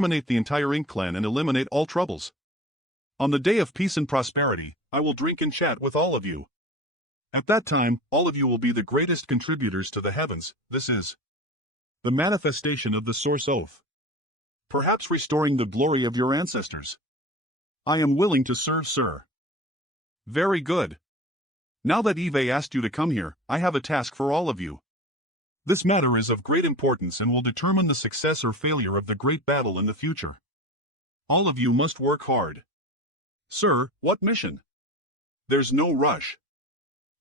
Dominate the entire Ink clan and eliminate all troubles. On the day of peace and prosperity, I will drink and chat with all of you. At that time, all of you will be the greatest contributors to the heavens. This is the manifestation of the Source Oath. Perhaps restoring the glory of your ancestors. I am willing to serve, sir. Very good. Now that Eve asked you to come here, I have a task for all of you. This matter is of great importance and will determine the success or failure of the great battle in the future. All of you must work hard. Sir, what mission? There's no rush.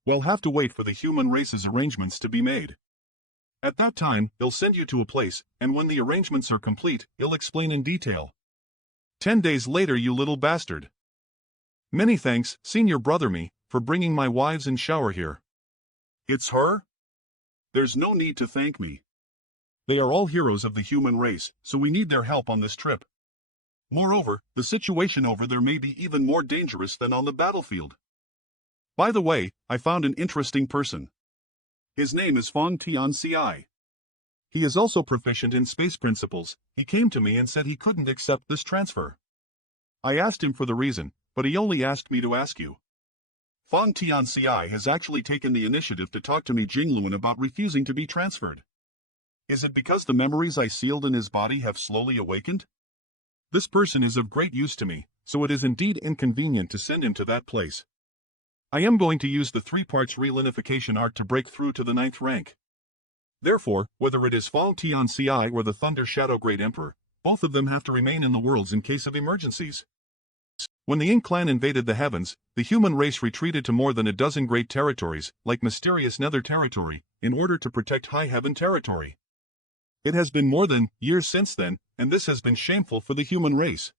We'll have to wait for the human race's arrangements to be made. At that time, they'll send you to a place, and when the arrangements are complete, he'll explain in detail. 10 days later, you little bastard. Many thanks, Senior Brother Me, for bringing my wives and shower here. It's her? There's no need to thank me. They are all heroes of the human race, so we need their help on this trip. Moreover, the situation over there may be even more dangerous than on the battlefield. By the way, I found an interesting person. His name is Fong Tianci. He is also proficient in space principles. He came to me and said he couldn't accept this transfer. I asked him for the reason, but he only asked me to ask you. Fong Tianci has actually taken the initiative to talk to me Jingluan about refusing to be transferred. Is it because the memories I sealed in his body have slowly awakened? This person is of great use to me, so it is indeed inconvenient to send him to that place. I am going to use the 3 parts relinification art to break through to the 9th rank. Therefore, whether it is Fong Tianci or the Thunder Shadow Great Emperor, both of them have to remain in the worlds in case of emergencies. When the Ink clan invaded the heavens, the human race retreated to more than a dozen great territories, like mysterious Nether territory, in order to protect High Heaven territory. It has been more than years since then, and this has been shameful for the human race.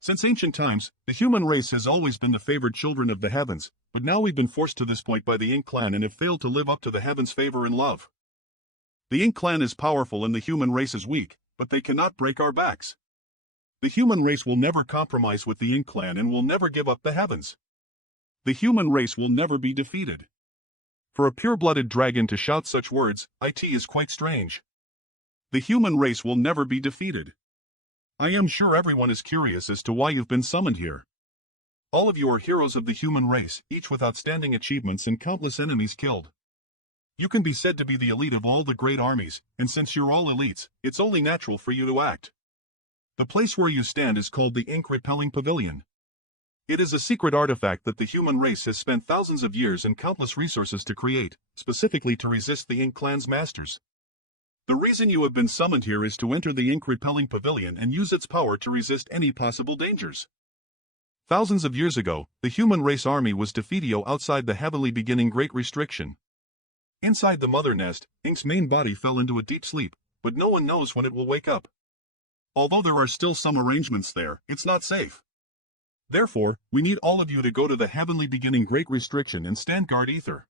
Since ancient times, the human race has always been the favored children of the heavens, but now we've been forced to this point by the Ink clan and have failed to live up to the heavens' favor and love. The Ink clan is powerful and the human race is weak, but they cannot break our backs. The human race will never compromise with the Ink clan and will never give up the heavens. The human race will never be defeated. For a pure-blooded dragon to shout such words, it is quite strange. The human race will never be defeated. I am sure everyone is curious as to why you've been summoned here. All of you are heroes of the human race, each with outstanding achievements and countless enemies killed. You can be said to be the elite of all the great armies, and since you're all elites, it's only natural for you to act. The place where you stand is called the Ink Repelling Pavilion. It is a secret artifact that the human race has spent thousands of years and countless resources to create, specifically to resist the Ink clan's masters. The reason you have been summoned here is to enter the Ink Repelling Pavilion and use its power to resist any possible dangers. Thousands of years ago, the human race army was defeated outside the heavenly beginning Great Restriction. Inside the mother nest, Ink's main body fell into a deep sleep, but no one knows when it will wake up. Although there are still some arrangements there, it's not safe. Therefore, we need all of you to go to the heavenly beginning Great Restriction and stand guard ether.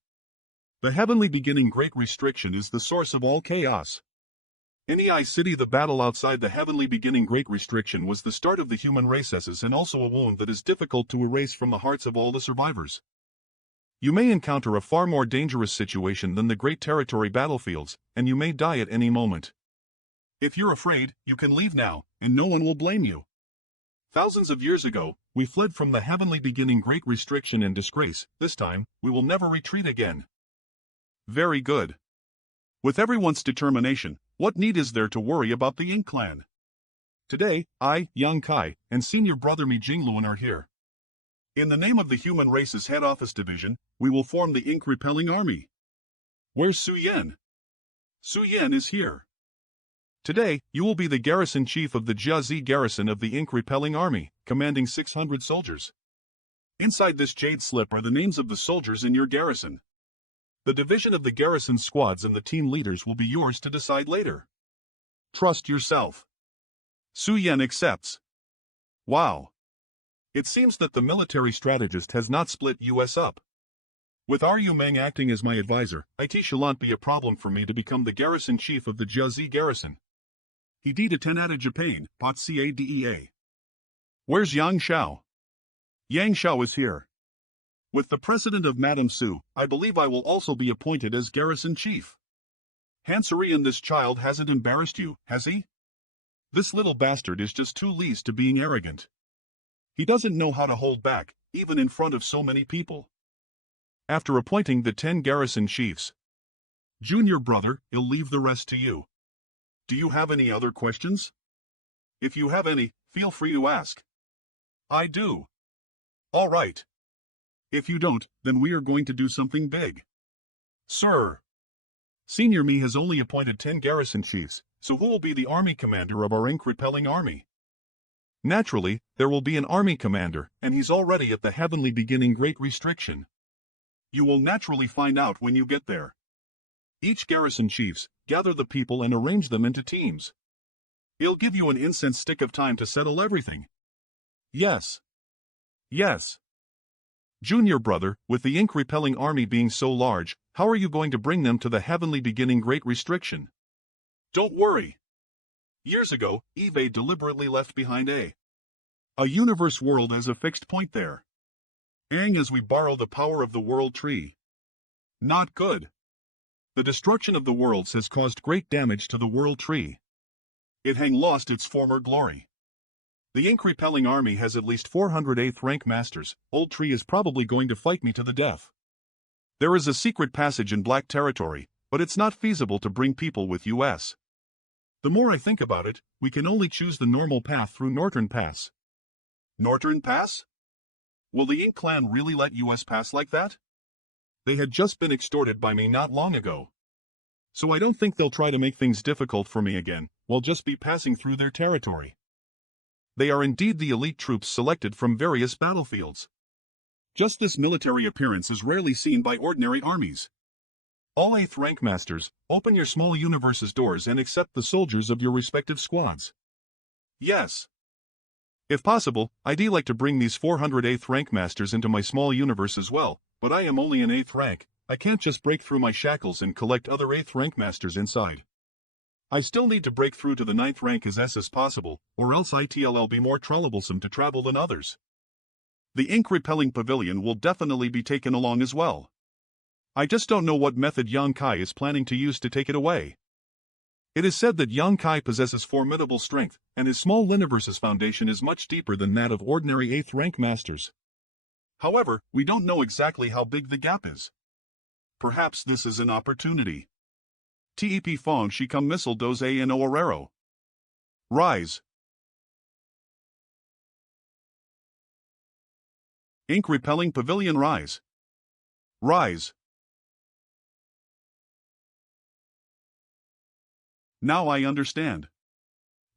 The heavenly beginning Great Restriction is the source of all chaos. In Ei City, the battle outside the heavenly beginning Great Restriction was the start of the human races and also a wound that is difficult to erase from the hearts of all the survivors. You may encounter a far more dangerous situation than the Great Territory battlefields, and you may die at any moment. If you're afraid, you can leave now, and no one will blame you. Thousands of years ago, we fled from the heavenly beginning Great Restriction and disgrace. This time, we will never retreat again. Very good. With everyone's determination, what need is there to worry about the Ink clan? Today, I, Yang Kai, and Senior Brother Mi Jingluan are here. In the name of the human race's head office division, we will form the Ink Repelling Army. Where's Su Yan? Su Yan is here. Today, you will be the garrison chief of the Jiazi garrison of the Ink Repelling Army, commanding 600 soldiers. Inside this jade slip are the names of the soldiers in your garrison. The division of the garrison squads and the team leaders will be yours to decide later. Trust yourself. Su Yan accepts. Wow. It seems that the military strategist has not split US up. With Ryu Meng acting as my advisor, it shall not be a problem for me to become the garrison chief of the Jiazi garrison. He did a 10 out of Japan, pot CADEA. Where's Yang Shao? Yang Shao is here. With the precedent of Madame Su, I believe I will also be appointed as garrison chief. Hansuri and this child hasn't embarrassed you, has he? This little bastard is just too least to being arrogant. He doesn't know how to hold back, even in front of so many people. After appointing the 10 garrison chiefs, Junior brother, I'll leave the rest to you. Do you have any other questions? If you have any, feel free to ask. I do. All right. If you don't, then we are going to do something big. Sir. Senior me has only appointed 10 garrison chiefs, so who will be the army commander of our ink-repelling army? Naturally, there will be an army commander, and he's already at the heavenly beginning great restriction. You will naturally find out when you get there. Each garrison chiefs, gather the people and arrange them into teams. He'll give you an incense stick of time to settle everything. Yes. Yes. Junior brother, with the ink-repelling army being so large, how are you going to bring them to the heavenly beginning great restriction? Don't worry. Years ago, Eve deliberately left behind a universe world as a fixed point there. As we borrow the power of the world tree. Not good. The destruction of the worlds has caused great damage to the world tree. It has lost its former glory. The ink-repelling army has at least 400 8th rank masters. Old tree is probably going to fight me to the death. There is a secret passage in Black Territory, but it's not feasible to bring people with us. The more I think about it, we can only choose the normal path through Northern Pass. Northern Pass? Will the Ink clan really let us pass like that? They had just been extorted by me not long ago. So I don't think they'll try to make things difficult for me again, we'll just be passing through their territory. They are indeed the elite troops selected from various battlefields. Just this military appearance is rarely seen by ordinary armies. All 8th rank masters, open your small universe's doors and accept the soldiers of your respective squads. Yes. If possible, I'd like to bring these 400 8th rank masters into my small universe as well, but I am only an 8th rank, I can't just break through my shackles and collect other 8th rank masters inside. I still need to break through to the 9th rank as possible, or else it'll be more troublesome to travel than others. The ink-repelling pavilion will definitely be taken along as well. I just don't know what method Yang Kai is planning to use to take it away. It is said that Yang Kai possesses formidable strength, and his small universe's foundation is much deeper than that of ordinary 8th rank masters. However, we don't know exactly how big the gap is. Perhaps this is an opportunity. TEP Fong Shi Come Missile Doze and Orero. Rise. Ink-repelling pavilion rise. Rise. Now I understand.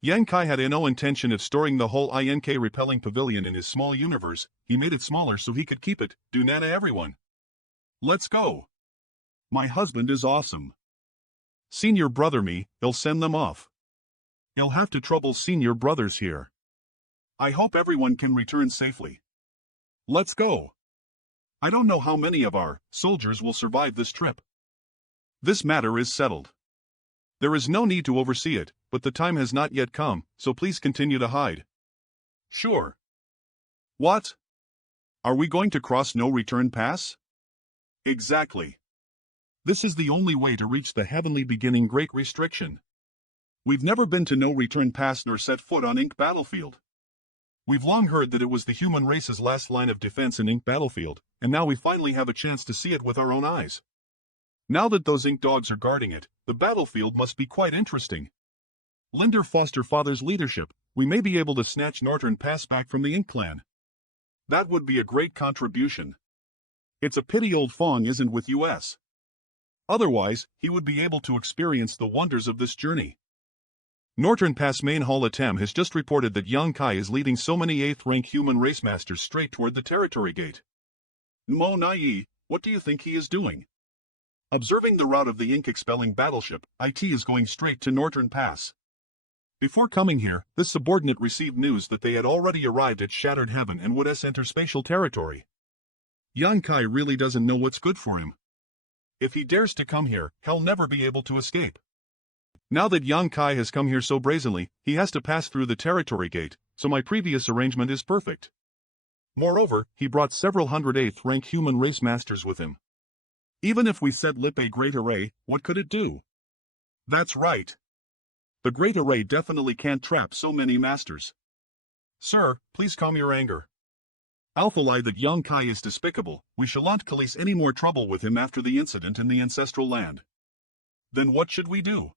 Yang Kai had no intention of storing the whole INK-repelling pavilion in his small universe, he made it smaller so he could keep it, do nana everyone. Let's go. My husband is awesome. Senior brother me, he'll send them off. He'll have to trouble senior brothers here. I hope everyone can return safely. Let's go. I don't know how many of our soldiers will survive this trip. This matter is settled. There is no need to oversee it, but the time has not yet come, so please continue to hide. Sure. What? Are we going to cross no return pass? Exactly. This is the only way to reach the heavenly beginning great restriction. We've never been to no return pass nor set foot on Ink battlefield. We've long heard that it was the human race's last line of defense in Ink battlefield, and now we finally have a chance to see it with our own eyes. Now that those Ink dogs are guarding it, the battlefield must be quite interesting. Lender Foster Father's leadership, we may be able to snatch Northern Pass back from the Ink clan. That would be a great contribution. It's a pity old Fong isn't with us. Otherwise, he would be able to experience the wonders of this journey. Northern Pass Main Hall Atem has just reported that Yang Kai is leading so many 8th rank human race masters straight toward the territory gate. Mo Nai, what do you think he is doing? Observing the route of the ink expelling battleship, IT is going straight to Northern Pass. Before coming here, this subordinate received news that they had already arrived at Shattered Heaven and would enter spatial territory. Yang Kai really doesn't know what's good for him. If he dares to come here, he'll never be able to escape. Now that Yang Kai has come here so brazenly, he has to pass through the territory gate, so my previous arrangement is perfect. Moreover, he brought several hundred 8th rank human race masters with him. Even if we set Lip a great array, what could it do? That's right. The Great Array definitely can't trap so many masters. Sir, please calm your anger. Alpha lied that young Kai is despicable. We shall not cause any more trouble with him after the incident in the ancestral land. Then what should we do?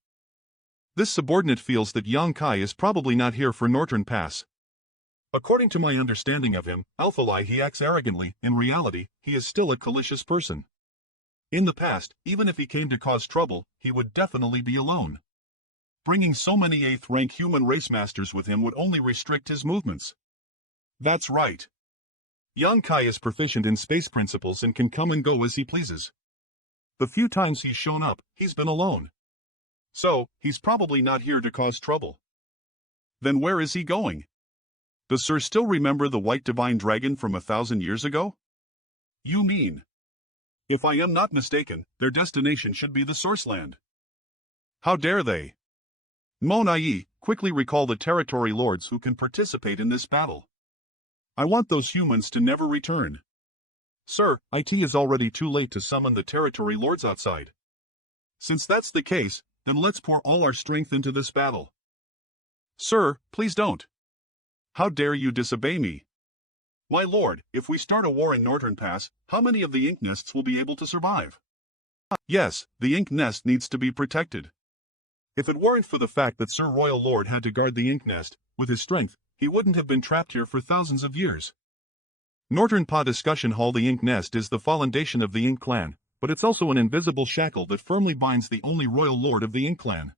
This subordinate feels that young Kai is probably not here for Northern Pass. According to my understanding of him, Alpha lie he acts arrogantly. In reality, he is still a malicious person. In the past, even if he came to cause trouble, he would definitely be alone. Bringing so many 8th rank human race masters with him would only restrict his movements. That's right. Young Kai is proficient in space principles and can come and go as he pleases. The few times he's shown up, he's been alone. So, he's probably not here to cause trouble. Then where is he going? Does Sir still remember the White Divine Dragon from 1,000 years ago? You mean? If I am not mistaken, their destination should be the Source Land. How dare they? Mo Nai, quickly recall the territory lords who can participate in this battle. I want those humans to never return. Sir, it is already too late to summon the territory lords outside. Since that's the case, then let's pour all our strength into this battle. Sir, please don't. How dare you disobey me? My lord, if we start a war in Northern Pass, how many of the ink nests will be able to survive? Yes, the ink nest needs to be protected. If it weren't for the fact that Sir Royal Lord had to guard the ink nest, with his strength, he wouldn't have been trapped here for thousands of years. Northern Pa Discussion Hall. The ink nest is the foundation of the ink clan, but it's also an invisible shackle that firmly binds the only royal lord of the ink clan.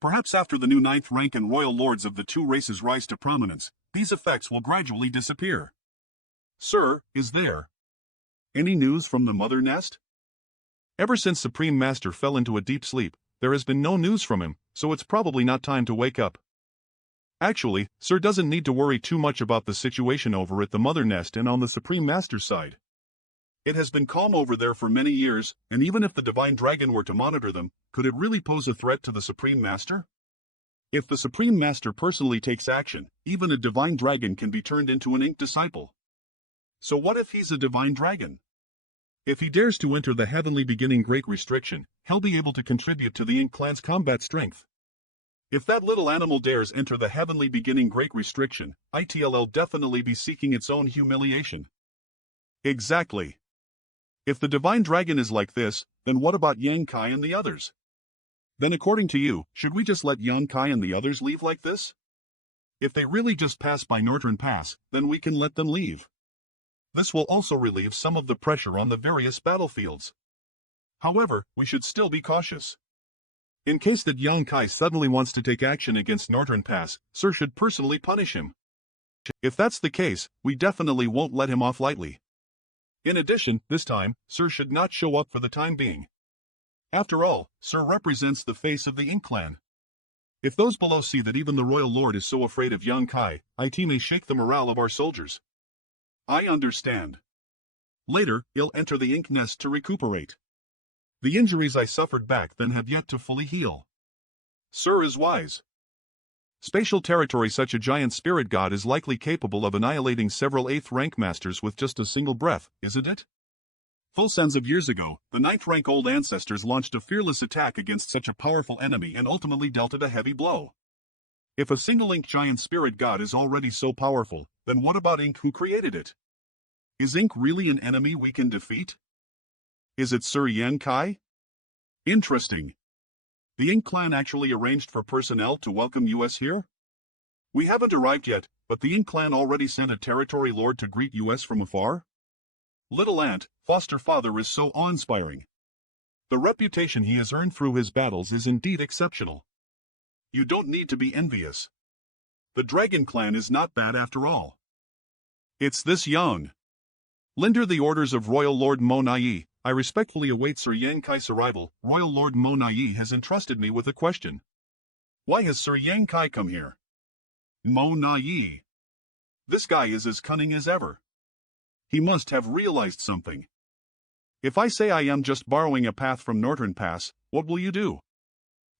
Perhaps after the new 9th rank and royal lords of the two races rise to prominence, these effects will gradually disappear. Sir, is there any news from the mother nest? Ever since Supreme Master fell into a deep sleep, there has been no news from him, so it's probably not time to wake up. Actually, Sir doesn't need to worry too much about the situation over at the mother nest and on the Supreme Master's side. It has been calm over there for many years, and even if the Divine Dragon were to monitor them, could it really pose a threat to the Supreme Master? If the Supreme Master personally takes action, even a Divine Dragon can be turned into an ink disciple. So what if he's a Divine Dragon? If he dares to enter the Heavenly Beginning Great Restriction, he'll be able to contribute to the ink clan's combat strength. If that little animal dares enter the Heavenly Beginning Great Restriction, it'll definitely be seeking its own humiliation. Exactly. If the Divine Dragon is like this, then what about Yang Kai and the others? Then according to you, should we just let Yang Kai and the others leave like this? If they really just pass by Northern Pass, then we can let them leave. This will also relieve some of the pressure on the various battlefields. However, we should still be cautious. In case that Yang Kai suddenly wants to take action against Northern Pass, Sir should personally punish him. If that's the case, we definitely won't let him off lightly. In addition, this time, Sir should not show up for the time being. After all, Sir represents the face of the Ink Clan. If those below see that even the Royal Lord is so afraid of Yang Kai, it may shake the morale of our soldiers. I understand. Later, he'll enter the ink nest to recuperate. The injuries I suffered back then have yet to fully heal. Sir is wise. Spatial territory. Such a giant spirit god is likely capable of annihilating several 8th rank masters with just a single breath, isn't it? Thousands of years ago, the 9th rank old ancestors launched a fearless attack against such a powerful enemy and ultimately dealt it a heavy blow. If a single ink giant spirit god is already so powerful, then what about ink who created it? Is ink really an enemy we can defeat? Is it Sir Yang Kai? Interesting. The Ink Clan actually arranged for personnel to welcome us here? We haven't arrived yet, but the Ink Clan already sent a territory lord to greet us from afar? Little Ant, foster father is so awe-inspiring. The reputation he has earned through his battles is indeed exceptional. You don't need to be envious. The Dragon Clan is not bad after all. It's this young. Lender the orders of Royal Lord Mo Nai. I respectfully await Sir Yang Kai's arrival. Royal Lord Mo Nai has entrusted me with a question. Why has Sir Yang Kai come here? Mo Nai. This guy is as cunning as ever. He must have realized something. If I say I am just borrowing a path from Northern Pass, what will you do?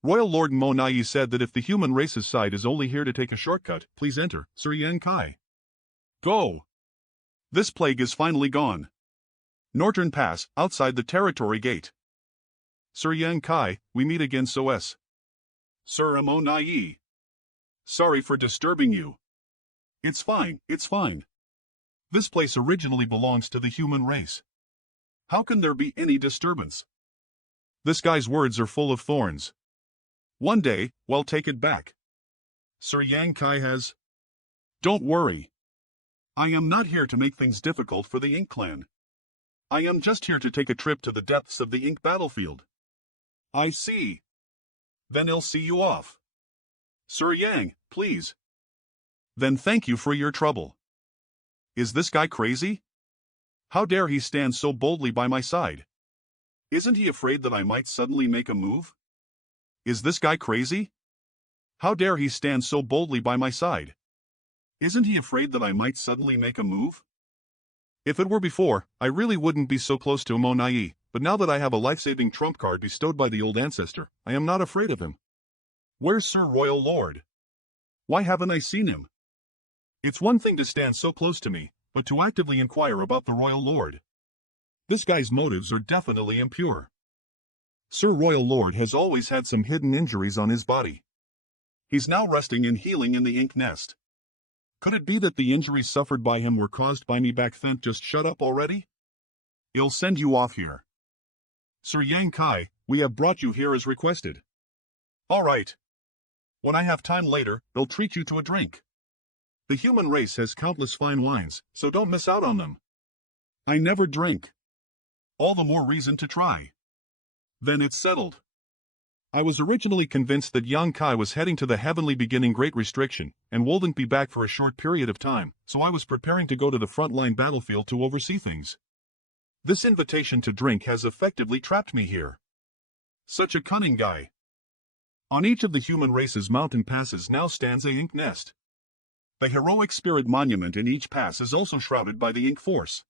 Royal Lord Mo Nai said that if the human race's side is only here to take a shortcut, please enter, Sir Yang Kai. Go! This plague is finally gone. Northern Pass, outside the territory gate. Sir Yang Kai, we meet again. Sir Amonai. Sorry for disturbing you. It's fine, it's fine. This place originally belongs to the human race. How can there be any disturbance? This guy's words are full of thorns. One day, well, take it back. Sir Yang Kai has... Don't worry. I am not here to make things difficult for the Ink Clan. I am just here to take a trip to the depths of the Ink battlefield. I see. Then I'll see you off. Sir Yang, please. Then thank you for your trouble. Is this guy crazy? How dare he stand so boldly by my side? Isn't he afraid that I might suddenly make a move? Is this guy crazy? How dare he stand so boldly by my side? Isn't he afraid that I might suddenly make a move? If it were before, I really wouldn't be so close to Monai, but now that I have a life-saving trump card bestowed by the old ancestor, I am not afraid of him. Where's Sir Royal Lord? Why haven't I seen him? It's one thing to stand so close to me, but to actively inquire about the Royal Lord. This guy's motives are definitely impure. Sir Royal Lord has always had some hidden injuries on his body. He's now resting and healing in the ink nest. Could it be that the injuries suffered by him were caused by me back then? Just shut up already? I'll send you off here. Sir Yang Kai, we have brought you here as requested. All right. When I have time later, they'll treat you to a drink. The human race has countless fine wines, so don't miss out on them. I never drink. All the more reason to try. Then it's settled. I was originally convinced that Yang Kai was heading to the heavenly beginning Great Restriction, and wouldn't be back for a short period of time, so I was preparing to go to the frontline battlefield to oversee things. This invitation to drink has effectively trapped me here. Such a cunning guy. On each of the human race's mountain passes now stands a ink nest. The heroic spirit monument in each pass is also shrouded by the ink force.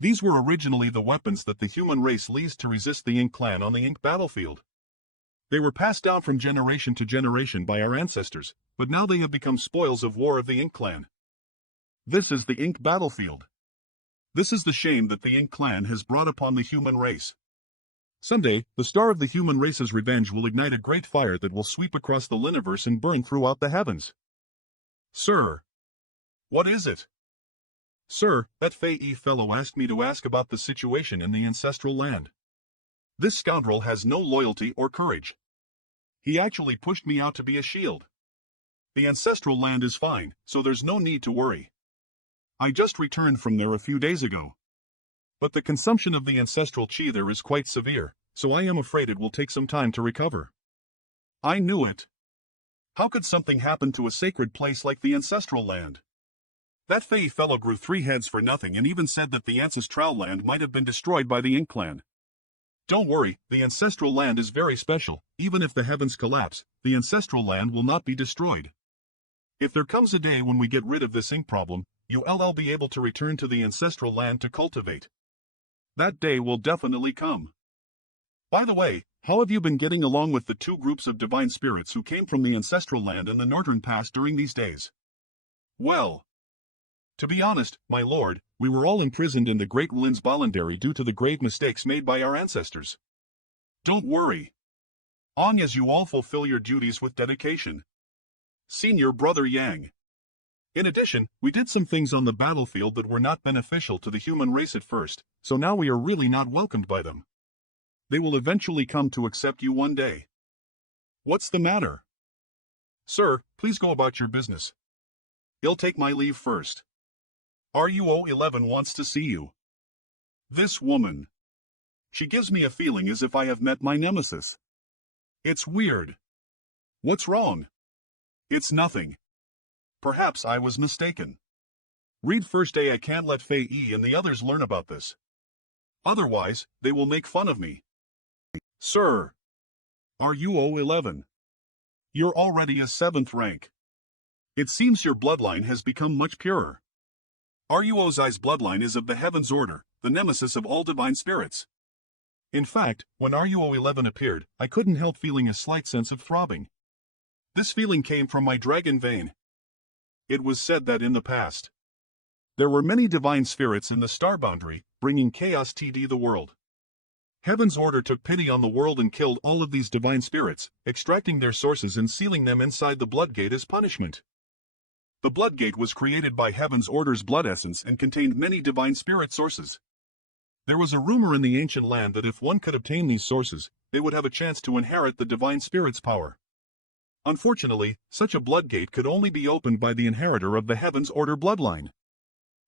These were originally the weapons that the human race leased to resist the Ink Clan on the Ink battlefield. They were passed down from generation to generation by our ancestors, but now they have become spoils of war of the Ink Clan. This is the Ink battlefield. This is the shame that the Ink Clan has brought upon the human race. Someday, the star of the human race's revenge will ignite a great fire that will sweep across the Liniverse and burn throughout the heavens. Sir. What is it? Sir, that Fei fellow asked me to ask about the situation in the ancestral land. This scoundrel has no loyalty or courage. He actually pushed me out to be a shield. The ancestral land is fine, so there's no need to worry. I just returned from there a few days ago. But the consumption of the ancestral chi there is quite severe, so I am afraid it will take some time to recover. I knew it. How could something happen to a sacred place like the ancestral land? That Fei fellow grew 3 heads for nothing and even said that the ancestral land might have been destroyed by the Ink Clan. Don't worry, the ancestral land is very special. Even if the heavens collapse, the ancestral land will not be destroyed. If there comes a day when we get rid of this ink problem, you'll be able to return to the ancestral land to cultivate. That day will definitely come. By the way, how have you been getting along with the 2 groups of divine spirits who came from the ancestral land and the northern pass during these days? Well, to be honest, my lord, we were all imprisoned in the Great Ruins voluntary due to the grave mistakes made by our ancestors. Don't worry. On as you all fulfill your duties with dedication. Senior Brother Yang. In addition, we did some things on the battlefield that were not beneficial to the human race at first, so now we are really not welcomed by them. They will eventually come to accept you one day. What's the matter? Sir, please go about your business. I'll take my leave first. RUO11 wants to see you. This woman. She gives me a feeling as if I have met my nemesis. It's weird. What's wrong? It's nothing. Perhaps I was mistaken. Read first day. I can't let Fei and the others learn about this. Otherwise, they will make fun of me. Sir. RUO11. You're already a 7th rank. It seems your bloodline has become much purer. RUO's bloodline is of the Heaven's Order, the nemesis of all divine spirits. In fact, when RUO11 appeared, I couldn't help feeling a slight sense of throbbing. This feeling came from my dragon vein. It was said that in the past, there were many divine spirits in the star boundary, bringing chaos to the world. Heaven's order took pity on the world and killed all of these divine spirits, extracting their sources and sealing them inside the blood gate as punishment. The blood gate was created by Heaven's order's blood essence and contained many divine spirit sources. There was a rumor in the ancient land that if one could obtain these sources, they would have a chance to inherit the divine spirit's power. Unfortunately, such a blood gate could only be opened by the inheritor of the Heaven's Order bloodline.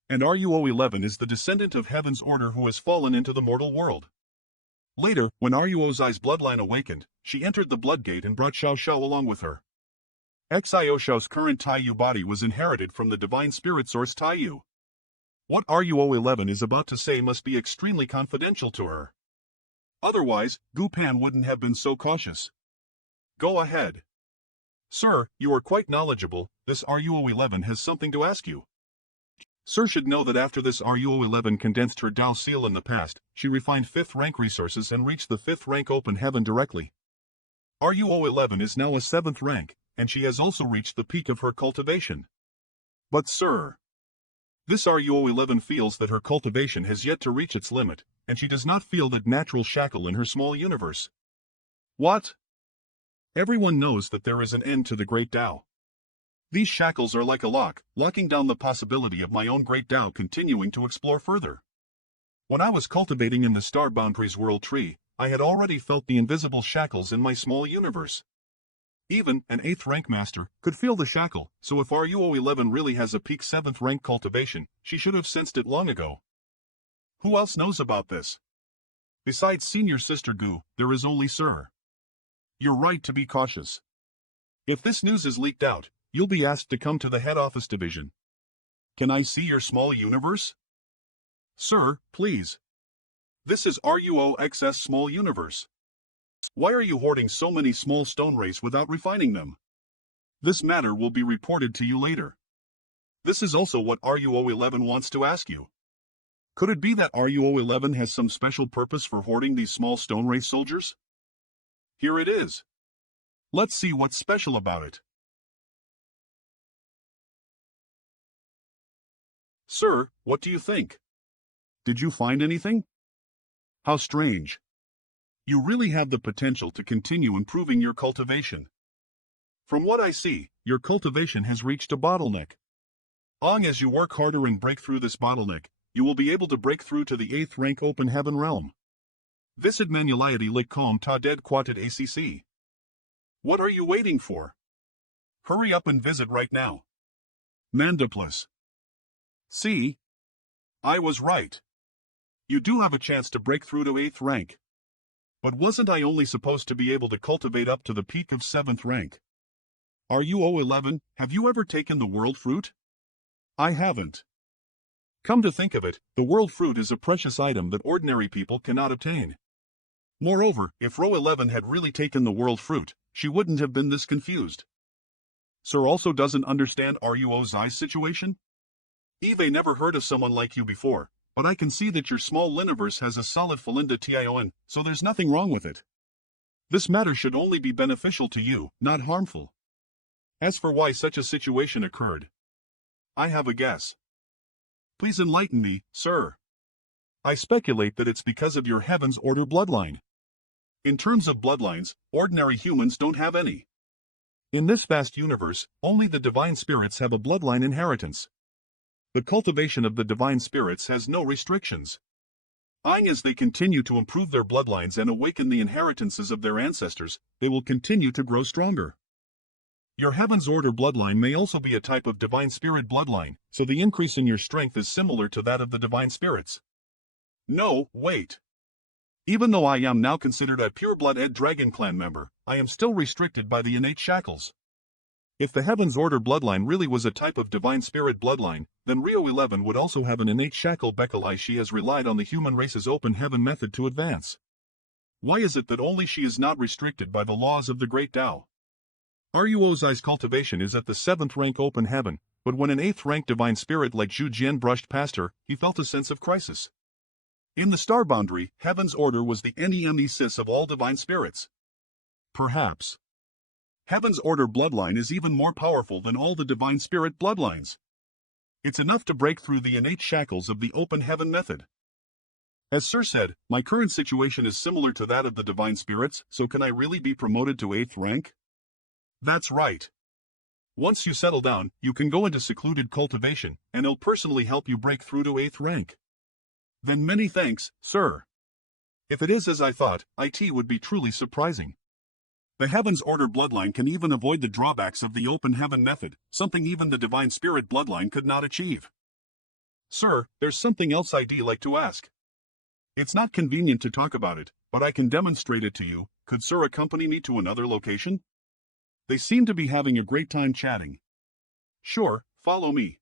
And RUO-11 is the descendant of Heaven's Order who has fallen into the mortal world. Later, when RUO-Zai's bloodline awakened, she entered the blood gate and brought Xiao Xiao along with her. Xio Xiao's current Taiyu body was inherited from the divine spirit source Taiyu. What RUO-11 is about to say must be extremely confidential to her. Otherwise, Gu Pan wouldn't have been so cautious. Go ahead. Sir, you are quite knowledgeable, this RUO-11 has something to ask you. Sir should know that after this RUO-11 condensed her Dao seal in the past, she refined 5th rank resources and reached the 5th rank open heaven directly. RUO-11 is now a 7th rank, and she has also reached the peak of her cultivation. But sir, this RUO-11 feels that her cultivation has yet to reach its limit, and she does not feel that natural shackle in her small universe. What? Everyone knows that there is an end to the Great Tao. These shackles are like a lock, locking down the possibility of my own Great Tao continuing to explore further. When I was cultivating in the Star Boundaries World Tree, I had already felt the invisible shackles in my small universe. Even an 8th rank master could feel the shackle, so if RUO-11 really has a peak 7th rank cultivation, she should have sensed it long ago. Who else knows about this? Besides senior sister Gu, there is only Sir. You're right to be cautious. If this news is leaked out, you'll be asked to come to the head office division. Can I see your small universe? Sir, please. This is RUO-XS small universe. Why are you hoarding so many small stone rays without refining them? This matter will be reported to you later. This is also what RUO-11 wants to ask you. Could it be that RUO-11 has some special purpose for hoarding these small stone ray soldiers? Here it is. Let's see what's special about it. Sir, what do you think? Did you find anything? How strange. You really have the potential to continue improving your cultivation. From what I see, your cultivation has reached a bottleneck. As you work harder and break through this bottleneck, you will be able to break through to the 8th rank open heaven realm. This admanuality lik com ta dead quated ACC. What are you waiting for? Hurry up and visit right now. Mandipus. See? I was right. You do have a chance to break through to 8th rank. But wasn't I only supposed to be able to cultivate up to the peak of 7th rank? RUO-11, have you ever taken the world fruit? I haven't. Come to think of it, the world fruit is a precious item that ordinary people cannot obtain. Moreover, if RO-11 had really taken the world fruit, she wouldn't have been this confused. Sir also doesn't understand RUO-Zai's situation? Eve never heard of someone like you before, but I can see that your small universe has a solid Felinda Tion, so there's nothing wrong with it. This matter should only be beneficial to you, not harmful. As for why such a situation occurred, I have a guess. Please enlighten me, sir. I speculate that it's because of your Heaven's Order bloodline. In terms of bloodlines, ordinary humans don't have any. In this vast universe, only the divine spirits have a bloodline inheritance. The cultivation of the divine spirits has no restrictions. As they continue to improve their bloodlines and awaken the inheritances of their ancestors, they will continue to grow stronger. Your Heaven's Order bloodline may also be a type of divine spirit bloodline, so the increase in your strength is similar to that of the divine spirits. No, wait. Even though I am now considered a pure-blooded Dragon Clan member, I am still restricted by the innate shackles. If the Heaven's Order bloodline really was a type of divine spirit bloodline, then Rio-11 would also have an innate shackle because she has relied on the human race's open heaven method to advance. Why is it that only she is not restricted by the laws of the Great Tao? RUO-Zai's cultivation is at the 7th rank open heaven, but when an 8th rank divine spirit like Zhu Jian brushed past her, he felt a sense of crisis. In the star boundary, Heaven's Order was the nemesis of all divine spirits. Perhaps Heaven's Order bloodline is even more powerful than all the divine spirit bloodlines. It's enough to break through the innate shackles of the open heaven method. As Sir said, my current situation is similar to that of the divine spirits, so can I really be promoted to 8th rank? That's right. Once you settle down, you can go into secluded cultivation, and I'll personally help you break through to 8th rank. Then many thanks, sir. If it is as I thought, it would be truly surprising. The Heaven's Order bloodline can even avoid the drawbacks of the open heaven method, something even the divine spirit bloodline could not achieve. Sir, there's something else I'd like to ask. It's not convenient to talk about it, but I can demonstrate it to you. Could Sir accompany me to another location? They seem to be having a great time chatting. Sure, follow me.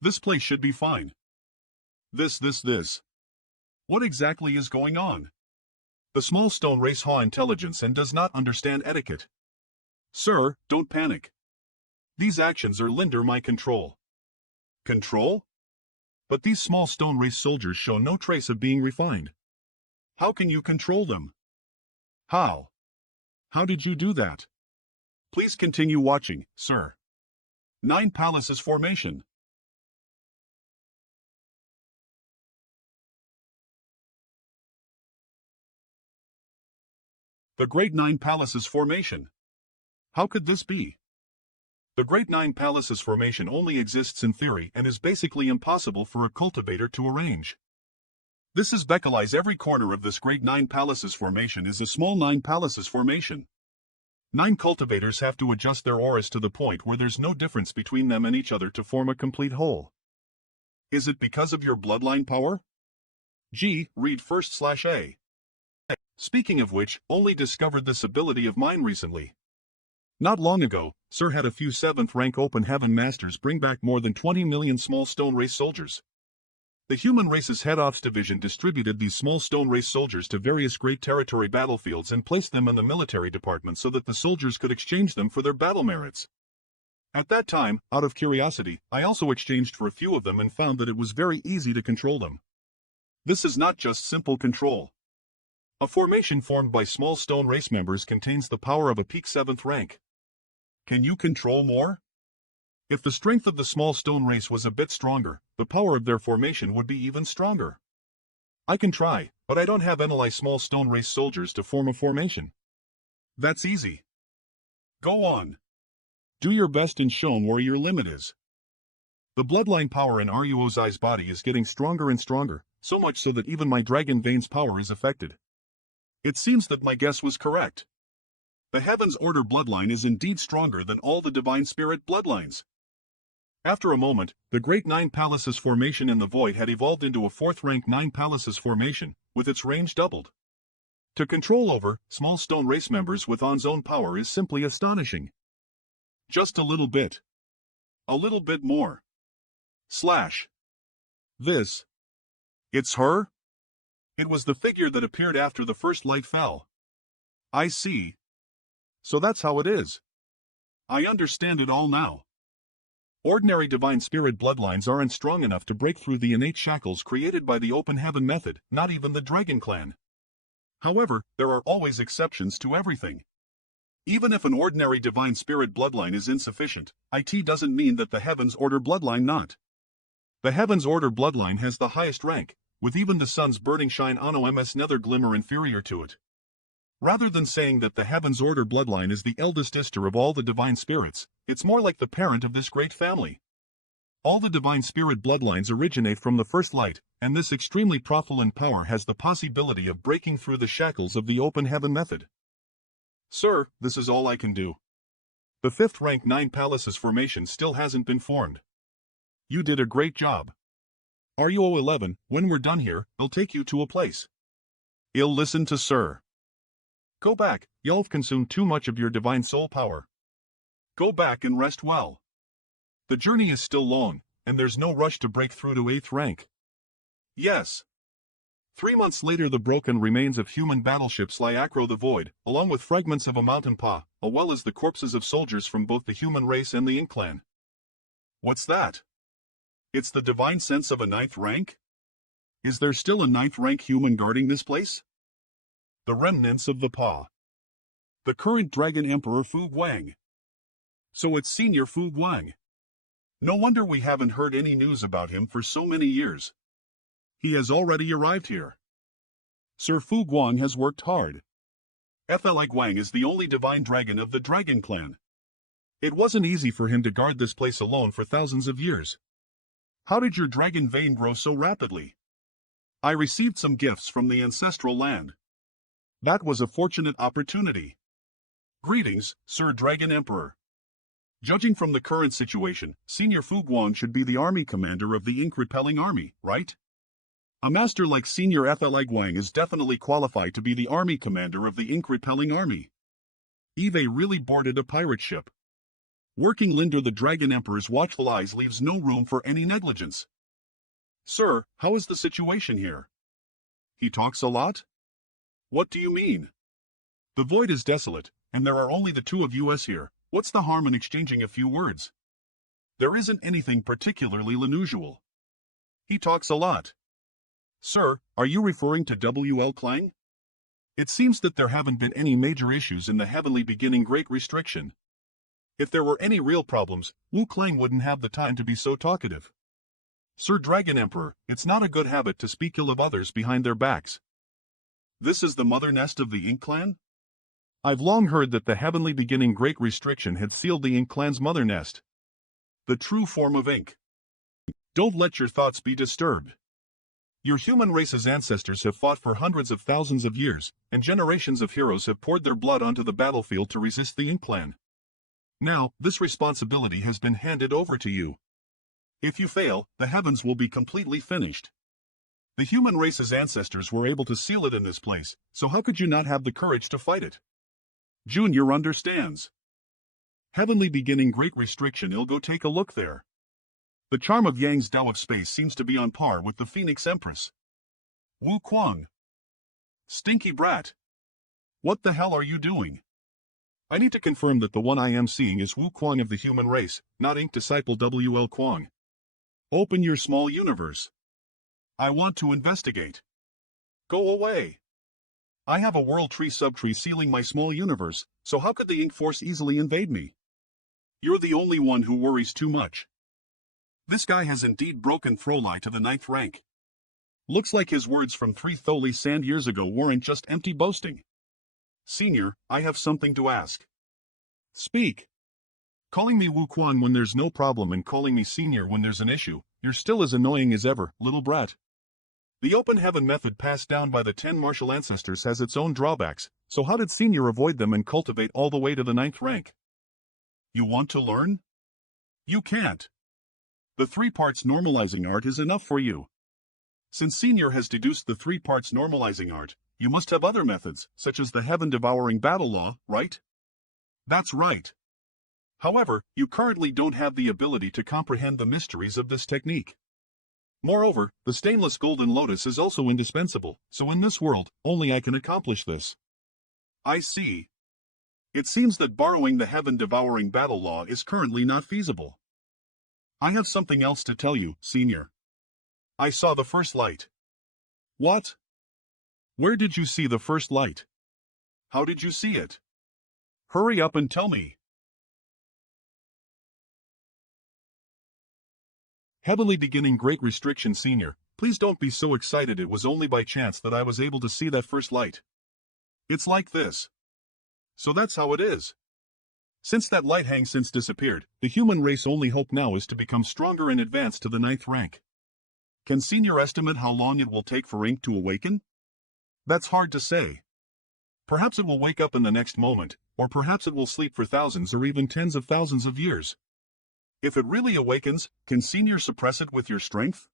This place should be fine. This. What exactly is going on? The small stone race has intelligence and does not understand etiquette. Sir, don't panic. These actions are under my control. Control? But these small stone race soldiers show no trace of being refined. How can you control them? How? How did you do that? Please continue watching, sir. 9 Palaces Formation. The Great 9 Palaces Formation. How could this be? The Great 9 Palaces Formation only exists in theory and is basically impossible for a cultivator to arrange. This is because every corner of this Great 9 Palaces Formation is a small 9 Palaces Formation. 9 cultivators have to adjust their auras to the point where there's no difference between them and each other to form a complete whole. Is it because of your bloodline power? G. Read first/A. Speaking of which, only discovered this ability of mine recently. Not long ago, Sir had a few 7th rank open heaven masters bring back more than 20 million small stone race soldiers. The human race's head office division distributed these small stone race soldiers to various great territory battlefields and placed them in the military department so that the soldiers could exchange them for their battle merits. At that time, out of curiosity, I also exchanged for a few of them and found that it was very easy to control them. This is not just simple control. A formation formed by small stone race members contains the power of a peak 7th rank. Can you control more? If the strength of the small stone race was a bit stronger, the power of their formation would be even stronger. I can try, but I don't have any small stone race soldiers to form a formation. That's easy. Go on. Do your best and show where your limit is. The bloodline power in Ruozai's body is getting stronger and stronger, so much so that even my dragon vein's power is affected. It seems that my guess was correct. The Heaven's Order bloodline is indeed stronger than all the divine spirit bloodlines. After a moment, the Great 9 Palaces Formation in the Void had evolved into a 4th rank 9 Palaces Formation, with its range doubled. To control over small stone race members with On's own power is simply astonishing. Just a little bit. A little bit more. Slash. This. It's her? It was the figure that appeared after the first light fell. I see. So that's how it is. I understand it all now. Ordinary divine spirit bloodlines aren't strong enough to break through the innate shackles created by the open heaven method, not even the dragon clan. However, there are always exceptions to everything. Even if an ordinary divine spirit bloodline is insufficient, it doesn't mean that the Heaven's Order bloodline not. The Heaven's Order bloodline has the highest rank, with even the sun's burning shine Anno ms nether glimmer inferior to it. Rather than saying that the Heaven's Order bloodline is the eldest sister of all the divine spirits, it's more like the parent of this great family. All the divine spirit bloodlines originate from the first light, and this extremely profulent power has the possibility of breaking through the shackles of the open heaven method. Sir, this is all I can do. The 5th rank 9 Palaces Formation still hasn't been formed. You did a great job. RUO11, when we're done here, I'll take you to a place. I'll listen to Sir. Go back, you've consumed too much of your divine soul power. Go back and rest well. The journey is still long, and there's no rush to break through to 8th rank. Yes. 3 months later the broken remains of human battleships lie across the void, along with fragments of a mountain paw, as well as the corpses of soldiers from both the human race and the Ink clan. What's that? It's the divine sense of a 9th rank? Is there still a 9th rank human guarding this place? The remnants of the paw. The current Dragon Emperor Fu Guang. So it's Senior Fu Guang. No wonder we haven't heard any news about him for so many years. He has already arrived here. Sir Fu Guang has worked hard. FLI Guang is the only divine dragon of the dragon clan. It wasn't easy for him to guard this place alone for thousands of years. How did your dragon vein grow so rapidly? I received some gifts from the ancestral land. That was a fortunate opportunity. Greetings, Sir Dragon Emperor. Judging from the current situation, Senior Fu Guang should be the army commander of the ink-repelling army, right? A master like Senior FLI Guang is definitely qualified to be the army commander of the ink-repelling army. Eve really boarded a pirate ship. Working Linder the Dragon Emperor's watchful eyes leaves no room for any negligence. Sir, how is the situation here? He talks a lot? What do you mean? The void is desolate, and there are only the two of us here. What's the harm in exchanging a few words? There isn't anything particularly unusual. He talks a lot. Sir, are you referring to W.L. Clang? It seems that there haven't been any major issues in the heavenly beginning Great Restriction. If there were any real problems, Wu Clang wouldn't have the time to be so talkative. Sir Dragon Emperor, it's not a good habit to speak ill of others behind their backs. This is the mother nest of the Ink Clan? I've long heard that the heavenly beginning Great Restriction had sealed the Ink Clan's mother nest. The true form of ink. Don't let your thoughts be disturbed. Your human race's ancestors have fought for hundreds of thousands of years, and generations of heroes have poured their blood onto the battlefield to resist the Ink Clan. Now, this responsibility has been handed over to you. If you fail, the heavens will be completely finished. The human race's ancestors were able to seal it in this place, so how could you not have the courage to fight it? Junior understands. Heavenly beginning Great Restriction. I'll go take a look there. The charm of Yang's Tao of Space seems to be on par with the Phoenix Empress. Wu Kuang. Stinky brat. What the hell are you doing? I need to confirm that the one I am seeing is Wu Kuang of the human race, not Ink Disciple W.L. Kuang. Open your small universe. I want to investigate. Go away. I have a world tree subtree sealing my small universe, so how could the Ink Force easily invade me? You're the only one who worries too much. This guy has indeed broken Frolai to the 9th rank. Looks like his words from 3 Tholi Sand years ago weren't just empty boasting. Senior, I have something to ask. Speak. Calling me Wu Quan when there's no problem and calling me Senior when there's an issue, you're still as annoying as ever, little brat. The open heaven method passed down by the 10 martial ancestors has its own drawbacks, so how did Senior avoid them and cultivate all the way to the 9th rank? You want to learn? You can't. The 3 parts normalizing art is enough for you. Since Senior has deduced the 3 parts normalizing art, you must have other methods, such as the heaven-devouring battle law, right? That's right. However, you currently don't have the ability to comprehend the mysteries of this technique. Moreover, the stainless golden lotus is also indispensable, so in this world, only I can accomplish this. I see. It seems that borrowing the heaven-devouring battle law is currently not feasible. I have something else to tell you, Senior. I saw the first light. What? Where did you see the first light? How did you see it? Hurry up and tell me. Heavily beginning Great Restriction Senior, please don't be so excited. It was only by chance that I was able to see that first light. It's like this. So that's how it is. Since that light has since disappeared, the human race only hope now is to become stronger and advance to the 9th rank. Can Senior estimate how long it will take for Ink to awaken? That's hard to say. Perhaps it will wake up in the next moment, or perhaps it will sleep for thousands or even tens of thousands of years. If it really awakens, can Senior suppress it with your strength?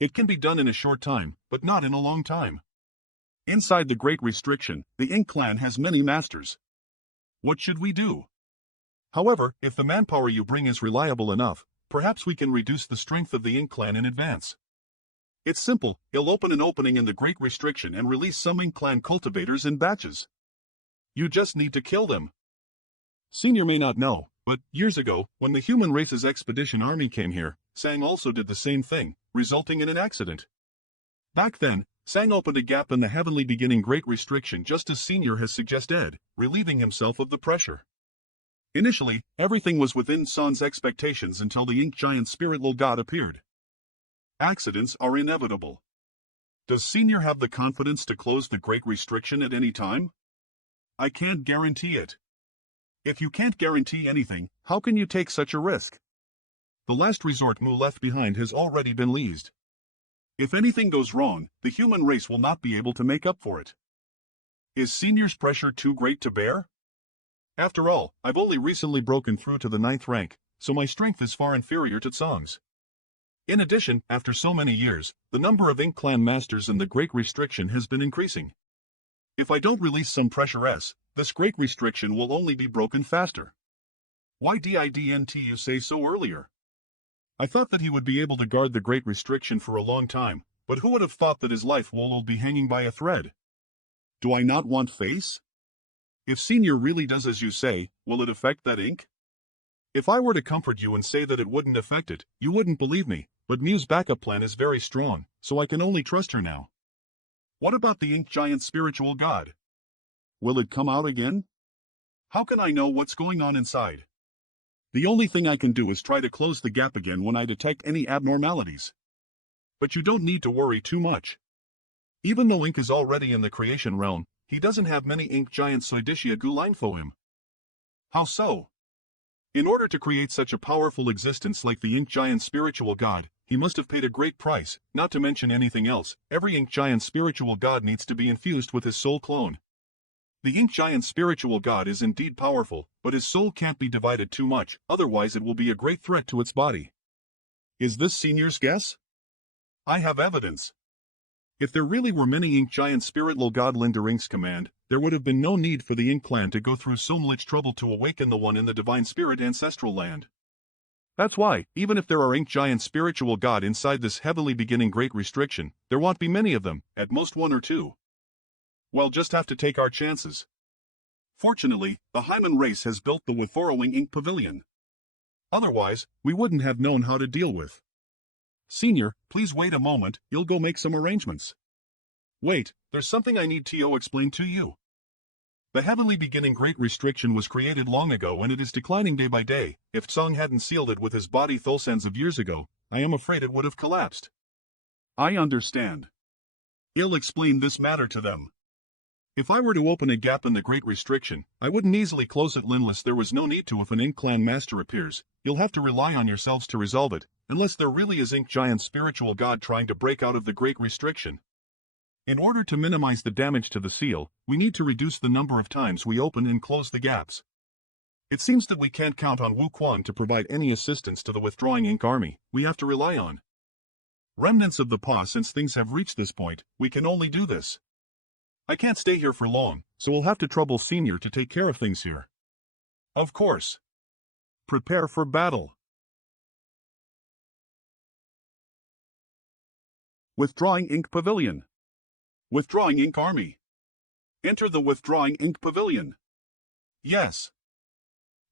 It can be done in a short time, but not in a long time. Inside the Great Restriction, the Ink Clan has many masters. What should we do? However, if the manpower you bring is reliable enough, perhaps we can reduce the strength of the Ink Clan in advance. It's simple, he'll open an opening in the Great Restriction and release some Ink Clan cultivators in batches. You just need to kill them. Senior may not know, but years ago, when the human race's expedition army came here, Sang also did the same thing, resulting in an accident. Back then, Sang opened a gap in the heavenly beginning Great Restriction just as Senior has suggested, relieving himself of the pressure. Initially, everything was within San's expectations until the Ink Giant Spirit Little God appeared. Accidents are inevitable. Does Senior have the confidence to close the Great Restriction at any time? I can't guarantee it. If you can't guarantee anything, how can you take such a risk? The last resort Mu left behind has already been leased. If anything goes wrong, the human race will not be able to make up for it. Is Senior's pressure too great to bear? After all, I've only recently broken through to the 9th rank, so my strength is far inferior to Tsong's. In addition, after so many years, the number of Ink Clan masters in the Great Restriction has been increasing. If I don't release some pressure this Great Restriction will only be broken faster. Why didn't you say so earlier? I thought that he would be able to guard the Great Restriction for a long time, but who would have thought that his life will be hanging by a thread? Do I not want face? If Senior really does as you say, will it affect that ink? If I were to comfort you and say that it wouldn't affect it, you wouldn't believe me, but Mu's backup plan is very strong, so I can only trust her now. What about the Ink Giant spiritual god? Will it come out again? How can I know what's going on inside? The only thing I can do is try to close the gap again when I detect any abnormalities. But you don't need to worry too much. Even though Ink is already in the creation realm, he doesn't have many Ink Giant Soidicia Guline for him. How so? In order to create such a powerful existence like the Ink Giant spiritual god, he must have paid a great price, not to mention anything else. Every Ink Giant spiritual god needs to be infused with his soul clone. The Ink Giant spiritual god is indeed powerful, but his soul can't be divided too much, otherwise it will be a great threat to its body. Is this Senior's guess? I have evidence. If there really were many Ink Giant spiritual god Linder Ink's command, there would have been no need for the Ink clan to go through so much trouble to awaken the one in the divine spirit ancestral land. That's why, even if there are Ink Giant spiritual god inside this heavily beginning Great Restriction, there won't be many of them, at most 1 or 2. We'll just have to take our chances. Fortunately, the Hyman race has built the Withorrowing Ink Pavilion. Otherwise, we wouldn't have known how to deal with. Senior, please wait a moment, you'll go make some arrangements. Wait, there's something I need to explain to you. The heavenly beginning Great Restriction was created long ago and it is declining day by day. If Tsong hadn't sealed it with his body Thulsans of years ago, I am afraid it would have collapsed. I understand. I'll explain this matter to them. If I were to open a gap in the Great Restriction, I wouldn't easily close it unless there was no need to. If an Ink Clan master appears, you'll have to rely on yourselves to resolve it, unless there really is Ink Giant spiritual god trying to break out of the Great Restriction. In order to minimize the damage to the seal, we need to reduce the number of times we open and close the gaps. It seems that we can't count on Wu Quan to provide any assistance to the withdrawing Ink army. We have to rely on remnants of the paw. Since things have reached this point, we can only do this. I can't stay here for long, so we'll have to trouble Senior to take care of things here. Of course. Prepare for battle. Withdrawing Ink Pavilion. Withdrawing Ink Army. Enter the Withdrawing Ink Pavilion. Yes.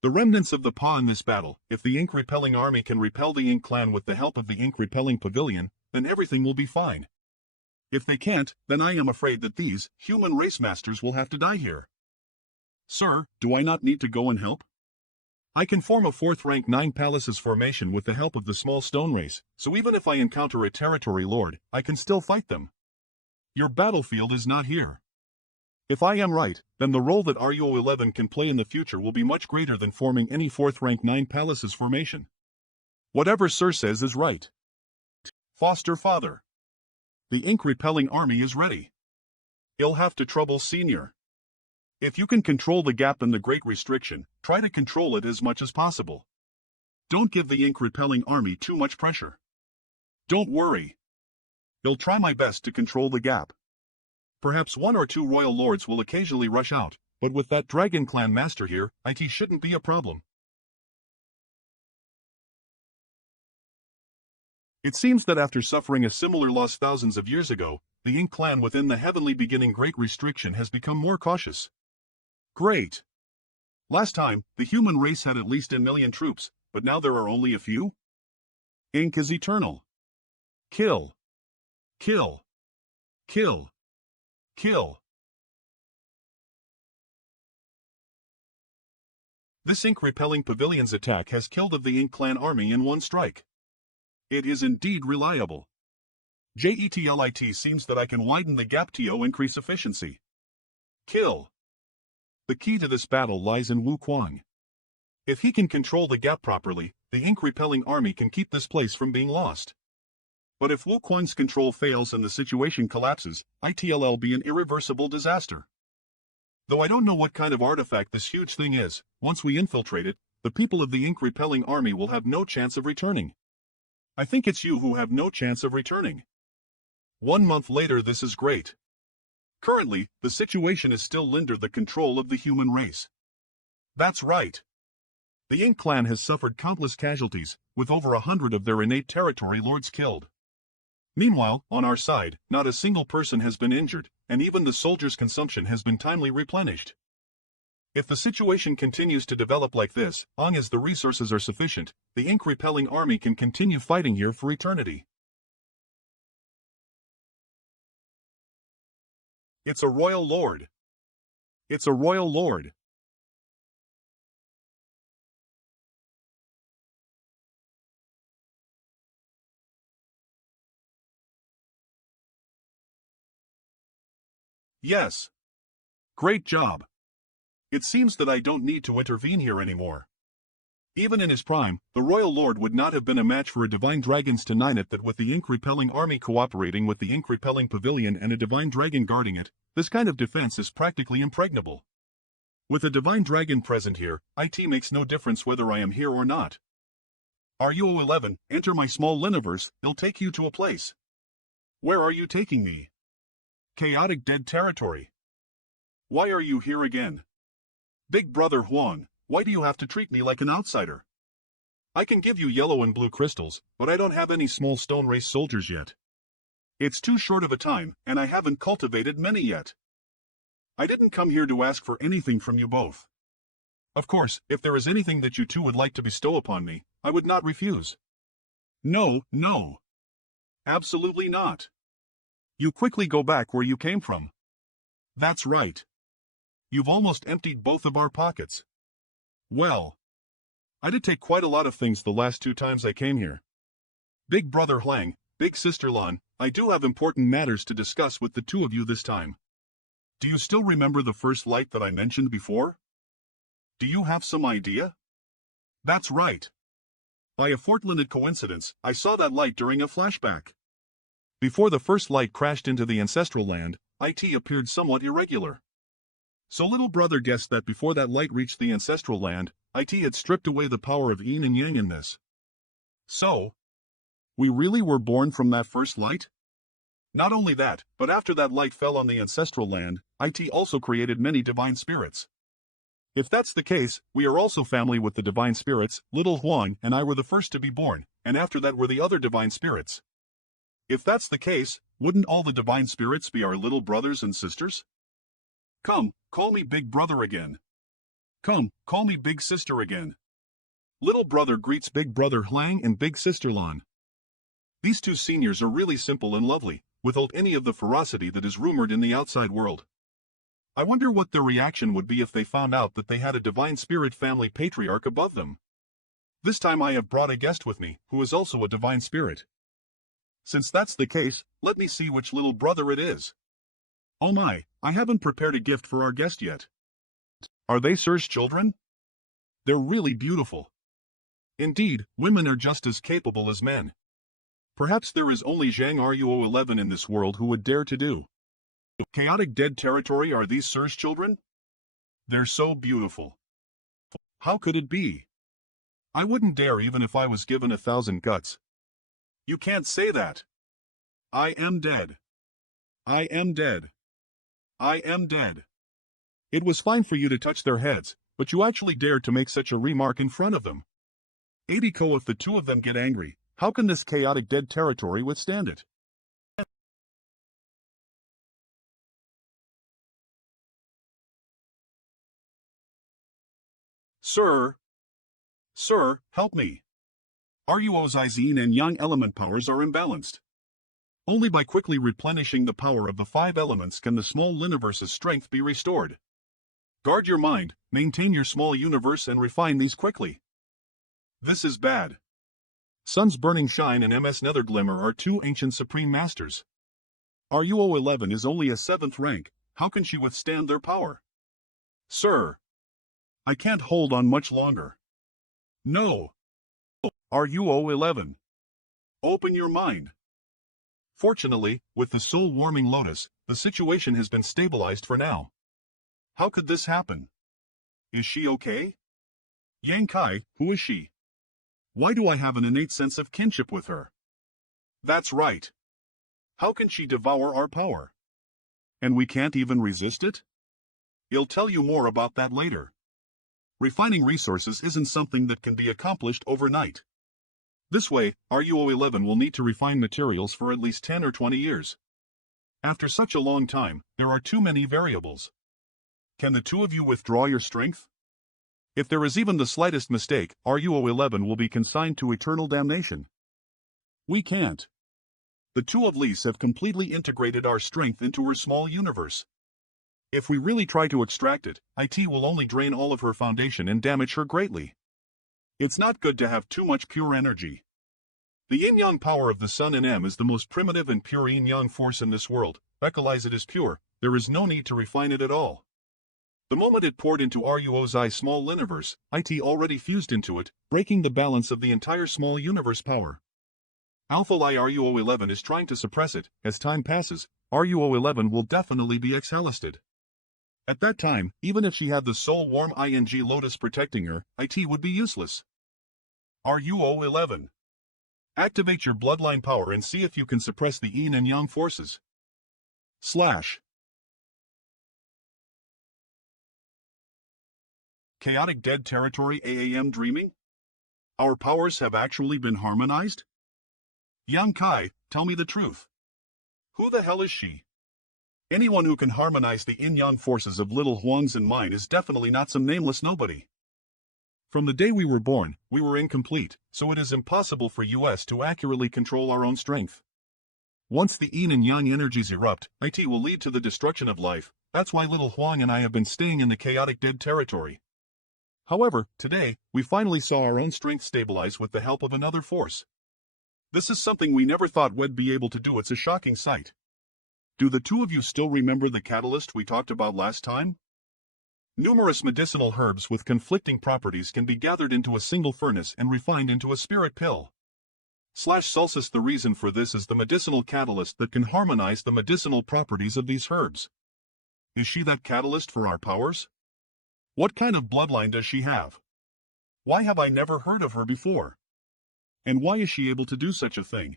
The remnants of the paw in this battle. If the Ink Repelling Army can repel the Ink Clan with the help of the Ink Repelling Pavilion, then everything will be fine. If they can't, then I am afraid that these human race masters will have to die here. Sir, do I not need to go and help? I can form a 4th rank 9 palaces formation with the help of the small stone race, so even if I encounter a territory lord, I can still fight them. Your battlefield is not here. If I am right, then the role that RU11 can play in the future will be much greater than forming any 4th rank 9 palaces formation. Whatever Sir says is right. Foster father. The Ink Repelling Army is ready. You'll have to trouble Senior. If you can control the gap in the Great Restriction, try to control it as much as possible. Don't give the Ink Repelling Army too much pressure. Don't worry. I'll try my best to control the gap. Perhaps 1 or 2 royal lords will occasionally rush out, but with that Dragon Clan master here, it shouldn't be a problem. It seems that after suffering a similar loss thousands of years ago, the Ink Clan within the heavenly beginning Great Restriction has become more cautious. Great. Last time, the human race had at least 1 million troops, but now there are only a few? Ink is eternal. Kill. Kill. Kill. Kill. This Ink Repelling Pavilion's attack has killed of the Ink Clan army in 1 strike. It is indeed reliable. JETLIT seems that I can widen the gap to increase efficiency. Kill. The key to this battle lies in Wu Kuang. If he can control the gap properly, the ink-repelling army can keep this place from being lost. But if Wu Kuang's control fails and the situation collapses, it'll be an irreversible disaster. Though I don't know what kind of artifact this huge thing is, once we infiltrate it, the people of the ink-repelling army will have no chance of returning. I think it's you who have no chance of returning. 1 month later, this is great. Currently, the situation is still under the control of the human race. That's right. The Ink clan has suffered countless casualties, with over 100 of their innate territory lords killed. Meanwhile, on our side, not a single person has been injured, and even the soldiers' consumption has been timely replenished. If the situation continues to develop like this, long as the resources are sufficient, the ink-repelling army can continue fighting here for eternity. It's a royal lord. It's a royal lord. Yes. Great job. It seems that I don't need to intervene here anymore. Even in his prime, the Royal Lord would not have been a match for a Divine Dragon's to nine it that with the ink-repelling army cooperating with the ink-repelling pavilion and a Divine Dragon guarding it, this kind of defense is practically impregnable. With a Divine Dragon present here, it makes no difference whether I am here or not. RU11, enter my small Liniverse, it'll take you to a place. Where are you taking me? Chaotic Dead Territory. Why are you here again? Big Brother Huang, why do you have to treat me like an outsider? I can give you yellow and blue crystals, but I don't have any small stone race soldiers yet. It's too short of a time, and I haven't cultivated many yet. I didn't come here to ask for anything from you both. Of course, if there is anything that you two would like to bestow upon me, I would not refuse. No, no. Absolutely not. You quickly go back where you came from. That's right. You've almost emptied both of our pockets. Well, I did take quite a lot of things the last 2 times I came here. Big Brother Hlang, Big Sister Lan, I do have important matters to discuss with the 2 of you this time. Do you still remember the first light that I mentioned before? Do you have some idea? That's right. By a fortunate coincidence, I saw that light during a flashback. Before the first light crashed into the ancestral land, it appeared somewhat irregular. So little brother guessed that before that light reached the ancestral land, it had stripped away the power of yin and yang in this. So, we really were born from that first light? Not only that, but after that light fell on the ancestral land, it also created many divine spirits. If that's the case, we are also family with the divine spirits. Little Huang and I were the first to be born, and after that were the other divine spirits. If that's the case, wouldn't all the divine spirits be our little brothers and sisters? Come, call me Big Brother again. Come, call me Big Sister again. Little brother greets Big Brother Hlang and Big Sister Lan. These 2 seniors are really simple and lovely, without any of the ferocity that is rumored in the outside world. I wonder what their reaction would be if they found out that they had a divine spirit family patriarch above them. This time I have brought a guest with me, who is also a divine spirit. Since that's the case, let me see which little brother it is. Oh my, I haven't prepared a gift for our guest yet. Are they Sir's children? They're really beautiful. Indeed, women are just as capable as men. Perhaps there is only Zhang Ruo11 in this world who would dare to do. Chaotic Dead Territory, are these Sir's children? They're so beautiful. How could it be? I wouldn't dare even if I was given 1,000 guts. You can't say that. I am dead. I am dead. I am dead. It was fine for you to touch their heads, but you actually dared to make such a remark in front of them. Adiko, if the 2 of them get angry, how can this chaotic dead territory withstand it? Sir, help me. RUO's yin and yang element powers are imbalanced. Only by quickly replenishing the power of the 5 elements can the small universe's strength be restored. Guard your mind, maintain your small universe and refine these quickly. This is bad. Sun's Burning Shine and MS Nether Glimmer are two ancient supreme masters. RUO11 is only a 7th rank, how can she withstand their power? Sir, I can't hold on much longer. No. RUO11. Open your mind. Fortunately, with the soul-warming lotus, the situation has been stabilized for now. How could this happen? Is she okay? Yang Kai, who is she? Why do I have an innate sense of kinship with her? That's right. How can she devour our power? And we can't even resist it? I'll tell you more about that later. Refining resources isn't something that can be accomplished overnight. This way, RUO11 will need to refine materials for at least 10 or 20 years. After such a long time, there are too many variables. Can the two of you withdraw your strength? If there is even the slightest mistake, RUO11 will be consigned to eternal damnation. We can't. The two of Lise have completely integrated our strength into her small universe. If we really try to extract it, IT will only drain all of her foundation and damage her greatly. It's not good to have too much pure energy. The yin-yang power of the sun in M is the most primitive and pure yin-yang force in this world. Recognize it as pure, there is no need to refine it at all. The moment it poured into RUO's small universe, IT already fused into it, breaking the balance of the entire small universe power. Alpha Li RUO11 is trying to suppress it. As time passes, RUO11 will definitely be exhausted. At that time, even if she had the soul warm ing lotus protecting her, IT would be useless. RUO11. Activate your bloodline power and see if you can suppress the yin and yang forces. / Chaotic Dead Territory AAM Dreaming? Our powers have actually been harmonized? Yang Kai, tell me the truth. Who the hell is she? Anyone who can harmonize the yin-yang forces of little Huang's and mine is definitely not some nameless nobody. From the day we were born, we were incomplete, so it is impossible for us to accurately control our own strength. Once the yin and yang energies erupt, it will lead to the destruction of life. That's why little Huang and I have been staying in the chaotic dead territory. However, today, we finally saw our own strength stabilize with the help of another force. This is something we never thought we'd be able to do. It's a shocking sight. Do the two of you still remember the catalyst we talked about last time? Numerous medicinal herbs with conflicting properties can be gathered into a single furnace and refined into a spirit pill. Solstice. The reason for this is the medicinal catalyst that can harmonize the medicinal properties of these herbs. Is she that catalyst for our powers? What kind of bloodline does she have? Why have I never heard of her before? And why is she able to do such a thing?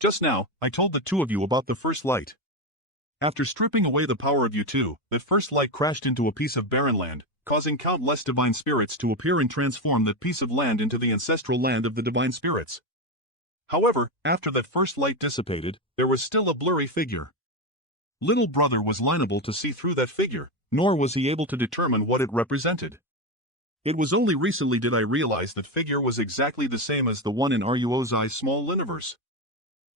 Just now, I told the two of you about the first light. After stripping away the power of you two, that first light crashed into a piece of barren land, causing countless divine spirits to appear and transform that piece of land into the ancestral land of the divine spirits. However, after that first light dissipated, there was still a blurry figure. Little brother was unable to see through that figure, nor was he able to determine what it represented. It was only recently did I realize that figure was exactly the same as the one in RUO's small universe.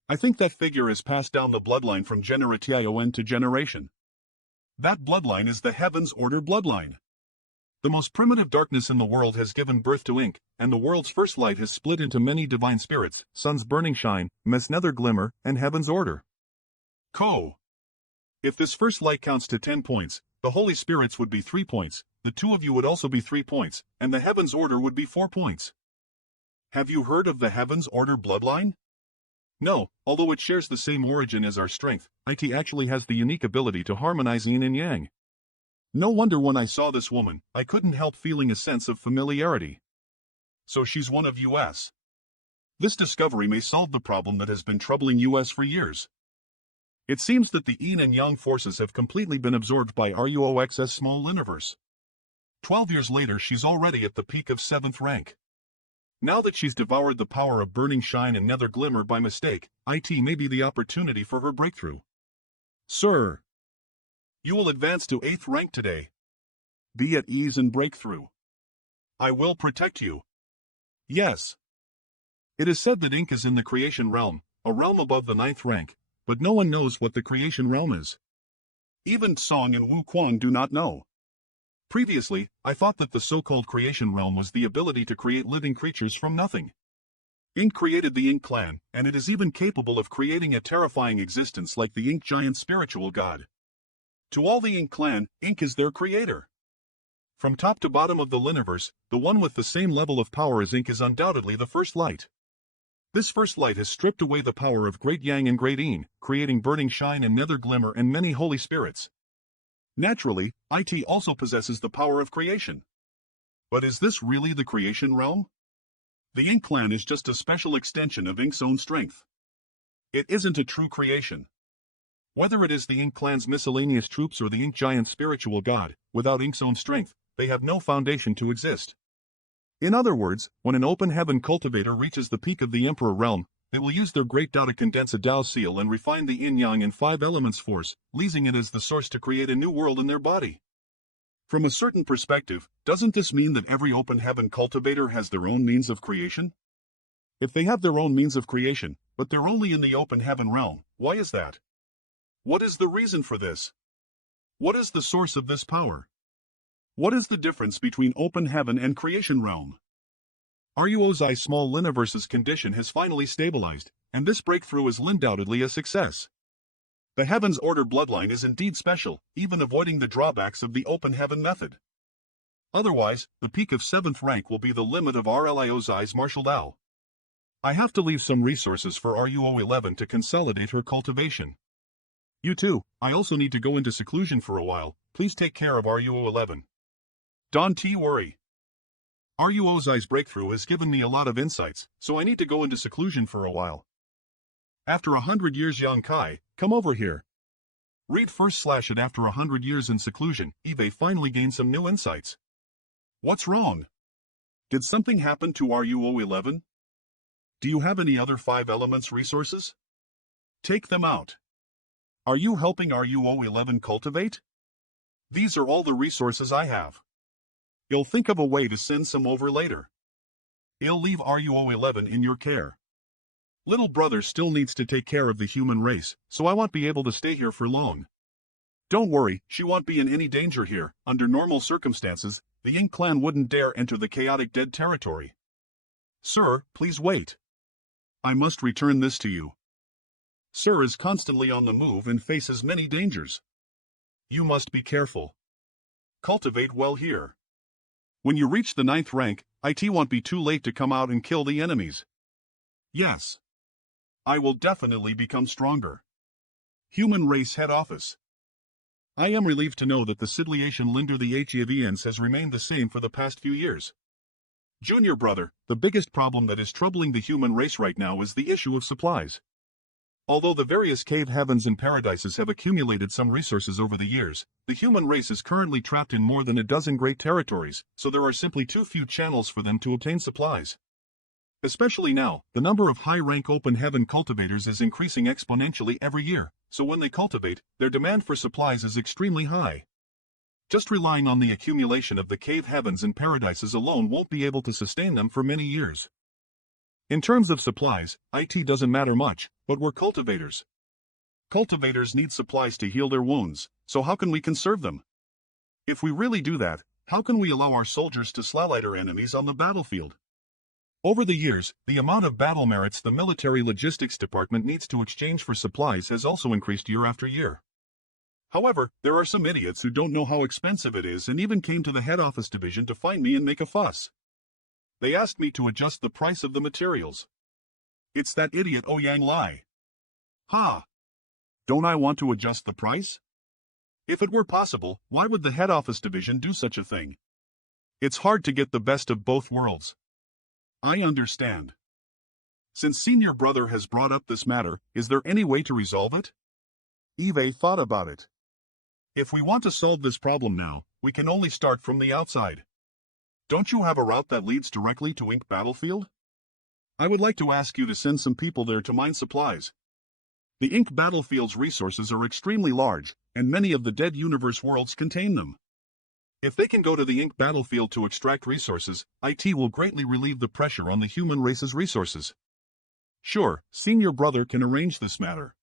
I think that figure has passed down the bloodline from generation to generation. That bloodline is the Heaven's Order bloodline. The most primitive darkness in the world has given birth to ink, and the world's first light has split into many divine spirits, Sun's Burning Shine, MS Nether Glimmer, and Heaven's Order. If this first light counts to 10 points, the Holy Spirits would be 3 points, the two of you would also be 3 points, and the Heaven's Order would be 4 points. Have you heard of the Heaven's Order bloodline? No, although it shares the same origin as our strength, it actually has the unique ability to harmonize yin and yang. No wonder when I saw this woman, I couldn't help feeling a sense of familiarity. So she's one of us. This discovery may solve the problem that has been troubling us for years. It seems that the yin and yang forces have completely been absorbed by RUOX's small universe. 12 years later she's already at the peak of 7th rank. Now that she's devoured the power of Burning Shine and Nether Glimmer by mistake, it may be the opportunity for her breakthrough. Sir, you will advance to 8th rank today. Be at ease and breakthrough. I will protect you. Yes. It is said that ink is in the creation realm, a realm above the 9th rank, but no one knows what the creation realm is. Even Song and Wu Kuang do not know. Previously, I thought that the so-called creation realm was the ability to create living creatures from nothing. Ink created the Ink clan, and it is even capable of creating a terrifying existence like the Ink giant spiritual god. To all the Ink clan, Ink is their creator. From top to bottom of the Liniverse, the one with the same level of power as Ink is undoubtedly the first light. This first light has stripped away the power of Great Yang and Great Een, creating burning shine and nether glimmer and many holy spirits. Naturally, IT also possesses the power of creation. But is this really the creation realm? The Ink clan is just a special extension of Ink's own strength. It isn't a true creation. Whether it is the Ink clan's miscellaneous troops or the Ink giant spiritual god, without Ink's own strength, they have no foundation to exist. In other words, when an open heaven cultivator reaches the peak of the Emperor realm, they will use their great Tao to condense a Tao seal and refine the yin-yang and five elements force, leasing it as the source to create a new world in their body. From a certain perspective, doesn't this mean that every open heaven cultivator has their own means of creation? If they have their own means of creation, but they're only in the open heaven realm, why is that? What is the reason for this? What is the source of this power? What is the difference between open heaven and creation realm? RUOZI's small Liniverse's condition has finally stabilized, and this breakthrough is undoubtedly a success. The Heaven's Order bloodline is indeed special, even avoiding the drawbacks of the open heaven method. Otherwise, the peak of 7th rank will be the limit of RLIOZI's martial Tao. I have to leave some resources for RUO11 to consolidate her cultivation. You too, I also need to go into seclusion for a while, please take care of RUO11. Don't worry. RUOZI's breakthrough has given me a lot of insights, so I need to go into seclusion for a while. After 100 years Yang Kai, come over here. Read // after 100 years in seclusion, Eve finally gained some new insights. What's wrong? Did something happen to RUO11? Do you have any other 5 elements resources? Take them out. Are you helping RUO11 cultivate? These are all the resources I have. You'll think of a way to send some over later. I'll leave RUO11 in your care. Little brother still needs to take care of the human race, so I won't be able to stay here for long. Don't worry, she won't be in any danger here. Under normal circumstances, the Ink clan wouldn't dare enter the chaotic dead territory. Sir, please wait. I must return this to you. Sir is constantly on the move and faces many dangers. You must be careful. Cultivate well here. When you reach the 9th rank, IT won't be too late to come out and kill the enemies. Yes. I will definitely become stronger. Human Race Head Office. I am relieved to know that the situation Linder the HEVNs has remained the same for the past few years. Junior brother, the biggest problem that is troubling the human race right now is the issue of supplies. Although the various cave heavens and paradises have accumulated some resources over the years, the human race is currently trapped in more than a dozen great territories, so there are simply too few channels for them to obtain supplies. Especially now, the number of high-rank open heaven cultivators is increasing exponentially every year, so when they cultivate, their demand for supplies is extremely high. Just relying on the accumulation of the cave heavens and paradises alone won't be able to sustain them for many years. In terms of supplies, IT doesn't matter much, but we're cultivators. Cultivators need supplies to heal their wounds, so how can we conserve them? If we really do that, how can we allow our soldiers to slalight our enemies on the battlefield? Over the years, the amount of battle merits the military logistics department needs to exchange for supplies has also increased year after year. However, there are some idiots who don't know how expensive it is and even came to the head office division to find me and make a fuss. They asked me to adjust the price of the materials. It's that idiot Ouyang Lai. Ha! Don't I want to adjust the price? If it were possible, why would the head office division do such a thing? It's hard to get the best of both worlds. I understand. Since senior brother has brought up this matter, is there any way to resolve it? Eve thought about it. If we want to solve this problem now, we can only start from the outside. Don't you have a route that leads directly to Ink Battlefield? I would like to ask you to send some people there to mine supplies. The Ink Battlefield's resources are extremely large, and many of the dead universe worlds contain them. If they can go to the Ink Battlefield to extract resources, IT will greatly relieve the pressure on the human race's resources. Sure, senior brother can arrange this matter.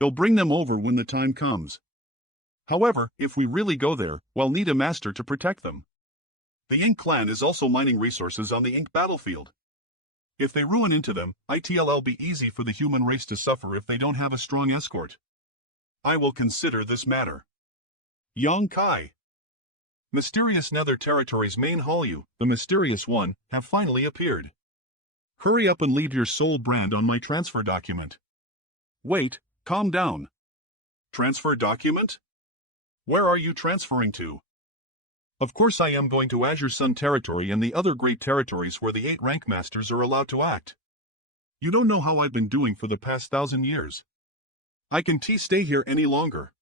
He'll bring them over when the time comes. However, if we really go there, we'll need a master to protect them. The Ink clan is also mining resources on the Ink Battlefield. If they ruin into them, it'll be easy for the human race to suffer if they don't have a strong escort. I will consider this matter. Young Kai. Mysterious Nether Territory's main Hallyu, the mysterious one, have finally appeared. Hurry up and leave your soul brand on my transfer document. Wait, calm down. Transfer document? Where are you transferring to? Of course I am going to Azure Sun Territory and the other great territories where the 8 rank masters are allowed to act. You don't know how I've been doing for the past 1,000 years. I can't stay here any longer.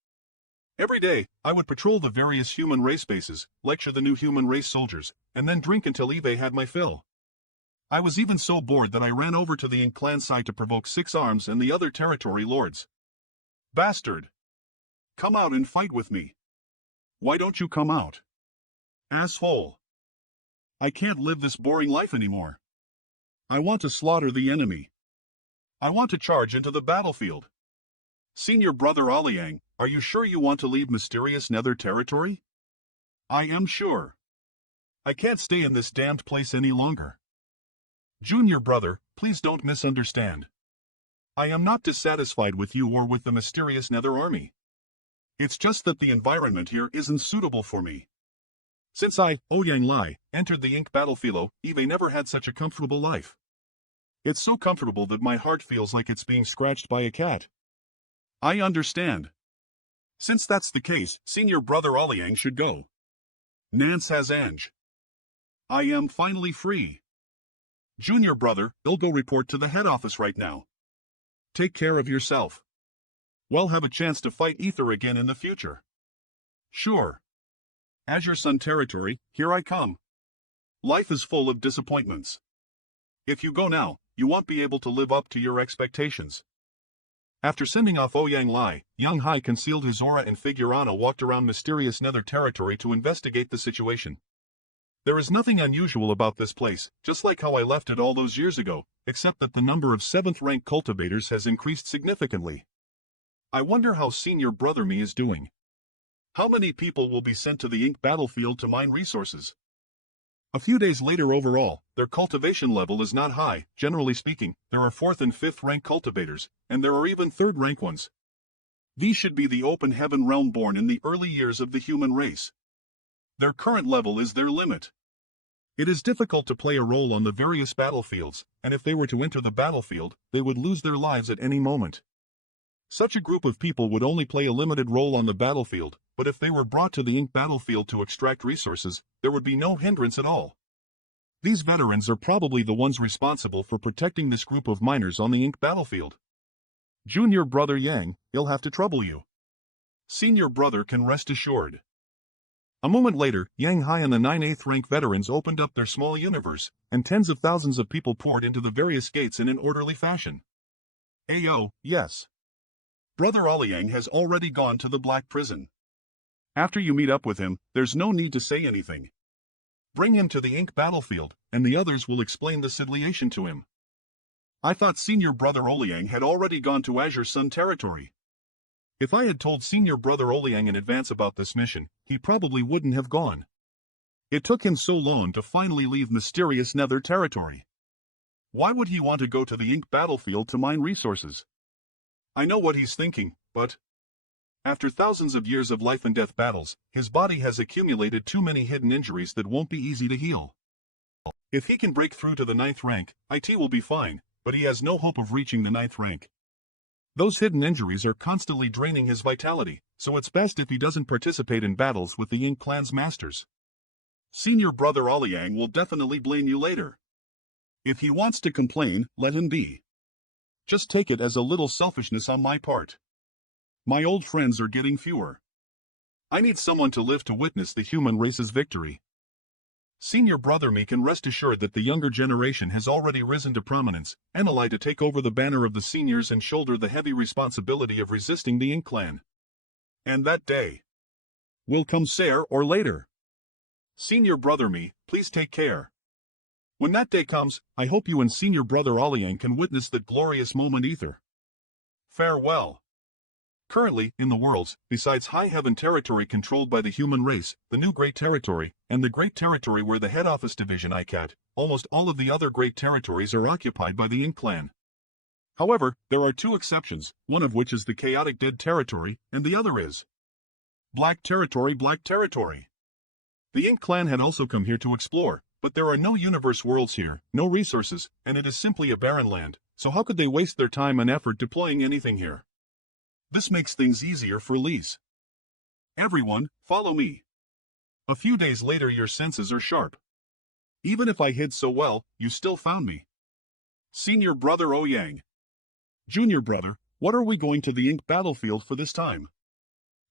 Every day, I would patrol the various human race bases, lecture the new human race soldiers, and then drink until Eve had my fill. I was even so bored that I ran over to the Ink clan side to provoke 6 Arms and the other territory lords. Bastard! Come out and fight with me. Why don't you come out? Asshole! I can't live this boring life anymore. I want to slaughter the enemy. I want to charge into the battlefield. Senior Brother Oliang, are you sure you want to leave mysterious Nether Territory? I am sure. I can't stay in this damned place any longer. Junior Brother, please don't misunderstand. I am not dissatisfied with you or with the mysterious Nether Army. It's just that the environment here isn't suitable for me. Since I, Ouyang Lai, entered the Ink battlefield, Eve never had such a comfortable life. It's so comfortable that my heart feels like it's being scratched by a cat. I understand. Since that's the case, Senior Brother Oliang should go. Nance has Ange. I am finally free. Junior Brother, I'll go report to the head office right now. Take care of yourself. We'll have a chance to fight Ether again in the future. Sure. Azure Sun Territory, here I come. Life is full of disappointments. If you go now, you won't be able to live up to your expectations. After sending off Ouyang Lai, Young Hai concealed his aura and Figurana walked around mysterious Nether Territory to investigate the situation. There is nothing unusual about this place, just like how I left it all those years ago, except that the number of 7th rank cultivators has increased significantly. I wonder how Senior Brother Me is doing. How many people will be sent to the Ink battlefield to mine resources? A few days later overall, their cultivation level is not high. Generally speaking, there are 4th and 5th rank cultivators, and there are even 3rd rank ones. These should be the open heaven realm born in the early years of the human race. Their current level is their limit. It is difficult to play a role on the various battlefields, and if they were to enter the battlefield, they would lose their lives at any moment. Such a group of people would only play a limited role on the battlefield, but if they were brought to the Ink battlefield to extract resources, there would be no hindrance at all. These veterans are probably the ones responsible for protecting this group of miners on the Ink battlefield. Junior Brother Yang, he'll have to trouble you. Senior Brother can rest assured. A moment later, Yang Hai and the 9th rank veterans opened up their small universe, and tens of thousands of people poured into the various gates in an orderly fashion. Ayo, yes. Brother Oliang has already gone to the Black Prison. After you meet up with him, there's no need to say anything. Bring him to the Ink battlefield, and the others will explain the situation to him. I thought Senior Brother Oliang had already gone to Azure Sun Territory. If I had told Senior Brother Oliang in advance about this mission, he probably wouldn't have gone. It took him so long to finally leave mysterious Nether Territory. Why would he want to go to the Ink battlefield to mine resources? I know what he's thinking, but after thousands of years of life and death battles, his body has accumulated too many hidden injuries that won't be easy to heal. If he can break through to the 9th rank, IT will be fine, but he has no hope of reaching the 9th rank. Those hidden injuries are constantly draining his vitality, so it's best if he doesn't participate in battles with the Ink clan's masters. Senior Brother Oliang will definitely blame you later. If he wants to complain, let him be. Just take it as a little selfishness on my part. My old friends are getting fewer. I need someone to live to witness the human race's victory. Senior Brother Me can rest assured that the younger generation has already risen to prominence, and ally to take over the banner of the seniors and shoulder the heavy responsibility of resisting the Ink clan. And that day will come sooner or later. Senior Brother Me, please take care. When that day comes, I hope you and Senior Brother Oliang can witness that glorious moment Ether. Farewell. Currently, in the worlds, besides High Heaven territory controlled by the human race, the new Great Territory, and the Great Territory where the head office division ICAT, almost all of the other great territories are occupied by the Ink clan. However, there are two exceptions, one of which is the chaotic dead territory, and the other is Black Territory. Black Territory. The Ink clan had also come here to explore, but there are no universe worlds here, no resources, and it is simply a barren land, so how could they waste their time and effort deploying anything here? This makes things easier for Lise. Everyone, follow me. A few days later your senses are sharp. Even if I hid so well, you still found me. Senior brother Ouyang. Junior brother, what are we going to the Ink battlefield for this time?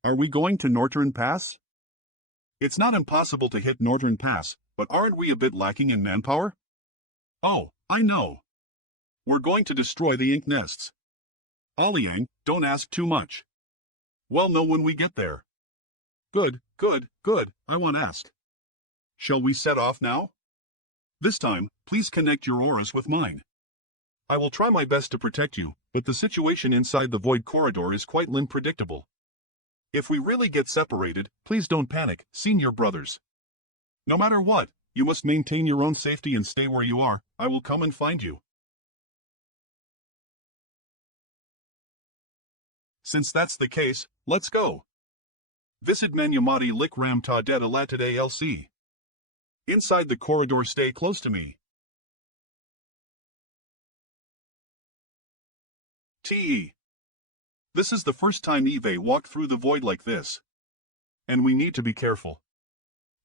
Are we going to Northern Pass? It's not impossible to hit Northern Pass, but aren't we a bit lacking in manpower? Oh, I know. We're going to destroy the Ink nests. Ouyang, don't ask too much. We'll know when we get there. Good, I won't ask. Shall we set off now? This time, please connect your auras with mine. I will try my best to protect you, but the situation inside the Void Corridor is quite unpredictable. If we really get separated, please don't panic, senior brothers. No matter what, you must maintain your own safety and stay where you are. I will come and find you. Since that's the case, let's go. Visit Manhwa Recap Cultivation LC. Inside the corridor, stay close to me. T.E. This is the first time Eve walked through the void like this. And we need to be careful.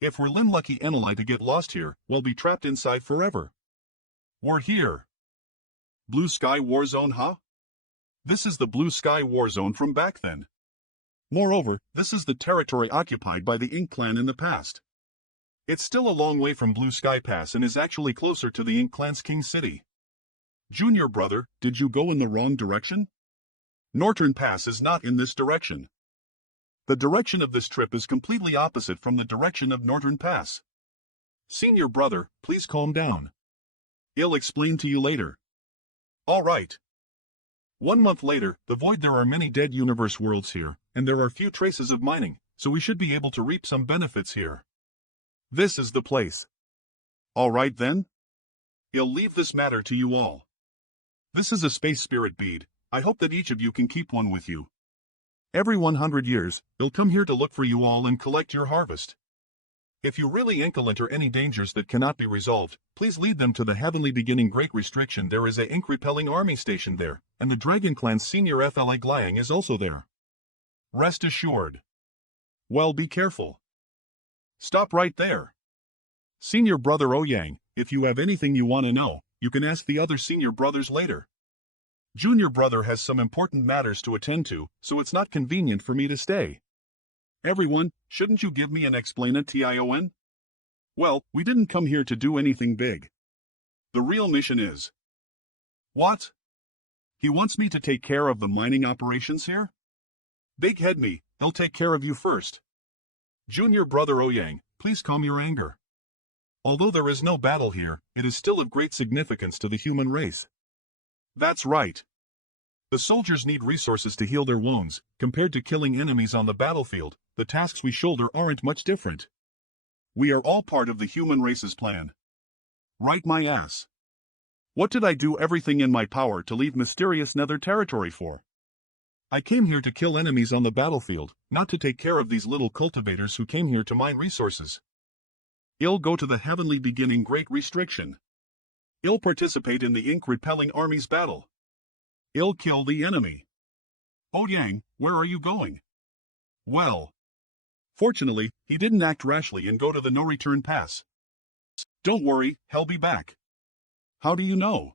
If we're unlucky to get lost here, we'll be trapped inside forever. We're here. Blue Sky War Zone, huh? This is the Blue Sky War Zone from back then. Moreover, this is the territory occupied by the Ink clan in the past. It's still a long way from Blue Sky Pass and is actually closer to the Ink clan's King City. Junior brother, did you go in the wrong direction? Northern Pass is not in this direction. The direction of this trip is completely opposite from the direction of Northern Pass. Senior brother, please calm down. I'll explain to you later. All right. 1 month later, the Void. There are many dead universe worlds here, and there are few traces of mining, so we should be able to reap some benefits here. This is the place. All right then? I'll leave this matter to you all. This is a space spirit bead. I hope that each of you can keep one with you. Every 100 years, I'll come here to look for you all and collect your harvest. If you really encounter any dangers that cannot be resolved, please lead them to the Heavenly Beginning Great Restriction. There is a ink repelling army stationed there, and the Dragon Clan's senior FLA Glyang is also there. Rest assured. Well, be careful. Stop right there. Senior brother Ouyang, if you have anything you want to know, you can ask the other senior brothers later. Junior brother has some important matters to attend to, so it's not convenient for me to stay. Everyone, shouldn't you give me an explanation? Well, we didn't come here to do anything big. The real mission is... What? He wants me to take care of the mining operations here? Big head me, I'll take care of you first. Junior brother Ouyang, please calm your anger. Although there is no battle here, it is still of great significance to the human race. That's right. The soldiers need resources to heal their wounds. Compared to killing enemies on the battlefield, the tasks we shoulder aren't much different. We are all part of the human race's plan. Right my ass. What did I do everything in my power to leave mysterious nether territory for? I came here to kill enemies on the battlefield, not to take care of these little cultivators who came here to mine resources. I'll go to the Heavenly Beginning Great Restriction. I'll participate in the Ink Repelling Army's battle. I'll kill the enemy. Ouyang, where are you going? Well. Fortunately, he didn't act rashly and go to the no-return pass. Don't worry, he'll be back. How do you know?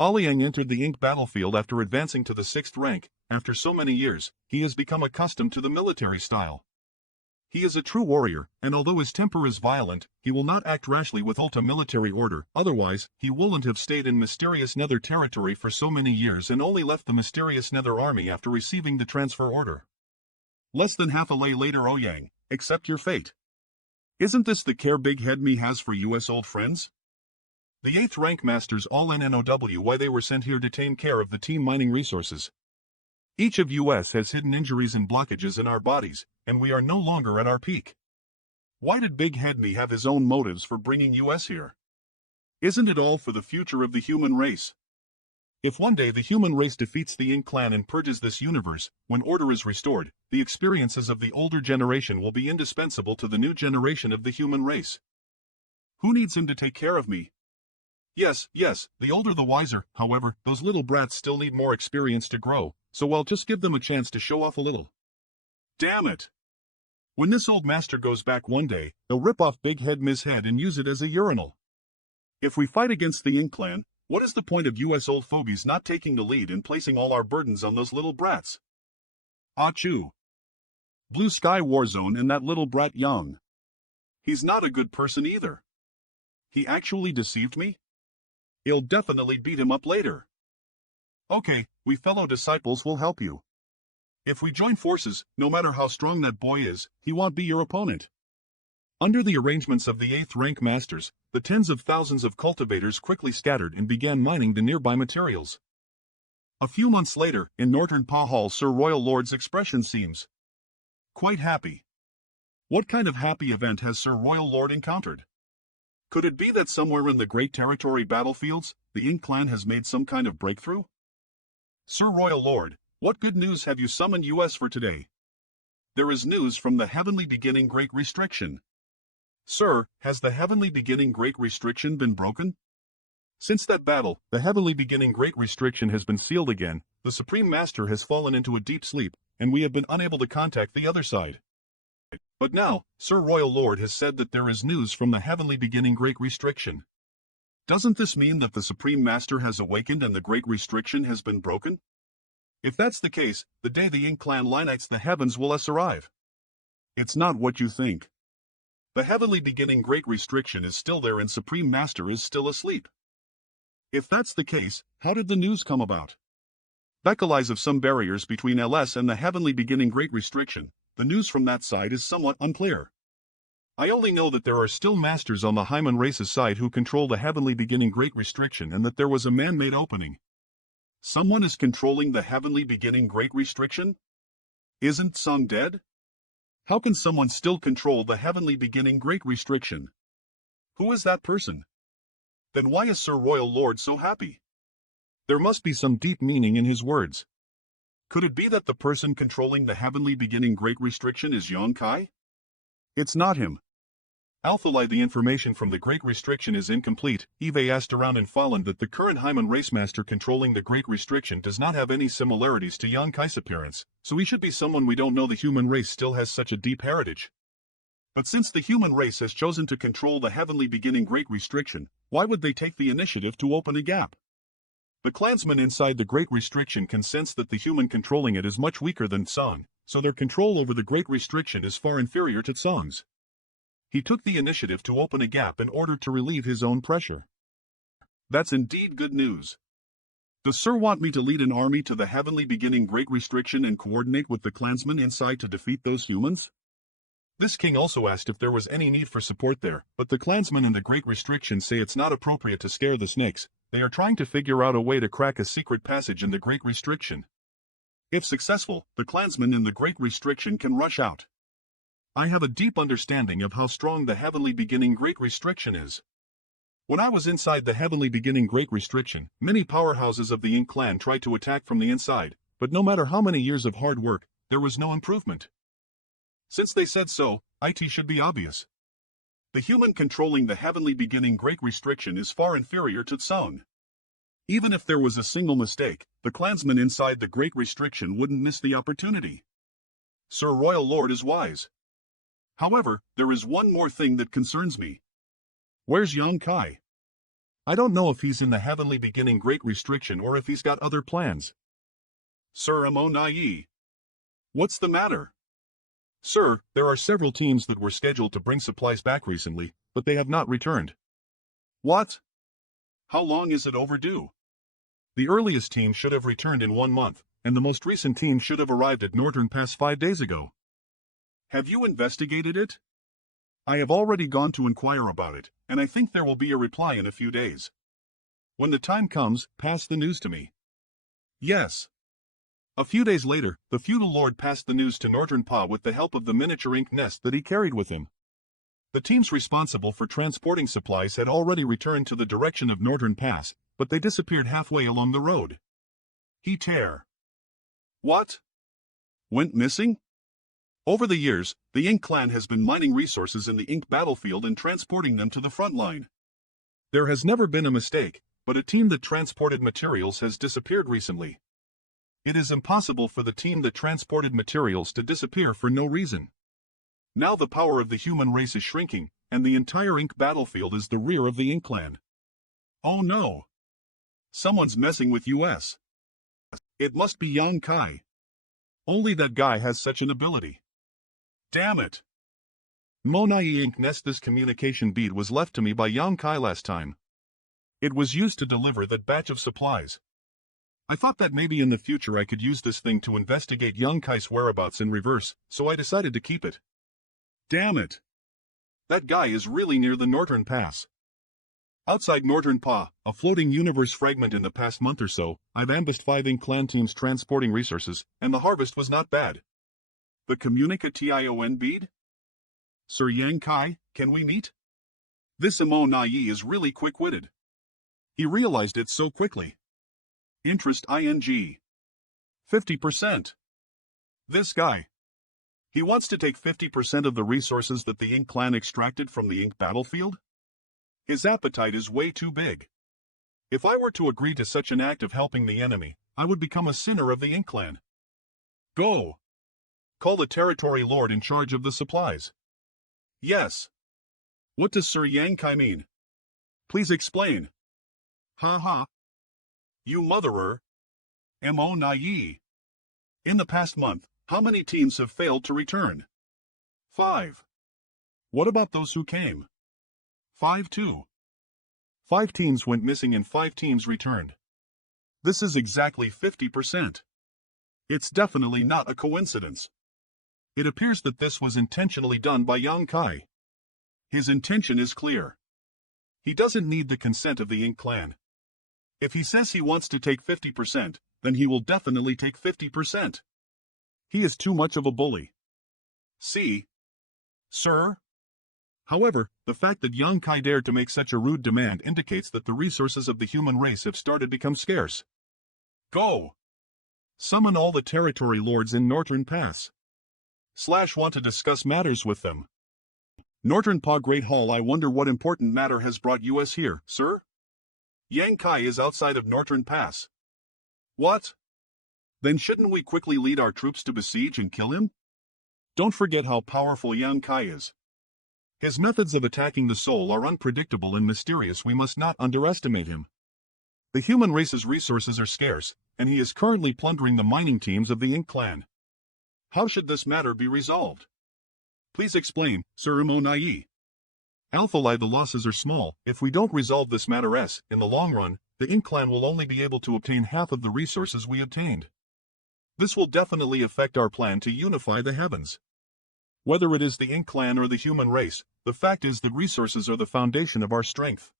Ouyang entered the Ink battlefield after advancing to the 6th rank. After so many years, he has become accustomed to the military style. He is a true warrior, and although his temper is violent, he will not act rashly without a military order. Otherwise, he wouldn't have stayed in mysterious nether territory for so many years and only left the mysterious nether army after receiving the transfer order. Less than half a day later. Ouyang, accept your fate. Isn't this the care Big Head Me has for you as old friends? The 8th rank masters all know why they were sent here to take care of the team mining resources. Each of us has hidden injuries and blockages in our bodies, and we are no longer at our peak. Why did Big Head Me have his own motives for bringing us here? Isn't it all for the future of the human race? If one day the human race defeats the Ink clan and purges this universe, when order is restored, the experiences of the older generation will be indispensable to the new generation of the human race. Who needs him to take care of me? Yes, the older the wiser. However, those little brats still need more experience to grow, so I'll just give them a chance to show off a little. Damn it! When this old master goes back one day, they'll rip off Big Head Ms. Head and use it as a urinal. If we fight against the Ink clan, what is the point of US old fogies not taking the lead and placing all our burdens on those little brats? Achoo. Blue Sky Warzone and that little brat Young. He's not a good person either. He actually deceived me? I'll definitely beat him up later. Okay, we fellow disciples will help you. If we join forces, no matter how strong that boy is, he won't be your opponent. Under the arrangements of the 8th rank masters, the tens of thousands of cultivators quickly scattered and began mining the nearby materials. A few months later, in Northern Pa Hall, Sir Royal Lord's expression seems quite happy. What kind of happy event has Sir Royal Lord encountered? Could it be that somewhere in the great territory battlefields, the Ink clan has made some kind of breakthrough? Sir Royal Lord, what good news have you summoned us for today? There is news from the Heavenly Beginning Great Restriction. Sir, has the Heavenly Beginning Great Restriction been broken? Since that battle, the Heavenly Beginning Great Restriction has been sealed again, the Supreme Master has fallen into a deep sleep, and we have been unable to contact the other side. But now, Sir Royal Lord has said that there is news from the Heavenly Beginning Great Restriction. Doesn't this mean that the Supreme Master has awakened and the Great Restriction has been broken? If that's the case, the day the Ink clan unites the heavens will arrive. It's not what you think. The Heavenly Beginning Great Restriction is still there and Supreme Master is still asleep. If that's the case, how did the news come about? Becca lies of some barriers between LS and the Heavenly Beginning Great Restriction. The news from that side is somewhat unclear. I only know that there are still masters on the Hyman race's side who control the Heavenly Beginning Great Restriction and that there was a man-made opening. Someone is controlling the Heavenly Beginning Great Restriction? Isn't Sung dead? How can someone still control the Heavenly Beginning Great Restriction? Who is that person? Then why is Sir Royal Lord so happy? There must be some deep meaning in his words. Could it be that the person controlling the Heavenly Beginning Great Restriction is Yonkai? It's not him. Alphalai, the information from the Great Restriction is incomplete. Eve asked around and found that the current Hyman race master controlling the Great Restriction does not have any similarities to Yonkai's appearance, so he should be someone we don't know. The human race still has such a deep heritage. But since the human race has chosen to control the Heavenly Beginning Great Restriction, why would they take the initiative to open a gap? The clansmen inside the Great Restriction can sense that the human controlling it is much weaker than Song, so their control over the Great Restriction is far inferior to Song's. He took the initiative to open a gap in order to relieve his own pressure. That's indeed good news. Does Sir want me to lead an army to the Heavenly Beginning Great Restriction and coordinate with the clansmen inside to defeat those humans? This king also asked if there was any need for support there, but the clansmen in the Great Restriction say it's not appropriate to scare the snakes. They are trying to figure out a way to crack a secret passage in the Great Restriction. If successful, the clansmen in the Great Restriction can rush out. I have a deep understanding of how strong the Heavenly Beginning Great Restriction is. When I was inside the Heavenly Beginning Great Restriction, many powerhouses of the Ink clan tried to attack from the inside, but no matter how many years of hard work, there was no improvement. Since they said so, it should be obvious. The human controlling the Heavenly Beginning Great Restriction is far inferior to Tsung. Even if there was a single mistake, the clansmen inside the Great Restriction wouldn't miss the opportunity. Sir Royal Lord is wise. However, there is one more thing that concerns me. Where's Yonkai? I don't know if he's in the Heavenly Beginning Great Restriction or if he's got other plans. Sir Amonai. What's the matter? Sir, there are several teams that were scheduled to bring supplies back recently, but they have not returned. What? How long is it overdue? The earliest team should have returned in 1 month, and the most recent team should have arrived at Northern Pass 5 days ago. Have you investigated it? I have already gone to inquire about it, and I think there will be a reply in a few days. When the time comes, pass the news to me. Yes. A few days later, the feudal lord passed the news to Northern Pa with the help of the miniature ink nest that he carried with him. The teams responsible for transporting supplies had already returned to the direction of Northern Pass, but they disappeared halfway along the road. He tear. What? Went missing? Over the years, the Ink clan has been mining resources in the Ink battlefield and transporting them to the front line. There has never been a mistake, but a team that transported materials has disappeared recently. It is impossible for the team that transported materials to disappear for no reason. Now the power of the human race is shrinking, and the entire Ink battlefield is the rear of the Ink clan. Oh no! Someone's messing with us. It must be Yang Kai. Only that guy has such an ability. Damn it! Monai Ink Nest. This communication bead was left to me by Yang Kai last time. It was used to deliver that batch of supplies. I thought that maybe in the future I could use this thing to investigate Yang Kai's whereabouts in reverse, so I decided to keep it. Damn it! That guy is really near the Northern Pass. Outside Northern Pa, a floating universe fragment. In the past month or so, I've ambushed 5 Ink clan teams transporting resources, and the harvest was not bad. The Communica-Tion bead? Sir Yang Kai, can we meet? This Imo Nai is really quick-witted. He realized it so quickly. Interest ing. 50%. This guy. He wants to take 50% of the resources that the Ink clan extracted from the Ink battlefield? His appetite is way too big. If I were to agree to such an act of helping the enemy, I would become a sinner of the Ink clan. Go! Call the territory lord in charge of the supplies. Yes. What does Sir Yang Kai mean? Please explain. Ha ha. You motherer. Mo Nai. In the past month, how many teams have failed to return? 5. What about those who came? 5 too. 5 teams went missing and 5 teams returned. This is exactly 50%. It's definitely not a coincidence. It appears that this was intentionally done by Yang Kai. His intention is clear. He doesn't need the consent of the Ink clan. If he says he wants to take 50%, then he will definitely take 50%. He is too much of a bully. See? Sir? However, the fact that Yang Kai dared to make such a rude demand indicates that the resources of the human race have started to become scarce. Go! Summon all the territory lords in Northern Pass. / want to discuss matters with them. Northern Pa Great Hall. I wonder what important matter has brought us here, sir? Yang Kai is outside of Northern Pass. What? Then shouldn't we quickly lead our troops to besiege and kill him? Don't forget how powerful Yang Kai is. His methods of attacking the soul are unpredictable and mysterious. We must not underestimate him. The human race's resources are scarce, and he is currently plundering the mining teams of the Ink clan. How should this matter be resolved? Please explain, Sir Imo Nai. Alpha Li, the losses are small. If we don't resolve this matter, in the long run, the Ink clan will only be able to obtain half of the resources we obtained. This will definitely affect our plan to unify the heavens. Whether it is the Ink clan or the human race, the fact is that resources are the foundation of our strength.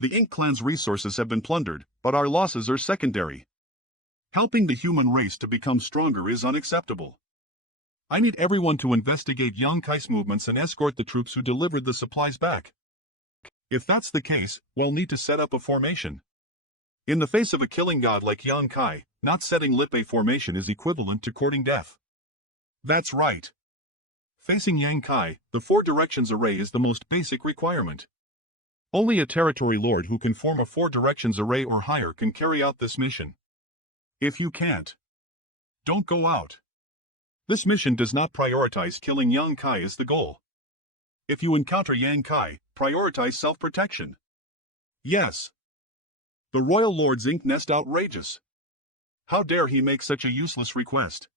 The Ink clan's resources have been plundered, but our losses are secondary. Helping the human race to become stronger is unacceptable. I need everyone to investigate Yang Kai's movements and escort the troops who delivered the supplies back. If that's the case, we'll need to set up a formation. In the face of a killing god like Yang Kai, not setting Lippe formation is equivalent to courting death. That's right. Facing Yang Kai, the 4 directions array is the most basic requirement. Only a territory lord who can form a 4 directions array or higher can carry out this mission. If you can't, don't go out. This mission does not prioritize killing Yang Kai as the goal. If you encounter Yang Kai, prioritize self-protection. Yes. The Royal Lord's Ink Nest outrageous. How dare he make such a useless request?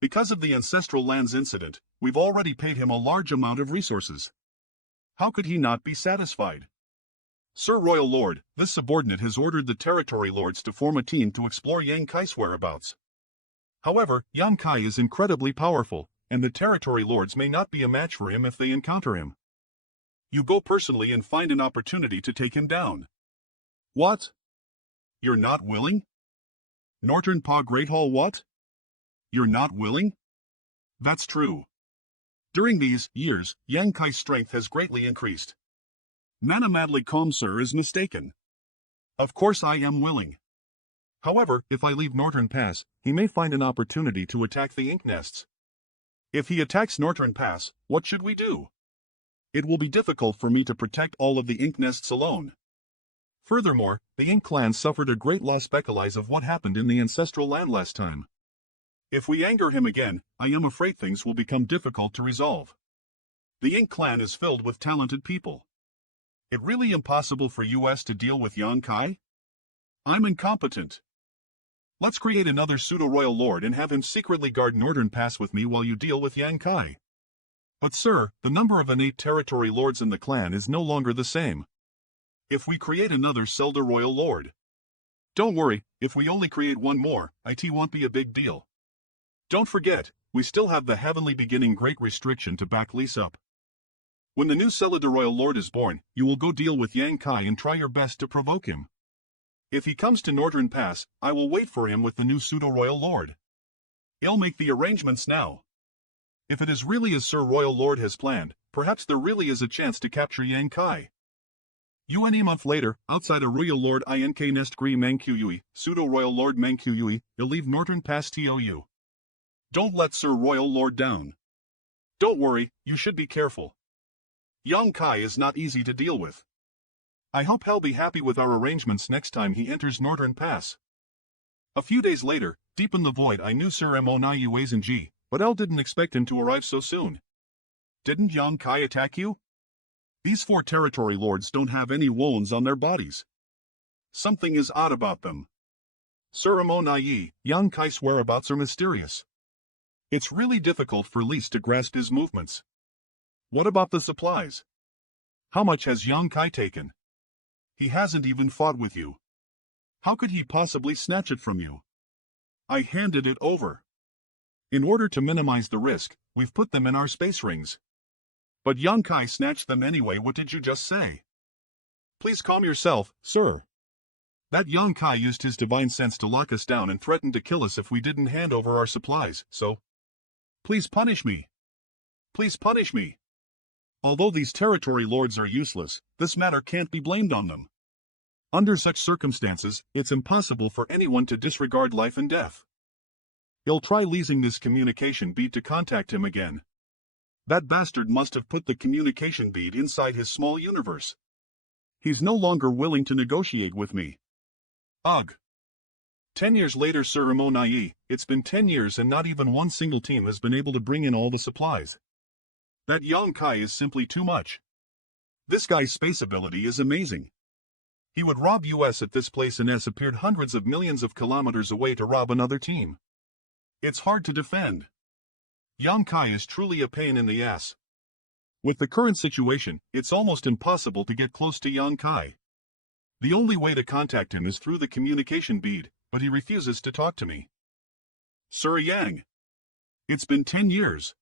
Because of the Ancestral Lands incident, we've already paid him a large amount of resources. How could he not be satisfied? Sir Royal Lord, this subordinate has ordered the territory lords to form a team to explore Yang Kai's whereabouts. However, Yang Kai is incredibly powerful, and the territory lords may not be a match for him if they encounter him. You go personally and find an opportunity to take him down. What? You're not willing? Northern Pa Great Hall, what? You're not willing? That's true. During these years, Yang Kai's strength has greatly increased. Nana madly calm sir is mistaken. Of course I am willing. However, if I leave Northern Pass, he may find an opportunity to attack the ink nests. If he attacks Northern Pass, what should we do? It will be difficult for me to protect all of the ink nests alone. Furthermore, the Ink clan suffered a great loss because of what happened in the ancestral land last time. If we anger him again, I am afraid things will become difficult to resolve. The Ink clan is filled with talented people. It really impossible for us to deal with Yang Kai? I'm incompetent. Let's create another pseudo-royal lord and have him secretly guard Northern Pass with me while you deal with Yang Kai. But sir, the number of innate territory lords in the clan is no longer the same. If we create another pseudo-royal lord. Don't worry, if we only create one more, it won't be a big deal. Don't forget, we still have the heavenly beginning great restriction to back lease up. When the new Royal Lord is born, you will go deal with Yang Kai and try your best to provoke him. If he comes to Northern Pass, I will wait for him with the new pseudo-royal lord. I'll make the arrangements now. If it is really as Sir Royal Lord has planned, perhaps there really is a chance to capture Yang Kai. Any month later, outside a Royal Lord Ink Nest Gree Mankyui, Pseudo-Royal Lord Mankyui, you'll leave Northern Pass TOU. Don't let Sir Royal Lord down. Don't worry, you should be careful. Yang Kai is not easy to deal with. I hope he'll be happy with our arrangements next time he enters Northern Pass. A few days later, deep in the void I knew Sir Moni G, but I didn't expect him to arrive so soon. Didn't Yang Kai attack you? These 4 territory lords don't have any wounds on their bodies. Something is odd about them. Sir Moni, Yang Kai's whereabouts are mysterious. It's really difficult for Lise to grasp his movements. What about the supplies? How much has Yang Kai taken? He hasn't even fought with you. How could he possibly snatch it from you? I handed it over. In order to minimize the risk, we've put them in our space rings. But Yang Kai snatched them anyway. What did you just say? Please calm yourself, sir. That Yang Kai used his divine sense to lock us down and threatened to kill us if we didn't hand over our supplies, so... Please punish me. Please punish me. Although these territory lords are useless, this matter can't be blamed on them. Under such circumstances, it's impossible for anyone to disregard life and death. He'll try leasing this communication bead to contact him again. That bastard must have put the communication bead inside his small universe. He's no longer willing to negotiate with me. Ugh. 10 years later, Sir Moni, it's been 10 years and not even one single team has been able to bring in all the supplies. That Yang Kai is simply too much. This guy's space ability is amazing. He would rob us at this place and has appeared hundreds of millions of kilometers away to rob another team. It's hard to defend. Yang Kai is truly a pain in the ass. With the current situation, it's almost impossible to get close to Yang Kai. The only way to contact him is through the communication bead, but he refuses to talk to me. Sir Yang. It's been 10 years.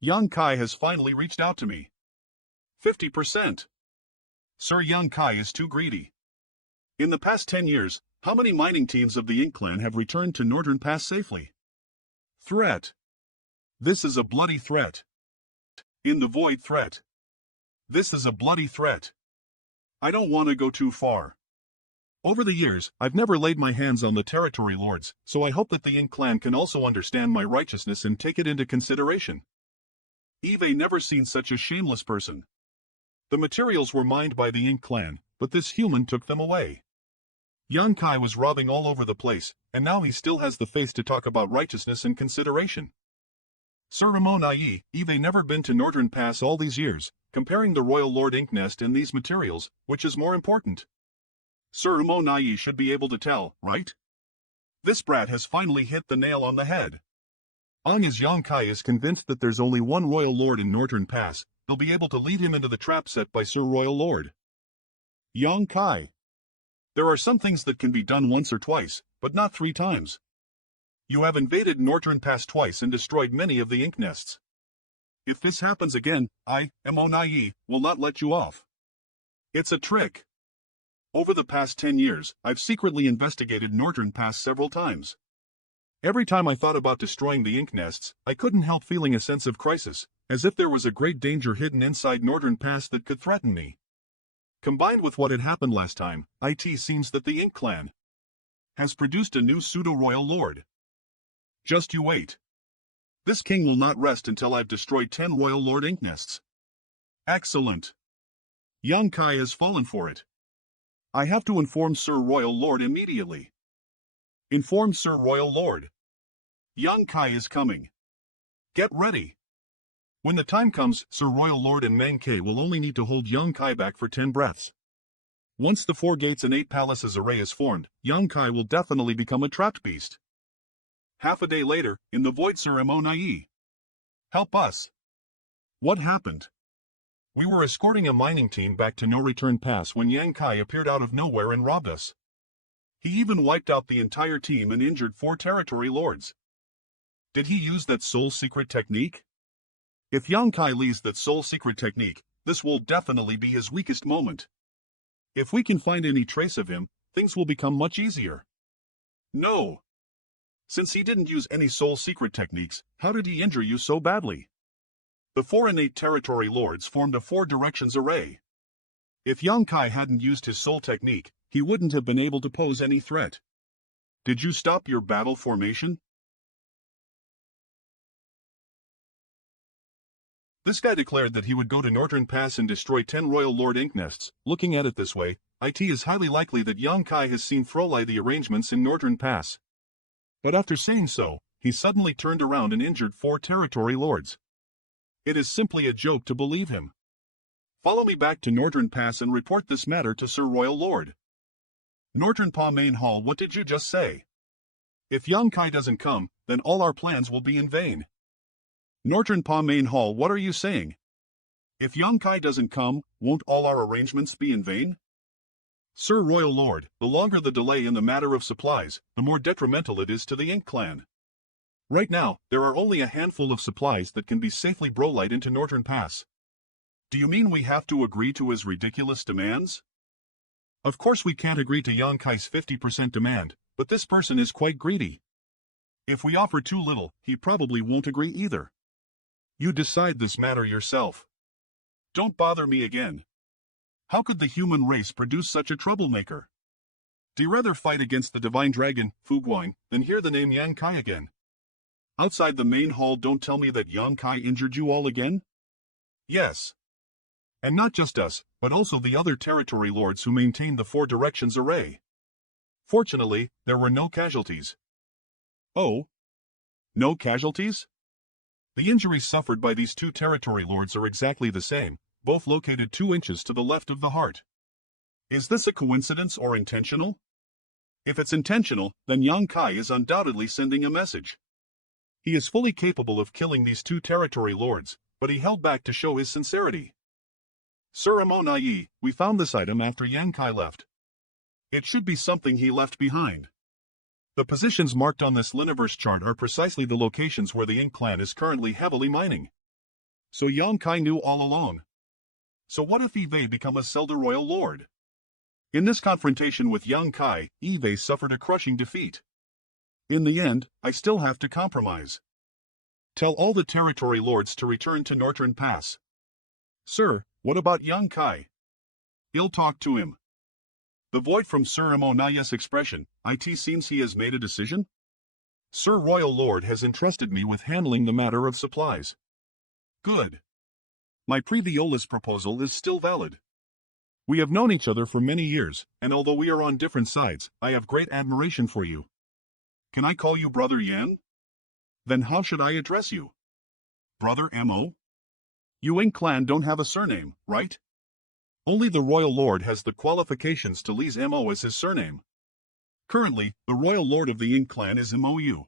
Yang Kai has finally reached out to me. 50%. Sir Yang Kai is too greedy. In the past 10 years, how many mining teams of the Ink clan have returned to Northern Pass safely? Threat. This is a bloody threat. In the void threat. This is a bloody threat. I don't want to go too far. Over the years, I've never laid my hands on the territory lords, so I hope that the Ink clan can also understand my righteousness and take it into consideration. Eve never seen such a shameless person. The materials were mined by the Ink clan, but this human took them away. Yang Kai was robbing all over the place, and now he still has the face to talk about righteousness and consideration. Sir Moni, Eve never been to Northern Pass all these years, comparing the Royal Lord Ink Nest and these materials, which is more important? Sir Moni should be able to tell, right? This brat has finally hit the nail on the head. As Yang Kai is convinced that there's only one Royal Lord in Northern Pass, they'll be able to lead him into the trap set by Sir Royal Lord. Yang Kai. There are some things that can be done once or twice, but not 3 times. You have invaded Northern Pass twice and destroyed many of the ink nests. If this happens again, Moni, will not let you off. It's a trick. Over the past 10 years, I've secretly investigated Northern Pass several times. Every time I thought about destroying the ink nests, I couldn't help feeling a sense of crisis, As if there was a great danger hidden inside Northern Pass that could threaten me. Combined with what had happened last time, it seems that the Ink clan has produced a new pseudo-royal lord. Just you wait. This king will not rest until I've destroyed 10 royal lord ink nests. Excellent. Young Kai has fallen for it. I have to inform Sir Royal Lord immediately. Inform Sir Royal Lord. Young Kai is coming. Get ready. When the time comes, Sir Royal Lord and Mankei will only need to hold Young Kai back for 10 breaths. Once the 4 gates and 8 palaces array is formed, Young Kai will definitely become a trapped beast. Half a day later, in the void ceremony. Help us. What happened? We were escorting a mining team back to No Return Pass when Yang Kai appeared out of nowhere and robbed us. He even wiped out the entire team and injured 4 territory lords. Did he use that soul secret technique? If Yang Kai leaves that soul secret technique, this will definitely be his weakest moment. If we can find any trace of him, things will become much easier. No. Since he didn't use any soul secret techniques, how did he injure you so badly? The 4 and 8 territory lords formed a 4 directions array. If Yang Kai hadn't used his soul technique, he wouldn't have been able to pose any threat. Did you stop your battle formation? This guy declared that he would go to Northern Pass and destroy 10 Royal Lord Ink nests. Looking at it this way, it is highly likely that Yang Kai has seen thoroughly the arrangements in Northern Pass. But after saying so, he suddenly turned around and injured 4 territory lords. It is simply a joke to believe him. Follow me back to Northern Pass and report this matter to Sir Royal Lord. Northern Pa Main Hall, what did you just say? If Yang Kai doesn't come, then all our plans will be in vain. Northern Pa Main Hall, what are you saying? If Yang Kai doesn't come, won't all our arrangements be in vain? Sir Royal Lord, the longer the delay in the matter of supplies, the more detrimental it is to the Ink clan. Right now, there are only a handful of supplies that can be safely brolight into Northern Pass. Do you mean we have to agree to his ridiculous demands? Of course we can't agree to Yang Kai's 50% demand, but this person is quite greedy. If we offer too little, he probably won't agree either. You decide this matter yourself. Don't bother me again. How could the human race produce such a troublemaker? Do you rather fight against the divine dragon, Fuguang, than hear the name Yang Kai again? Outside the main hall, don't tell me that Yang Kai injured you all again? Yes. And not just us, but also the other territory lords who maintained the 4 directions array. Fortunately, there were no casualties. Oh? No casualties? The injuries suffered by these 2 territory lords are exactly the same, both located 2 inches to the left of the heart. Is this a coincidence or intentional? If it's intentional, then Yang Kai is undoubtedly sending a message. He is fully capable of killing these 2 territory lords, but he held back to show his sincerity. Sir Amonai, we found this item after Yang Kai left. It should be something he left behind. The positions marked on this Liniverse chart are precisely the locations where the Ink clan is currently heavily mining. So Yang Kai knew all along. So what if Eve become a Zelda Royal Lord? In this confrontation with Yang Kai, Eve suffered a crushing defeat. In the end, I still have to compromise. Tell all the territory lords to return to Northern Pass. Sir, what about Yang Kai? I'll talk to him. The void from Sir Amonai's expression, it seems he has made a decision? Sir Royal Lord has entrusted me with handling the matter of supplies. Good. My previous proposal is still valid. We have known each other for many years, and although we are on different sides, I have great admiration for you. Can I call you Brother Yan? Then how should I address you? Brother Mo? You Ink clan don't have a surname, right? Only the Royal Lord has the qualifications to lease Mo as his surname. Currently, the Royal Lord of the Ink clan is Mou.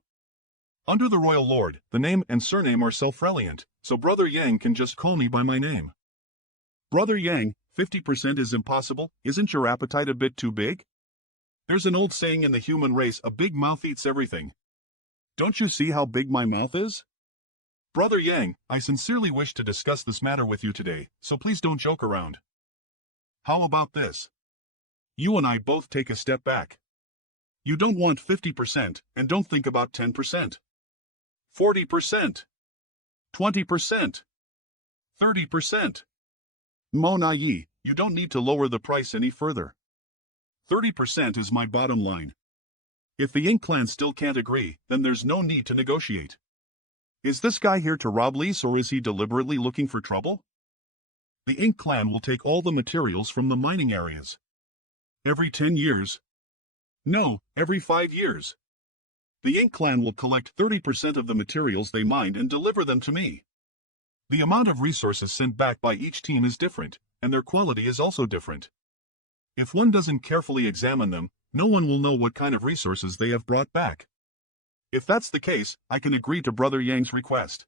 Under the Royal Lord, the name and surname are self-reliant, so Brother Yang can just call me by my name. Brother Yang, 50% is impossible, isn't your appetite a bit too big? There's an old saying in the human race, a big mouth eats everything. Don't you see how big my mouth is? Brother Yang, I sincerely wish to discuss this matter with you today, so please don't joke around. How about this? You and I both take a step back. You don't want 50%, and don't think about 10%. 40%. 20%. 30%. Monayi, you don't need to lower the price any further. 30% is my bottom line. If the Ink Clan still can't agree, then there's no need to negotiate. Is this guy here to rob lease or is he deliberately looking for trouble? The Ink Clan will take all the materials from the mining areas. Every 10 years? No, every 5 years. The Ink Clan will collect 30% of the materials they mined and deliver them to me. The amount of resources sent back by each team is different, and their quality is also different. If one doesn't carefully examine them, no one will know what kind of resources they have brought back. If that's the case, I can agree to Brother Yang's request.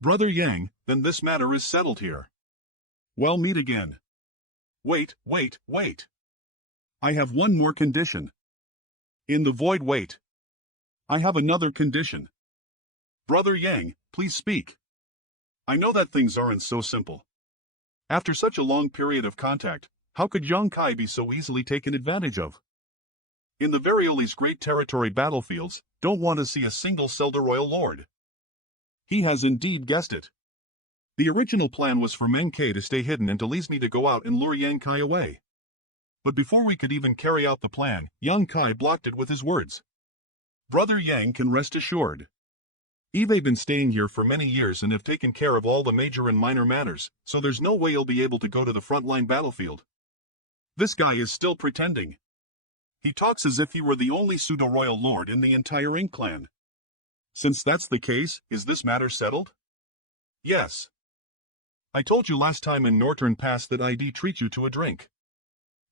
Brother Yang, then this matter is settled here. Well, meet again. Wait. I have one more condition. In the void wait. I have another condition. Brother Yang, please speak. I know that things aren't so simple. After such a long period of contact, how could Yang Kai be so easily taken advantage of? In the Varioli's great territory battlefields, don't want to see a single Zelda Royal Lord. He has indeed guessed it. The original plan was for Menkei to stay hidden and to leave me to go out and lure Yang Kai away. But before we could even carry out the plan, Yang Kai blocked it with his words. Brother Yang can rest assured. Eve been staying here for many years and have taken care of all the major and minor matters, so there's no way he'll be able to go to the frontline battlefield. This guy is still pretending. He talks as if he were the only pseudo-royal lord in the entire Ink Clan. Since that's the case, is this matter settled? Yes. I told you last time in Northern Pass that I'd treat you to a drink.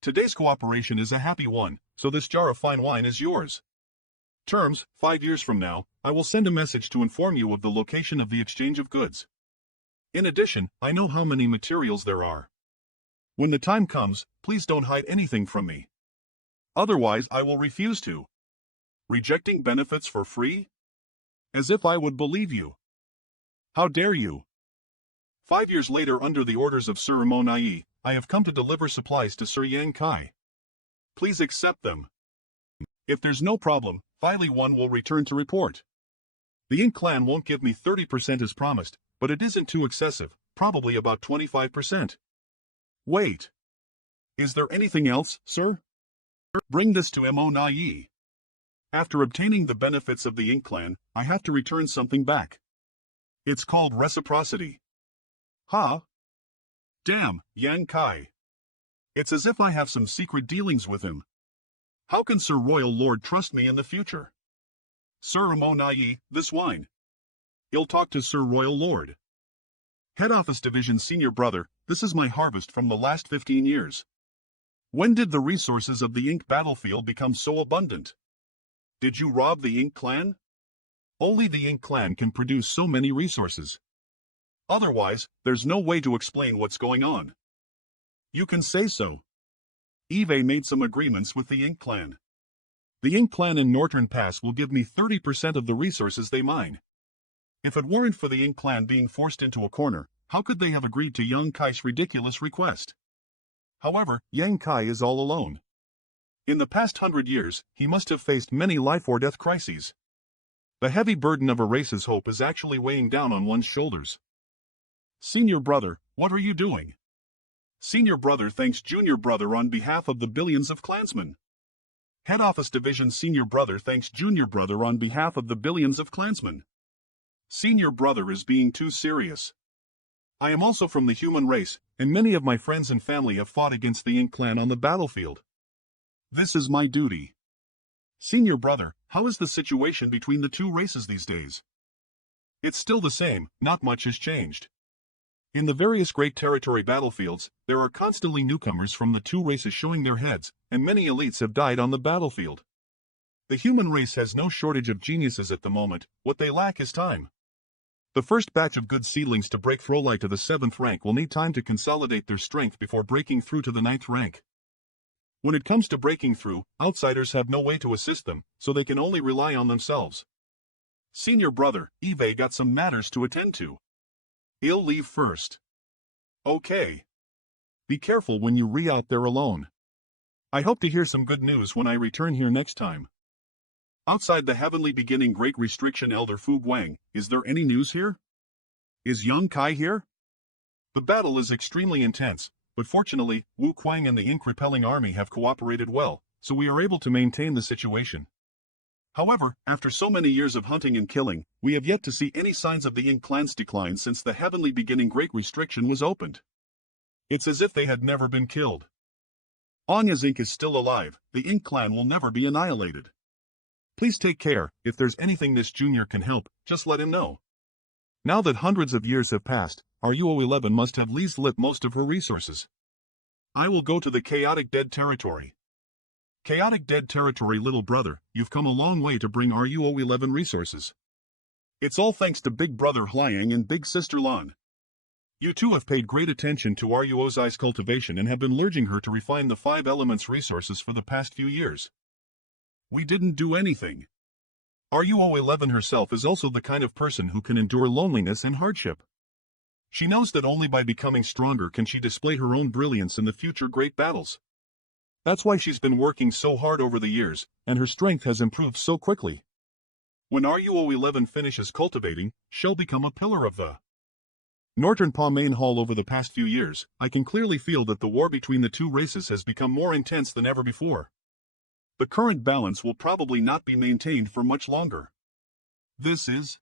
Today's cooperation is a happy one, so this jar of fine wine is yours. Terms, 5 years from now, I will send a message to inform you of the location of the exchange of goods. In addition, I know how many materials there are. When the time comes, please don't hide anything from me. Otherwise, I will refuse to. Rejecting benefits for free? As if I would believe you. How dare you? 5 years later, under the orders of Sir Monai, I have come to deliver supplies to Sir Yang Kai. Please accept them. If there's no problem, Filey 1 will return to report. The Ink Clan won't give me 30% as promised, but it isn't too excessive, probably about 25%. Wait. Is there anything else, sir? Bring this to Mo Nai. After obtaining the benefits of the Ink Clan, I have to return something back. It's called reciprocity. Huh? Damn, Yang Kai. It's as if I have some secret dealings with him. How can Sir Royal Lord trust me in the future? Sir Monai, this wine. You'll talk to Sir Royal Lord. Head Office Division Senior Brother, this is my harvest from the last 15 years. When did the resources of the Ink battlefield become so abundant? Did you rob the Ink Clan? Only the Ink Clan can produce so many resources. Otherwise, there's no way to explain what's going on. You can say so. Eve made some agreements with the Ink Clan. The Ink Clan in Northern Pass will give me 30% of the resources they mine. If it weren't for the Ink Clan being forced into a corner, how could they have agreed to Yang Kai's ridiculous request? However, Yang Kai is all alone. In the past 100 years, he must have faced many life-or-death crises. The heavy burden of a race's hope is actually weighing down on one's shoulders. Senior Brother, what are you doing? Senior Brother thanks Junior Brother on behalf of the billions of clansmen. Head Office Division Senior Brother thanks Junior Brother on behalf of the billions of clansmen. Senior Brother is being too serious. I am also from the human race, and many of my friends and family have fought against the Ink Clan on the battlefield. This is my duty. Senior Brother, how is the situation between the two races these days? It's still the same, not much has changed. In the various great territory battlefields, there are constantly newcomers from the two races showing their heads, and many elites have died on the battlefield. The human race has no shortage of geniuses at the moment, what they lack is time. The first batch of good seedlings to break Throlai to the 7th rank will need time to consolidate their strength before breaking through to the 9th rank. When it comes to breaking through, outsiders have no way to assist them, so they can only rely on themselves. Senior Brother, Eve got some matters to attend to. He'll leave first. Okay. Be careful when you re-out there alone. I hope to hear some good news when I return here next time. Outside the heavenly beginning Great Restriction Elder Fu Guang, is there any news here? Is Yang Kai here? The battle is extremely intense, but fortunately, Wu Kuang and the ink-repelling army have cooperated well, so we are able to maintain the situation. However, after so many years of hunting and killing, we have yet to see any signs of the Ink clan's decline since the Heavenly Beginning Great Restriction was opened. It's as if they had never been killed. As Ink is still alive, the Ink clan will never be annihilated. Please take care. If there's anything this junior can help, just let him know. Now that hundreds of years have passed, RUO-11 must have leased most of her resources. I will go to the Chaotic Dead Territory. Chaotic Dead Territory, little brother, you've come a long way to bring RUO-11 resources. It's all thanks to Big Brother Hliang and Big Sister Lan. You two have paid great attention to RUO's cultivation and have been urging her to refine the 5 elements resources for the past few years. We didn't do anything. RUO-11 herself is also the kind of person who can endure loneliness and hardship. She knows that only by becoming stronger can she display her own brilliance in the future great battles. That's why she's been working so hard over the years, and her strength has improved so quickly. When RUO-11 finishes cultivating, she'll become a pillar of the Northern Pa Main Hall. Over the past few years, I can clearly feel that the war between the two races has become more intense than ever before. The current balance will probably not be maintained for much longer. This is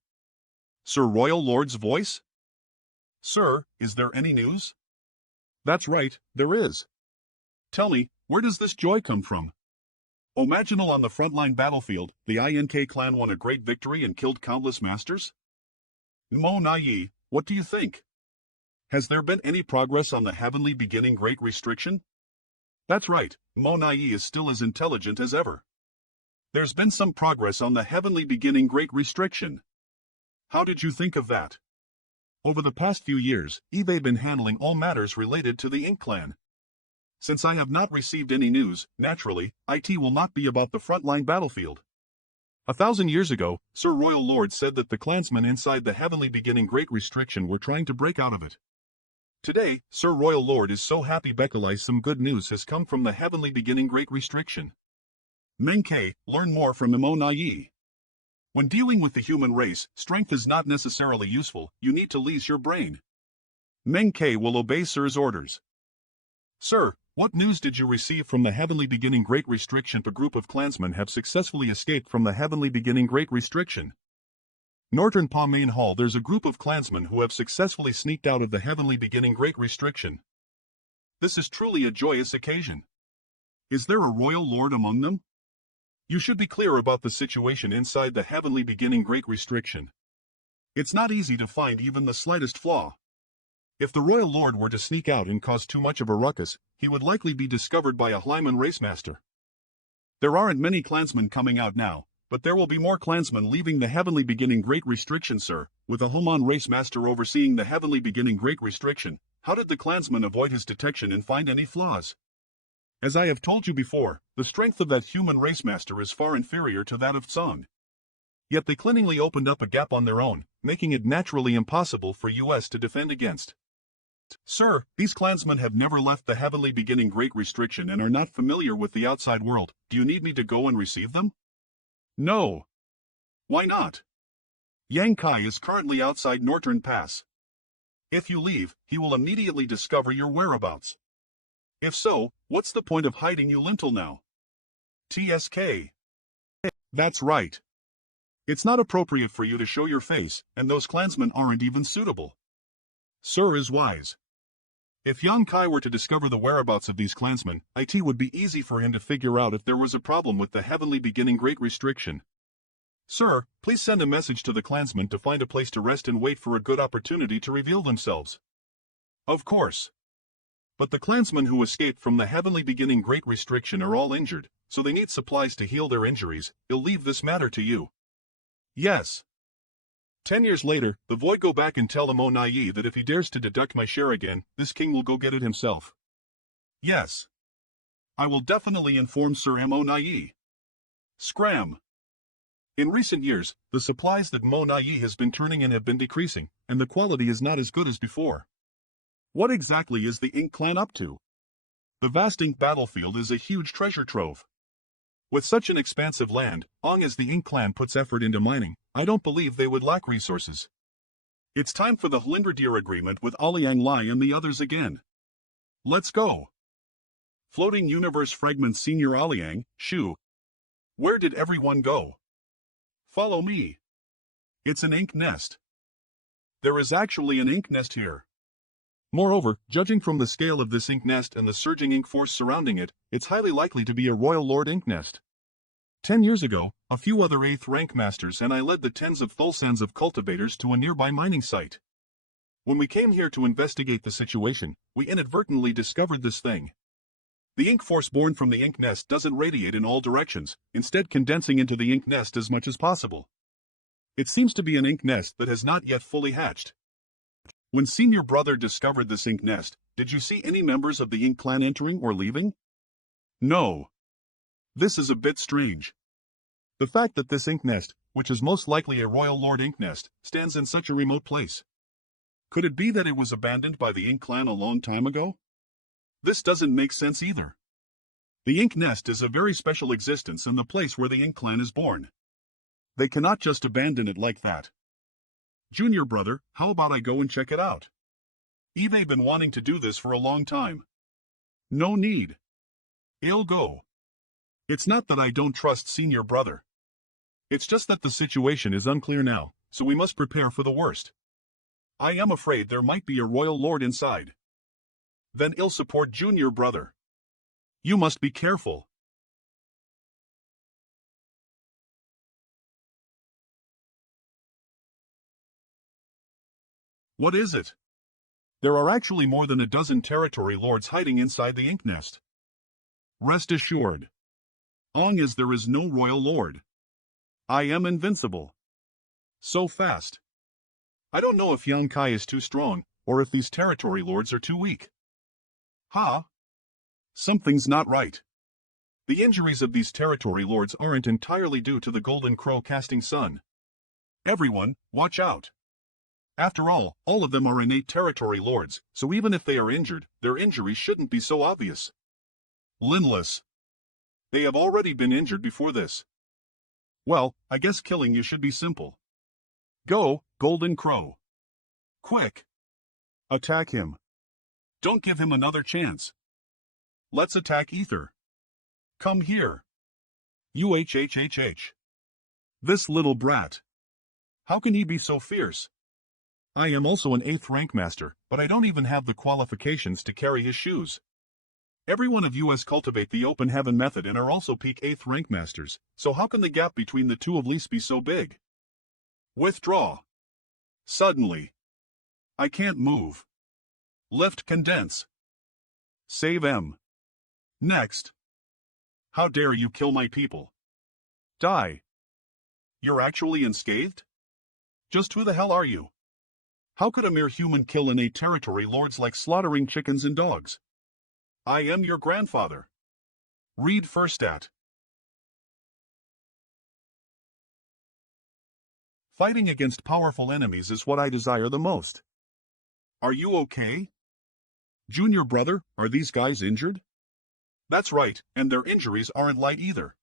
Sir Royal Lord's voice? Sir, is there any news? That's right, there is. Tell me, where does this joy come from? Imaginal on the frontline battlefield, the INK clan won a great victory and killed countless masters? Mo Na Yi, what do you think? Has there been any progress on the Heavenly Beginning Great Restriction? That's right, Mo Na Yi is still as intelligent as ever. There's been some progress on the Heavenly Beginning Great Restriction. How did you think of that? Over the past few years, I've been handling all matters related to the Ink clan. Since I have not received any news, naturally, it will not be about the frontline battlefield. 1,000 years ago, Sir Royal Lord said that the clansmen inside the Heavenly Beginning Great Restriction were trying to break out of it. Today, Sir Royal Lord is so happy because some good news has come from the Heavenly Beginning Great Restriction. Meng-Ke, learn more from Mo Na Yi. When dealing with the human race, strength is not necessarily useful, you need to lease your brain. Meng-Ke will obey Sir's orders. Sir, what news did you receive from the Heavenly Beginning Great Restriction? A group of clansmen have successfully escaped from the Heavenly Beginning Great Restriction. Northern Pa Main Hall, there's a group of clansmen who have successfully sneaked out of the Heavenly Beginning Great Restriction. This is truly a joyous occasion. Is there a royal lord among them? You should be clear about the situation inside the Heavenly Beginning Great Restriction. It's not easy to find even the slightest flaw. If the royal lord were to sneak out and cause too much of a ruckus, he would likely be discovered by a Hlyman racemaster. There aren't many clansmen coming out now, but there will be more clansmen leaving the Heavenly Beginning Great Restriction, sir. With a Hlyman racemaster overseeing the Heavenly Beginning Great Restriction, how did the clansman avoid his detection and find any flaws? As I have told you before, the strength of that human racemaster is far inferior to that of Tsang. Yet they cunningly opened up a gap on their own, making it naturally impossible for us to defend against. Sir, these clansmen have never left the Heavenly Beginning Great Restriction and are not familiar with the outside world. Do you need me to go and receive them? No. Why not? Yang Kai is currently outside Northern Pass. If you leave, he will immediately discover your whereabouts. If so, what's the point of hiding you until now? TSK. That's right. It's not appropriate for you to show your face, and those clansmen aren't even suitable. Sir is wise. If Yang Kai were to discover the whereabouts of these clansmen, it would be easy for him to figure out if there was a problem with the Heavenly Beginning Great Restriction. Sir, please send a message to the clansmen to find a place to rest and wait for a good opportunity to reveal themselves. Of course. But the clansmen who escaped from the Heavenly Beginning Great Restriction are all injured, so they need supplies to heal their injuries. I'll leave this matter to you. Yes. 10 years later, the void go back and tell Mo Na Yi that if he dares to deduct my share again, this king will go get it himself. Yes. I will definitely inform Sir Mo Na Yi. Scram. In recent years, the supplies that Mo Na Yi has been turning in have been decreasing, and the quality is not as good as before. What exactly is the Ink clan up to? The vast Ink battlefield is a huge treasure trove. With such an expansive land, as the Ink clan puts effort into mining, I don't believe they would lack resources. It's time for the Hlinderdeer agreement with Aliang Lai and the others again. Let's go. Floating Universe Fragment Senior Aliang, Shu. Where did everyone go? Follow me. It's an ink nest. There is actually an ink nest here. Moreover, judging from the scale of this ink nest and the surging ink force surrounding it, it's highly likely to be a Royal Lord ink nest. 10 years ago, a few other 8th rank masters and I led the tens of thousands of cultivators to a nearby mining site. When we came here to investigate the situation, we inadvertently discovered this thing. The ink force born from the ink nest doesn't radiate in all directions, instead condensing into the ink nest as much as possible. It seems to be an ink nest that has not yet fully hatched. When Senior Brother discovered this ink nest, did you see any members of the ink clan entering or leaving? No. This is a bit strange. The fact that this ink nest, which is most likely a Royal Lord ink nest, stands in such a remote place. Could it be that it was abandoned by the ink clan a long time ago? This doesn't make sense either. The ink nest is a very special existence in the place where the ink clan is born. They cannot just abandon it like that. Junior Brother, how about I go and check it out? I've been wanting to do this for a long time. No need. I'll go. It's not that I don't trust Senior Brother. It's just that the situation is unclear now, so we must prepare for the worst. I am afraid there might be a Royal Lord inside. Then I'll support Junior Brother. You must be careful. What is it? There are actually more than a dozen territory lords hiding inside the ink nest. Rest assured. Long as there is no Royal Lord, I am invincible. So fast. I don't know if Yang Kai is too strong, or if these territory lords are too weak. Huh? Something's not right. The injuries of these territory lords aren't entirely due to the golden crow casting sun. Everyone, watch out. After all of them are innate territory lords, so even if they are injured, their injuries shouldn't be so obvious. Linless. They have already been injured before this. Well, I guess killing you should be simple. Go, Golden Crow. Quick. Attack him. Don't give him another chance. Let's attack Ether. Come here. UHHHH. This little brat. How can he be so fierce? I am also an 8th rank master, but I don't even have the qualifications to carry his shoes. Every one of you has cultivate the open heaven method and are also peak 8th rank masters, so how can the gap between the two of least be so big? Withdraw. Suddenly. I can't move. Lift condense. Save M. Next. How dare you kill my people? Die. You're actually unscathed? Just who the hell are you? How could a mere human kill innate territory lords like slaughtering chickens and dogs? I am your grandfather. Read first at. Fighting against powerful enemies is what I desire the most. Are you okay? Junior Brother, are these guys injured? That's right, and their injuries aren't light either.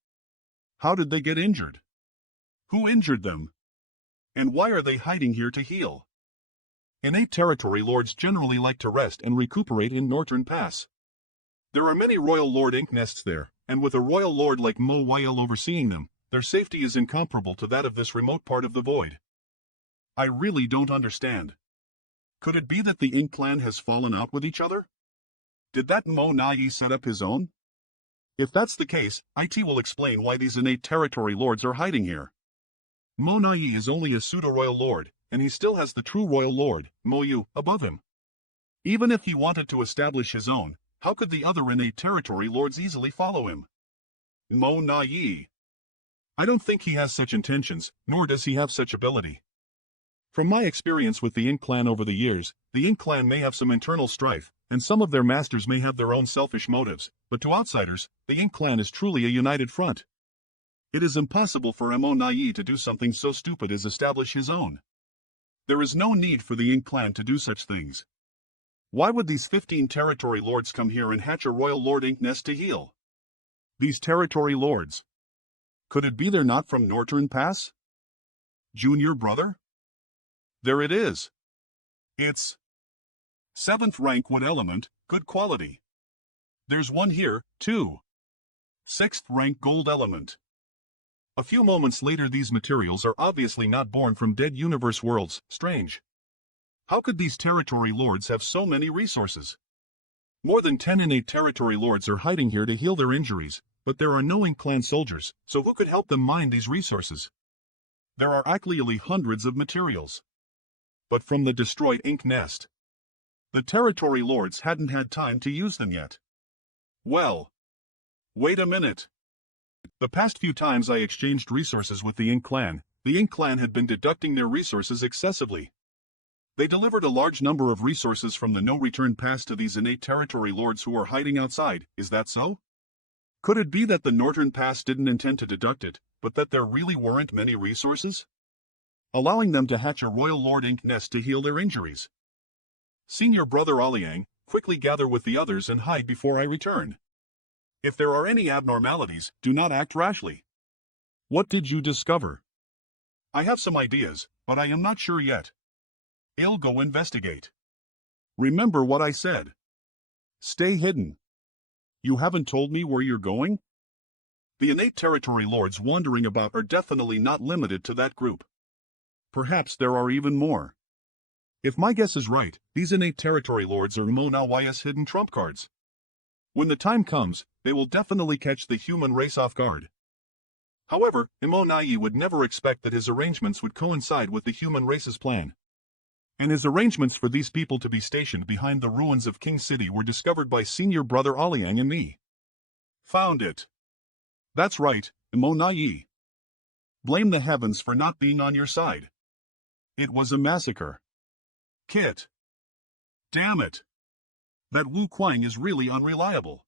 How did they get injured? Who injured them? And why are they hiding here to heal? Innate territory lords generally like to rest and recuperate in Northern Pass. There are many Royal Lord ink nests there, and with a Royal Lord like Mo Yl overseeing them, their safety is incomparable to that of this remote part of the void. I really don't understand. Could it be that the Ink clan has fallen out with each other? Did that Mo Nai set up his own? If that's the case, IT will explain why these innate territory lords are hiding here. Mo Nai is only a pseudo-royal lord, and he still has the true royal lord, Mo Yu, above him. Even if he wanted to establish his own, how could the other innate territory lords easily follow him? Mo Nai. I don't think he has such intentions, nor does he have such ability. From my experience with the Ink clan over the years, the Ink clan may have some internal strife, and some of their masters may have their own selfish motives, but to outsiders, the Ink clan is truly a united front. It is impossible for Mo Nai to do something so stupid as establish his own. There is no need for the Ink clan to do such things. Why would these 15 territory lords come here and hatch a royal lord ink nest to heal? These territory lords. Could it be they're not from Northern Pass? Junior Brother? There it is. It's 7th rank wood element, good quality. There's one here, too. 6th rank gold element. A few moments later, these materials are obviously not born from dead universe worlds. Strange. How could these territory lords have so many resources? More than 10 innate territory lords are hiding here to heal their injuries, but there are no Ink Clan soldiers, so who could help them mine these resources? There are actually hundreds of materials. But from the destroyed Ink Nest, the territory lords hadn't had time to use them yet. Well, wait a minute. The past few times I exchanged resources with the Ink Clan had been deducting their resources excessively. They delivered a large number of resources from the no-return pass to these innate territory lords who are hiding outside. Is that so? Could it be that the Northern Pass didn't intend to deduct it, but that there really weren't many resources, allowing them to hatch a Royal Lord Ink nest to heal their injuries? Senior Brother Aliang, quickly gather with the others and hide before I return. If there are any abnormalities, do not act rashly. What did you discover? I have some ideas, but I am not sure yet. I'll go investigate. Remember what I said. Stay hidden. You haven't told me where you're going? The innate territory lords wandering about are definitely not limited to that group. Perhaps there are even more. If my guess is right, these innate territory lords are novice hidden trump cards. When the time comes, they will definitely catch the human race off guard. However, Imonai would never expect that his arrangements would coincide with the human race's plan. And his arrangements for these people to be stationed behind the ruins of King City were discovered by Senior Brother Aliang and me. Found it. That's right, Imonai. Blame the heavens for not being on your side. It was a massacre. Kit. Damn it. That Wu Kuang is really unreliable.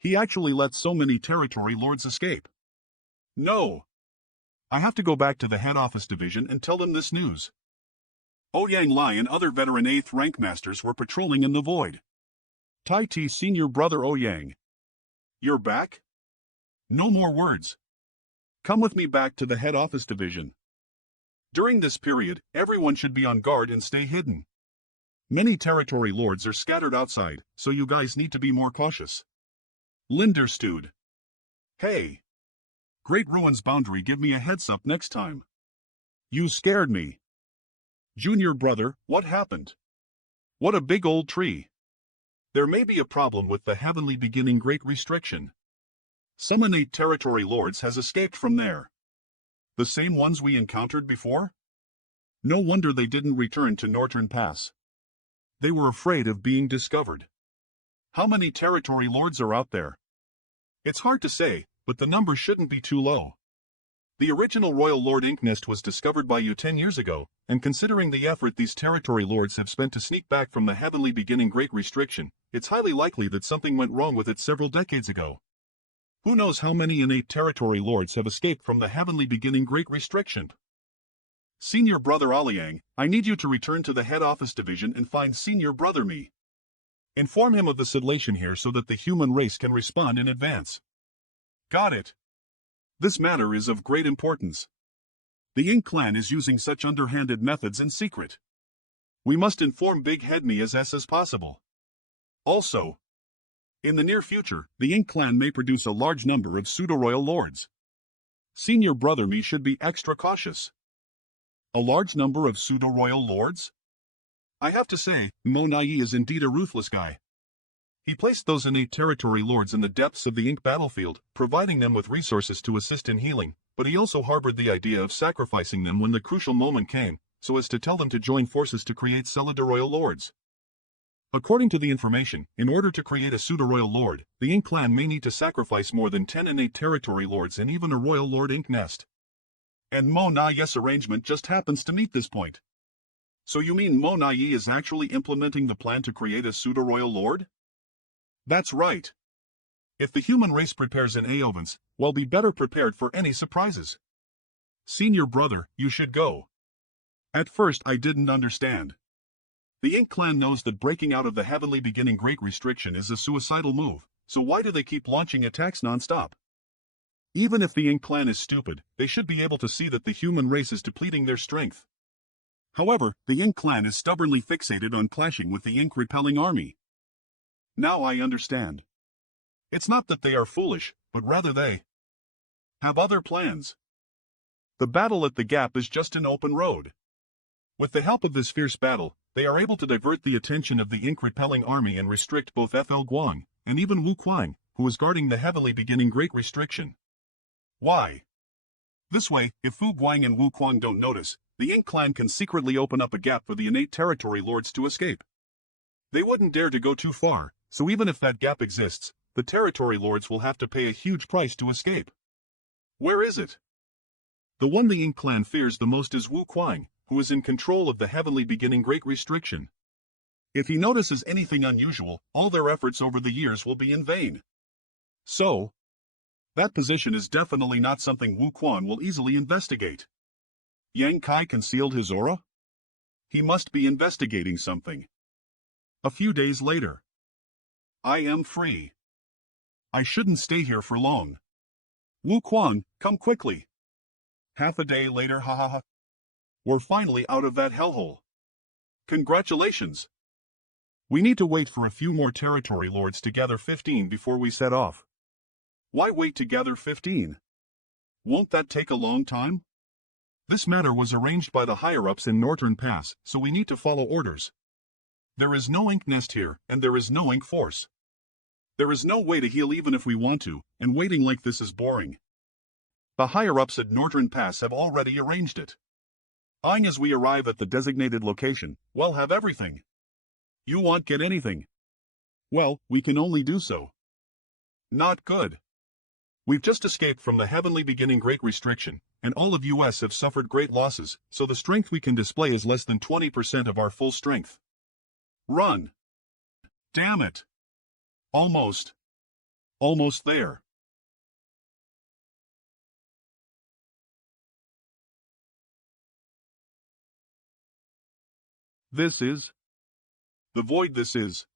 He actually let so many territory lords escape. No. I have to go back to the head office division and tell them this news. Ouyang Lai and other veteran 8th rank masters were patrolling in the void. Tai Ti Senior Brother Ouyang. You're back? No more words. Come with me back to the head office division. During this period, everyone should be on guard and stay hidden. Many territory lords are scattered outside, so you guys need to be more cautious. Linderstude. Hey. Great Ruins Boundary, give me a heads up next time. You scared me. Junior Brother, what happened? What a big old tree. There may be a problem with the heavenly beginning great restriction. Some innate territory lords has escaped from there. The same ones we encountered before? No wonder they didn't return to Northern Pass. They were afraid of being discovered. How many territory lords are out there? It's hard to say, but the number shouldn't be too low. The original Royal Lord Ink Nest was discovered by you 10 years ago, and considering the effort these territory lords have spent to sneak back from the heavenly beginning great restriction, it's highly likely that something went wrong with it several decades ago. Who knows how many innate territory lords have escaped from the heavenly beginning great restriction? Senior Brother Aliang, I need you to return to the head office division and find Senior Brother Me. Inform him of the situation here so that the human race can respond in advance. Got it. This matter is of great importance. The Ink Clan is using such underhanded methods in secret. We must inform Big Head Me as possible. Also, in the near future, the Ink Clan may produce a large number of pseudo-royal lords. Senior Brother Me should be extra cautious. A large number of pseudo-royal lords? I have to say, Monai is indeed a ruthless guy. He placed those innate territory lords in the depths of the Ink battlefield, providing them with resources to assist in healing, but he also harbored the idea of sacrificing them when the crucial moment came, so as to tell them to join forces to create pseudo-royal lords. According to the information, in order to create a pseudo-royal lord, the Ink Clan may need to sacrifice more than 10 innate territory lords and even a Royal Lord Ink Nest. And Monai's arrangement just happens to meet this point. So you mean Monai is actually implementing the plan to create a pseudo-royal lord? That's right. If the human race prepares in Aovans, we'll be better prepared for any surprises. Senior Brother, you should go. At first I didn't understand. The Ink Clan knows that breaking out of the heavenly beginning great restriction is a suicidal move, so why do they keep launching attacks non-stop? Even if the Ink Clan is stupid, they should be able to see that the human race is depleting their strength. However, the Ink clan is stubbornly fixated on clashing with the ink-repelling army. Now I understand. It's not that they are foolish, but rather they have other plans. The battle at the Gap is just an open road. With the help of this fierce battle, they are able to divert the attention of the ink-repelling army and restrict both FL Guang and even Wu Kuang, who is guarding the heavily beginning Great Restriction. Why? This way, if Fu Guang and Wu Kuang don't notice, the Ink clan can secretly open up a gap for the innate territory lords to escape. They wouldn't dare to go too far, so even if that gap exists, the territory lords will have to pay a huge price to escape. Where is it? The one the Ink clan fears the most is Wu Kuang, who is in control of the heavenly beginning Great Restriction. If he notices anything unusual, all their efforts over the years will be in vain. So, that position is definitely not something Wu Kuang will easily investigate. Yang Kai concealed his aura? He must be investigating something. A few days later. I am free. I shouldn't stay here for long. Wu Kuang, come quickly. Half a day later, ha ha ha. We're finally out of that hellhole. Congratulations. We need to wait for a few more territory lords to gather 15 before we set off. Why wait to gather 15? Won't that take a long time? This matter was arranged by the higher-ups in Northern Pass, so we need to follow orders. There is no ink nest here, and there is no ink force. There is no way to heal even if we want to, and waiting like this is boring. The higher-ups at Northern Pass have already arranged it. As we arrive at the designated location, we'll have everything. You won't get anything. Well, we can only do so. Not good. We've just escaped from the heavenly beginning Great Restriction, and all of us have suffered great losses, so the strength we can display is less than 20% of our full strength. Run. Damn it. Almost. Almost there. This is the void. This is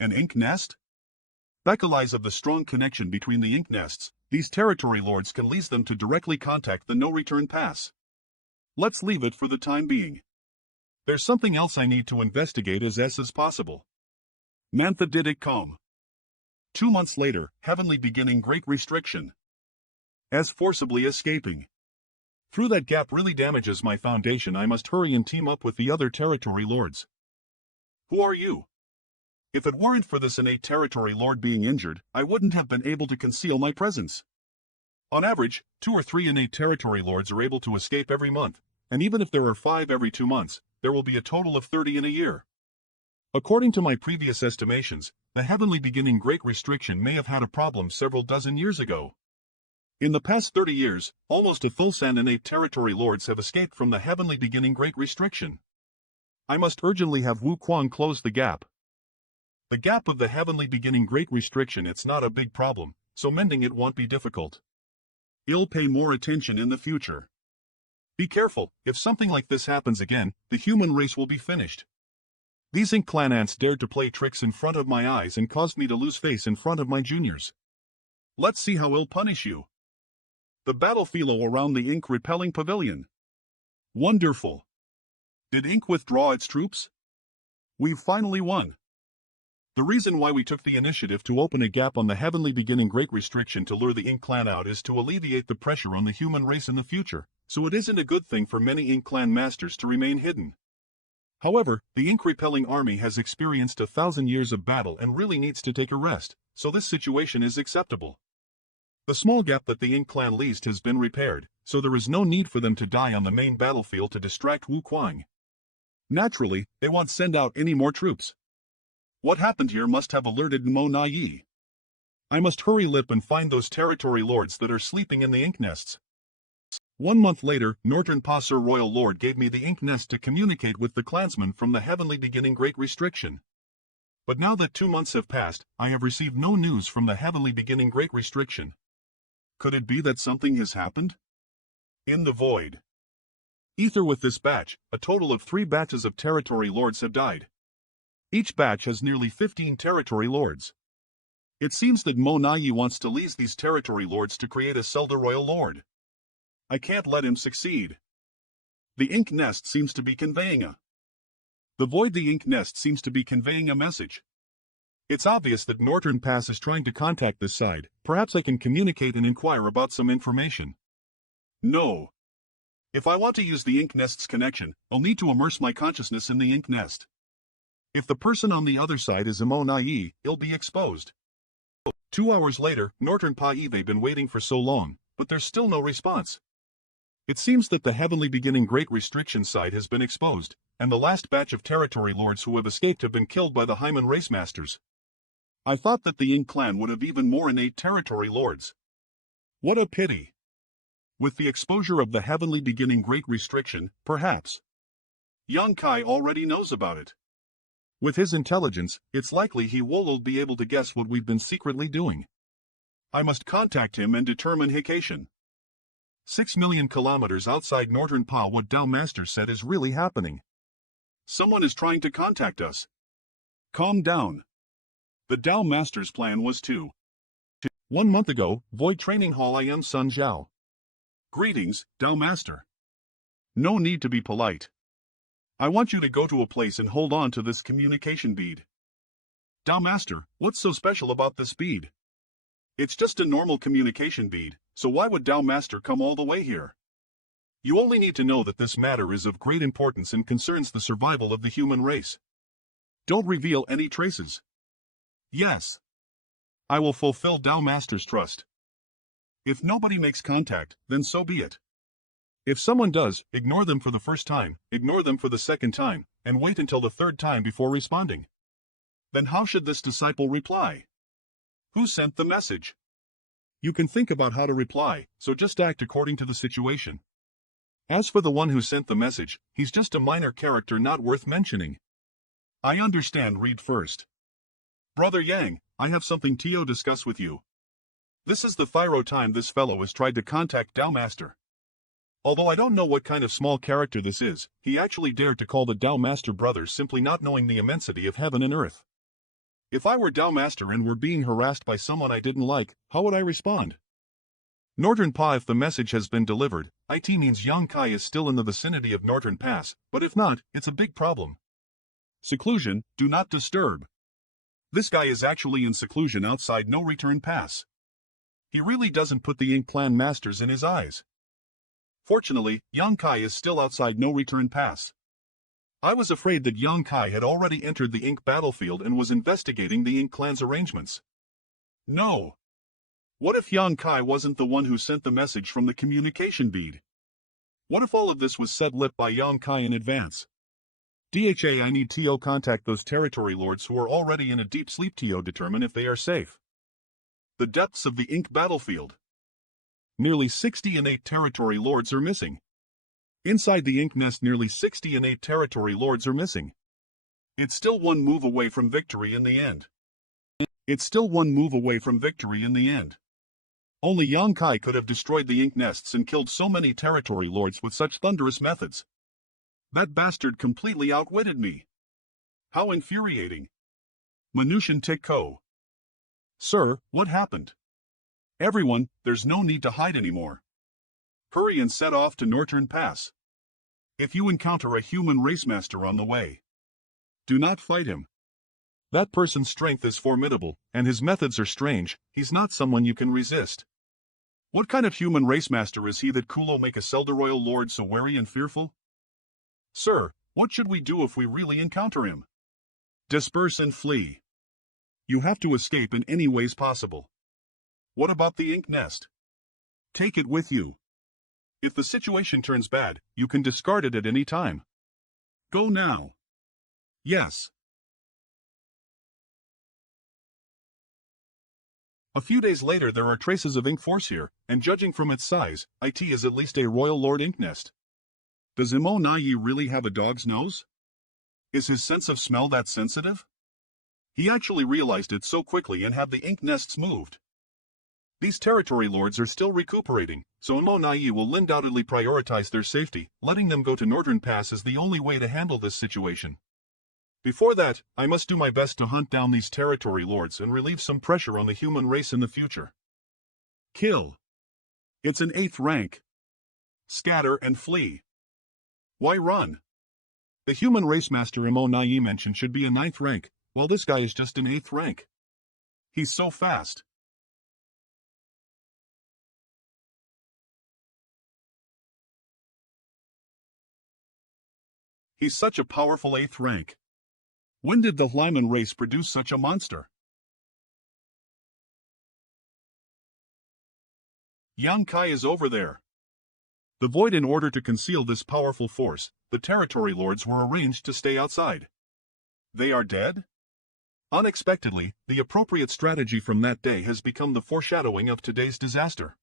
an ink nest? Becca lies of the strong connection between the ink nests, these territory lords can lease them to directly contact the no-return pass. Let's leave it for the time being. There's something else I need to investigate as possible. Mantha did it calm. 2 months later, heavenly beginning Great Restriction. As forcibly escaping. Through that gap really damages my foundation. I must hurry and team up with the other territory lords. Who are you? If it weren't for this innate territory lord being injured, I wouldn't have been able to conceal my presence. On average, 2 or 3 innate territory lords are able to escape every month, and even if there are 5 every 2 months, there will be a total of 30 in a year. According to my previous estimations, the heavenly beginning Great Restriction may have had a problem several dozen years ago. In the past 30 years, almost a thousand innate territory lords have escaped from the heavenly beginning Great Restriction. I must urgently have Wu Kuang close the gap. The gap of the heavenly beginning Great Restriction, it's not a big problem, so mending it won't be difficult. I'll pay more attention in the future. Be careful, if something like this happens again, the human race will be finished. These Ink clan ants dared to play tricks in front of my eyes and caused me to lose face in front of my juniors. Let's see how I'll punish you. The battlefield around the Ink repelling pavilion. Wonderful. Did Ink withdraw its troops? We've finally won. The reason why we took the initiative to open a gap on the heavenly beginning Great Restriction to lure the Ink clan out is to alleviate the pressure on the human race in the future, so it isn't a good thing for many Ink clan masters to remain hidden. However, the ink-repelling army has experienced 1,000 years of battle and really needs to take a rest, so this situation is acceptable. The small gap that the Ink clan leased has been repaired, so there is no need for them to die on the main battlefield to distract Wu Kuang. Naturally, they won't send out any more troops. What happened here must have alerted Mo Na Yi. I must hurry up and find those territory lords that are sleeping in the ink nests. 1 month later, Northern Passer Royal Lord gave me the ink nest to communicate with the clansmen from the heavenly beginning Great Restriction. But now that 2 months have passed, I have received no news from the heavenly beginning Great Restriction. Could it be that something has happened? In the void. Ether with this batch, a total of 3 batches of territory lords have died. Each batch has nearly 15 territory lords. It seems that Mo Na Yi wants to lease these territory lords to create a Zelda Royal Lord. I can't let him succeed. The ink nest seems to be conveying a message. It's obvious that Northern Pass is trying to contact this side. Perhaps I can communicate and inquire about some information. No. If I want to use the ink nest's connection, I'll need to immerse my consciousness in the ink nest. If the person on the other side is Imonai, it'll be exposed. 2 hours later, Northern Paive been waiting for so long, but there's still no response. It seems that the Heavenly Beginning Great Restriction side has been exposed, and the last batch of territory lords who have escaped have been killed by the Hyman race masters. I thought that the Ink clan would have even more innate territory lords. What a pity. With the exposure of the Heavenly Beginning Great Restriction, perhaps Yang Kai already knows about it. With his intelligence, it's likely he will be able to guess what we've been secretly doing. I must contact him and determine Hikation. 6 million kilometers outside Northern Pa, what Tao Master said is really happening. Someone is trying to contact us. Calm down. The Tao Master's plan was to 1 month ago, Void Training Hall. I am Sun Zhao. Greetings, Tao Master. No need to be polite. I want you to go to a place and hold on to this communication bead. Tao Master, what's so special about this bead? It's just a normal communication bead, so why would Tao Master come all the way here? You only need to know that this matter is of great importance and concerns the survival of the human race. Don't reveal any traces. Yes. I will fulfill Tao Master's trust. If nobody makes contact, then so be it. If someone does, ignore them for the first time, ignore them for the second time, and wait until the third time before responding. Then how should this disciple reply? Who sent the message? You can think about how to reply, so just act according to the situation. As for the one who sent the message, he's just a minor character not worth mentioning. I understand. Read first. Brother Yang, I have something to discuss with you. This is the third time this fellow has tried to contact Tao Master. Although I don't know what kind of small character this is, he actually dared to call the Tao Master brothers, simply not knowing the immensity of heaven and earth. If I were Tao Master and were being harassed by someone I didn't like, how would I respond? Northern Pa, if the message has been delivered, it means Yang Kai is still in the vicinity of Northern Pass, but if not, it's a big problem. Seclusion, do not disturb. This guy is actually in seclusion outside No Return Pass. He really doesn't put the Ink clan masters in his eyes. Fortunately, Yang Kai is still outside No Return Pass. I was afraid that Yang Kai had already entered the Ink battlefield and was investigating the Ink clan's arrangements. No. What if Yang Kai wasn't the one who sent the message from the communication bead? What if all of this was set lit by Yang Kai in advance? DHA, I need to contact those territory lords who are already in a deep sleep to determine if they are safe. The depths of the Ink battlefield. Nearly 60 innate territory lords are missing. Inside the Ink nest, nearly 60 innate territory lords are missing. It's still one move away from victory in the end. Only Yang Kai could have destroyed the Ink nests and killed so many territory lords with such thunderous methods. That bastard completely outwitted me. How infuriating. Manushan Tikko. Sir, what happened? Everyone, there's no need to hide anymore. Hurry and set off to Northern Pass. If you encounter a human race master on the way, do not fight him. That person's strength is formidable, and his methods are strange. He's not someone you can resist. What kind of human race master is he that Kulo make a Selderoyal lord so wary and fearful? Sir, what should we do if we really encounter him? Disperse and flee. You have to escape in any ways possible. What about the Ink nest? Take it with you. If the situation turns bad, you can discard it at any time. Go now. Yes. A few days later, there are traces of Ink force here, and judging from its size, it is at least a Royal Lord Ink nest. Does Imo Nai really have a dog's nose? Is his sense of smell that sensitive? He actually realized it so quickly and have the Ink nests moved. These territory lords are still recuperating, so Imo Nai will undoubtedly prioritize their safety. Letting them go to Northern Pass is the only way to handle this situation. Before that, I must do my best to hunt down these territory lords and relieve some pressure on the human race in the future. Kill. It's an 8th rank. Scatter and flee. Why run? The human race master Mo mentioned should be a 9th rank, while this guy is just an 8th rank. He's so fast. He's such a powerful 8th rank. When did the Lyman race produce such a monster? Yang Kai is over there. The void. In order to conceal this powerful force, the territory lords were arranged to stay outside. They are dead? Unexpectedly, the appropriate strategy from that day has become the foreshadowing of today's disaster.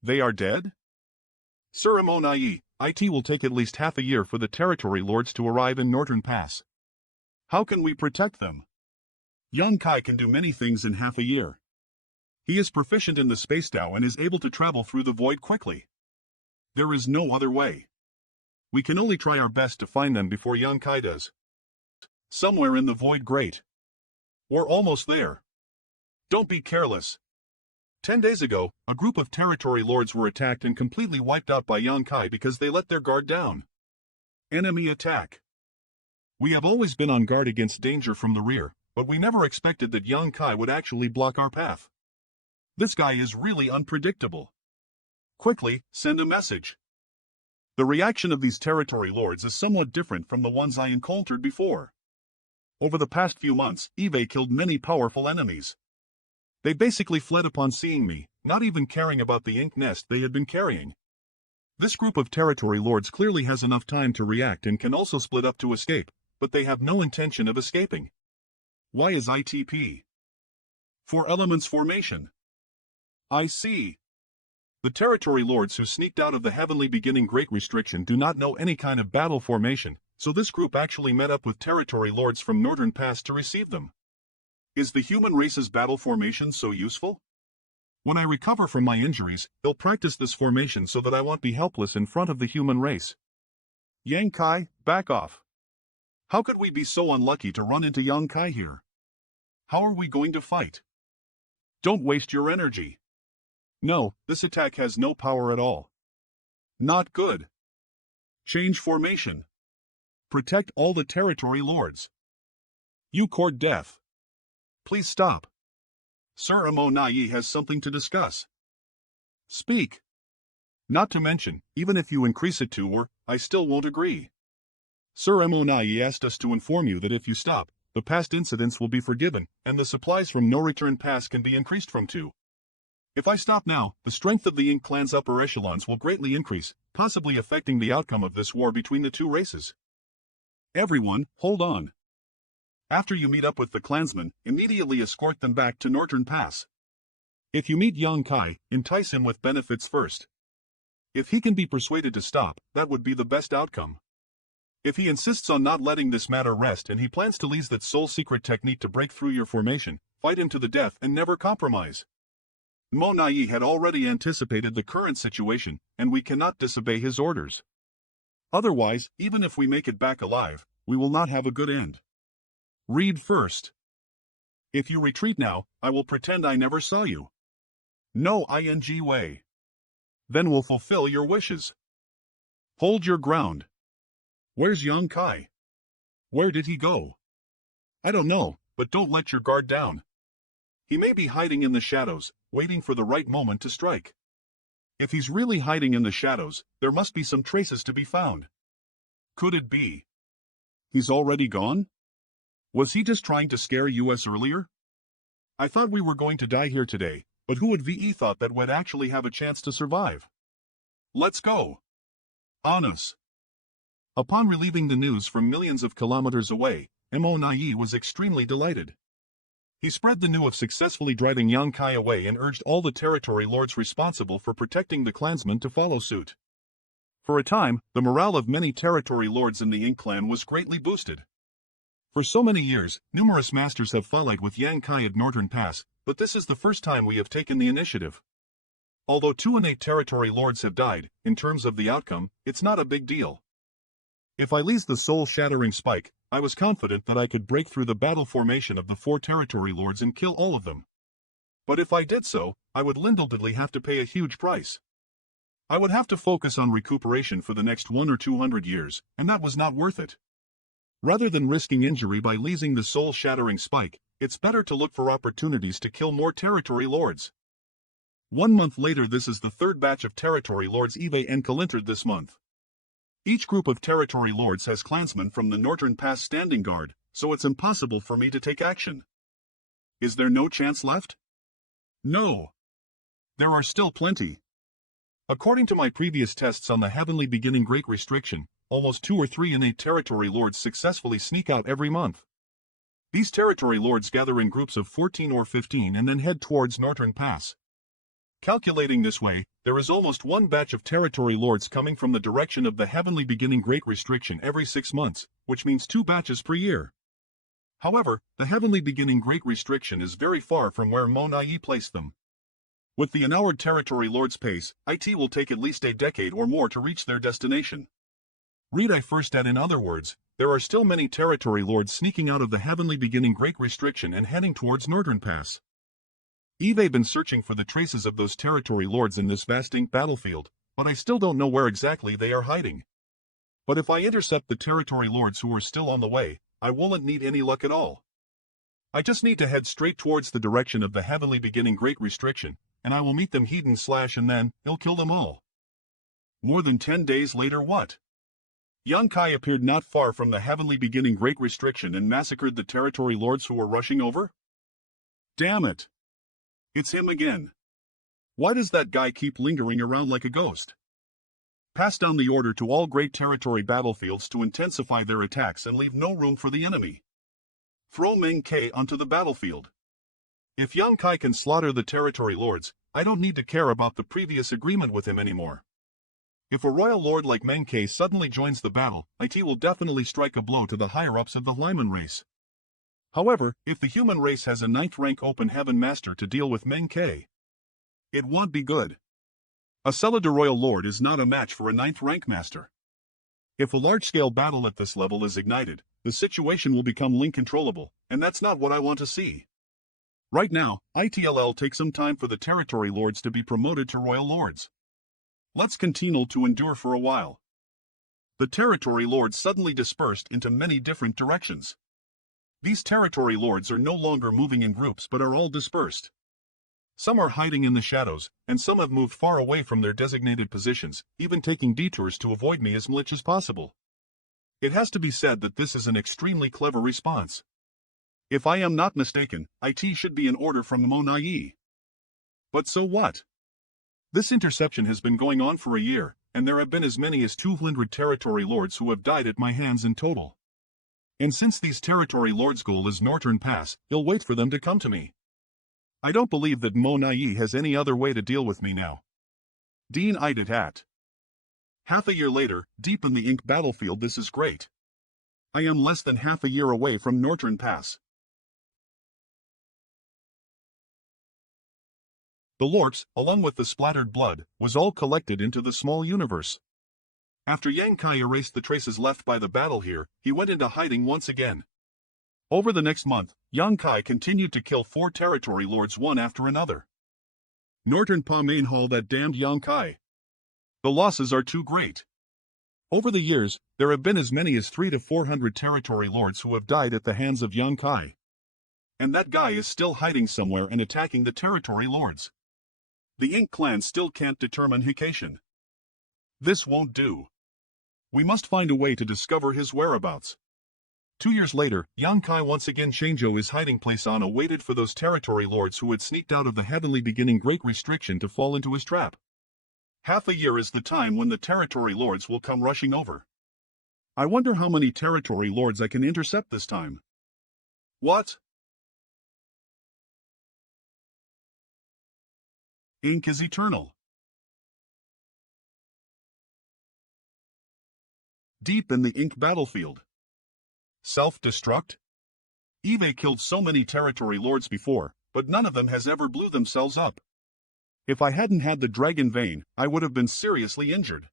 They are dead? Sir Monai, it will take at least half a year for the territory lords to arrive in Northern Pass. How can we protect them? Yang Kai can do many things in half a year. He is proficient in the space Dao and is able to travel through the void quickly. There is no other way. We can only try our best to find them before Yang Kai does. Somewhere in the void. Great. We're almost there. Don't be careless. 10 days ago, a group of territory lords were attacked and completely wiped out by Yang Kai because they let their guard down. Enemy attack. We have always been on guard against danger from the rear, but we never expected that Yang Kai would actually block our path. This guy is really unpredictable. Quickly, send a message. The reaction of these territory lords is somewhat different from the ones I encountered before. Over the past few months, Eve killed many powerful enemies. They basically fled upon seeing me, not even caring about the ink nest they had been carrying. This group of territory lords clearly has enough time to react and can also split up to escape, but they have no intention of escaping. Why is ITP? For elements formation. I see. The territory lords who sneaked out of the heavenly beginning great restriction do not know any kind of battle formation, so this group actually met up with territory lords from Northern Pass to receive them. Is the human race's battle formation so useful? When I recover from my injuries, they'll practice this formation so that I won't be helpless in front of the human race. Yang Kai, back off. How could we be so unlucky to run into Yang Kai here? How are we going to fight? Don't waste your energy. No, this attack has no power at all. Not good. Change formation. Protect all the territory lords. You court death. Please stop. Sir Monai has something to discuss. Speak. Not to mention, even if you increase it to or, I still won't agree. Sir Monai asked us to inform you that if you stop, the past incidents will be forgiven, and the supplies from No Return Pass can be increased from 2. If I stop now, the strength of the Ink clan's upper echelons will greatly increase, possibly affecting the outcome of this war between the two races. Everyone, hold on. After you meet up with the clansmen, immediately escort them back to Northern Pass. If you meet Yang Kai, entice him with benefits first. If he can be persuaded to stop, that would be the best outcome. If he insists on not letting this matter rest and he plans to use that sole secret technique to break through your formation, fight him to the death and never compromise. Monai had already anticipated the current situation, and we cannot disobey his orders. Otherwise, even if we make it back alive, we will not have a good end. Read first. If you retreat now, I will pretend I never saw you. No ing way. Then we'll fulfill your wishes. Hold your ground. Where's Yang Kai? Where did he go? I don't know, but don't let your guard down. He may be hiding in the shadows, waiting for the right moment to strike. If he's really hiding in the shadows, there must be some traces to be found. Could it be? He's already gone? Was he just trying to scare us earlier? I thought we were going to die here today, but who would VE thought that we'd actually have a chance to survive? Let's go. On us. Upon relieving the news from millions of kilometers away, Monai was extremely delighted. He spread the news of successfully driving Yang Kai away and urged all the territory lords responsible for protecting the clansmen to follow suit. For a time, the morale of many territory lords in the Ink clan was greatly boosted. For so many years, numerous masters have followed with Yang Kai at Northern Pass, but this is the first time we have taken the initiative. Although 2 innate territory lords have died, in terms of the outcome, it's not a big deal. If I released the soul-shattering spike, I was confident that I could break through the battle formation of the 4 territory lords and kill all of them. But if I did so, I would undoubtedly have to pay a huge price. I would have to focus on recuperation for the next 1 or 200 years, and that was not worth it. Rather than risking injury by leasing the soul-shattering spike, it's better to look for opportunities to kill more territory lords. 1 month later, this is the third batch of territory lords Eve encountered this month. Each group of territory lords has clansmen from the northern pass standing guard, so it's impossible for me to take action. Is there no chance left? No. There are still plenty. According to my previous tests on the Heavenly Beginning Great Restriction, almost 2 or 3 innate territory lords successfully sneak out every month. These territory lords gather in groups of 14 or 15 and then head towards Northern Pass. Calculating this way, there is almost 1 batch of territory lords coming from the direction of the Heavenly Beginning Great Restriction every 6 months, which means 2 batches per year. However, the Heavenly Beginning Great Restriction is very far from where Monayi placed them. With the unhoured territory lord's pace, it will take at least a decade or more to reach their destination. Read I first at in other words, there are still many territory lords sneaking out of the Heavenly Beginning Great Restriction and heading towards Northern Pass. Eve been searching for the traces of those territory lords in this vast ink battlefield, but I still don't know where exactly they are hiding. But if I intercept the territory lords who are still on the way, I won't need any luck at all. I just need to head straight towards the direction of the Heavenly Beginning Great Restriction, and I will meet them and then he'll kill them all. More than 10 days later, what? Yunkai appeared not far from the Heavenly Beginning Great Restriction and massacred the territory lords who were rushing over? Damn it! It's him again. Why does that guy keep lingering around like a ghost? Pass down the order to all great territory battlefields to intensify their attacks and leave no room for the enemy. Throw Meng Ke onto the battlefield. If Yang Kai can slaughter the territory lords, I don't need to care about the previous agreement with him anymore. If a royal lord like Meng Ke suddenly joins the battle, it will definitely strike a blow to the higher-ups of the Lyman race. However, if the human race has a 9th rank open heaven master to deal with Meng Ke, it won't be good. A Celida royal lord is not a match for a 9th rank master. If a large-scale battle at this level is ignited, the situation will become uncontrollable, and that's not what I want to see. Right now, it'll take some time for the territory lords to be promoted to royal lords. Let's continue to endure for a while. The territory lords suddenly dispersed into many different directions. These territory lords are no longer moving in groups but are all dispersed. Some are hiding in the shadows, and some have moved far away from their designated positions, even taking detours to avoid me as much as possible. It has to be said that this is an extremely clever response. If I am not mistaken, it should be an order from Monayi. But so what? This interception has been going on for a year, and there have been as many as 200 territory lords who have died at my hands in total. And since these territory lords' goal is Northern Pass, he'll wait for them to come to me. I don't believe that Monayi has any other way to deal with me now. Dean eyed it at. Half a year later, deep in the ink battlefield, this is great. I am less than half a year away from Northern Pass. The lords, along with the splattered blood, was all collected into the small universe. After Yang Kai erased the traces left by the battle here, he went into hiding once again. Over the next month, Yang Kai continued to kill 4 territory lords one after another. Northern Pa main hall that damned Yang Kai. The losses are too great. Over the years, there have been as many as 300 to 400 territory lords who have died at the hands of Yang Kai. And that guy is still hiding somewhere and attacking the territory lords. The Ink clan still can't determine Hikation. This won't do. We must find a way to discover his whereabouts. 2 years later, Yang Kai once again changed his hiding place on waited for those territory lords who had sneaked out of the Heavenly Beginning Great Restriction to fall into his trap. Half a year is the time when the territory lords will come rushing over. I wonder how many territory lords I can intercept this time. What? Ink is eternal. Deep in the ink battlefield. Self-destruct? Eve killed so many territory lords before, but none of them has ever blew themselves up. If I hadn't had the dragon vein, I would have been seriously injured.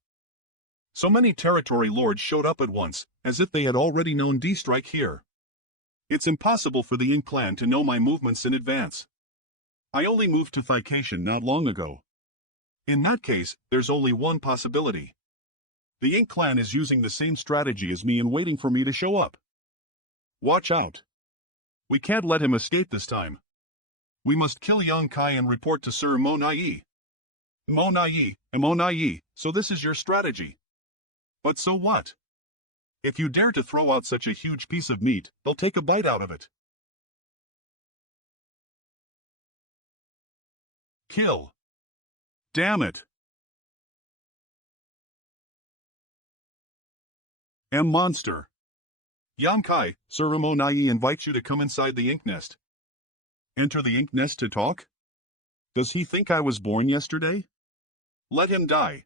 So many territory lords showed up at once, as if they had already known D-Strike here. It's impossible for the Ink clan to know my movements in advance. I only moved to Thikation not long ago. In that case, there's only one possibility. The Ink Clan is using the same strategy as me and waiting for me to show up. Watch out. We can't let him escape this time. We must kill Young Kai and report to Sir Monai. Monai, so this is your strategy. But so what? If you dare to throw out such a huge piece of meat, they'll take a bite out of it. Kill. Damn it. Monster. Yankai, Sir Monai invites you to come inside the ink nest. Enter the ink nest to talk? Does he think I was born yesterday? Let him die.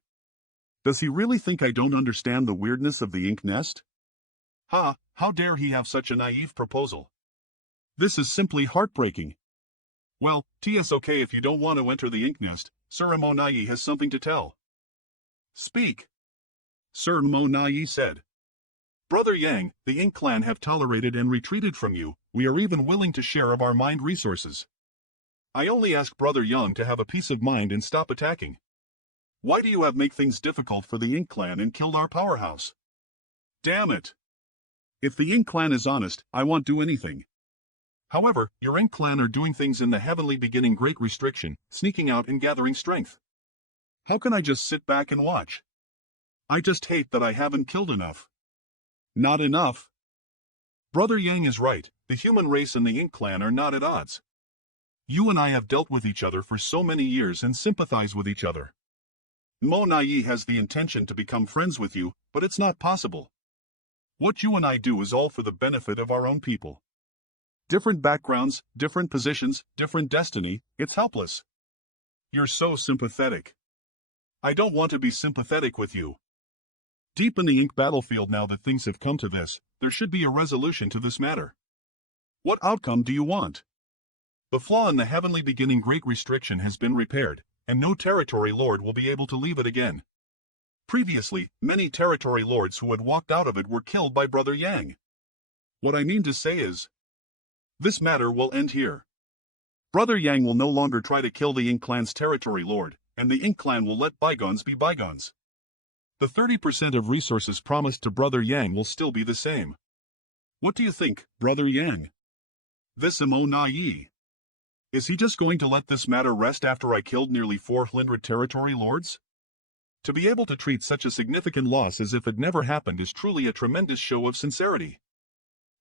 Does he really think I don't understand the weirdness of the ink nest? Ha, how dare he have such a naive proposal? This is simply heartbreaking. Well, it's okay if you don't want to enter the ink nest. Sir Monai has something to tell. Speak. Sir Monai said. Brother Yang, the Ink Clan have tolerated and retreated from you. We are even willing to share of our mind resources. I only ask Brother Yang to have a peace of mind and stop attacking. Why do you have make things difficult for the Ink Clan and killed our powerhouse? Damn it. If the Ink Clan is honest, I won't do anything. However, your Ink Clan are doing things in the heavenly beginning great restriction, sneaking out and gathering strength. How can I just sit back and watch? I just hate that I haven't killed enough. Not enough. Brother Yang is right, the human race and the Ink Clan are not at odds. You and I have dealt with each other for so many years and sympathize with each other. Monai has the intention to become friends with you, but it's not possible. What you and I do is all for the benefit of our own people. Different backgrounds, different positions, different destiny, it's helpless. You're so sympathetic. I don't want to be sympathetic with you. Deep in the ink battlefield now that things have come to this, there should be a resolution to this matter. What outcome do you want? The flaw in the heavenly beginning great restriction has been repaired, and no territory lord will be able to leave it again. Previously, many territory lords who had walked out of it were killed by Brother Yang. What I mean to say is, this matter will end here. Brother Yang will no longer try to kill the Ink Clan's territory lord, and the Ink Clan will let bygones be bygones. The 30% of resources promised to Brother Yang will still be the same. What do you think, Brother Yang? This Monai. Is he just going to let this matter rest after I killed nearly 400 territory lords? To be able to treat such a significant loss as if it never happened is truly a tremendous show of sincerity.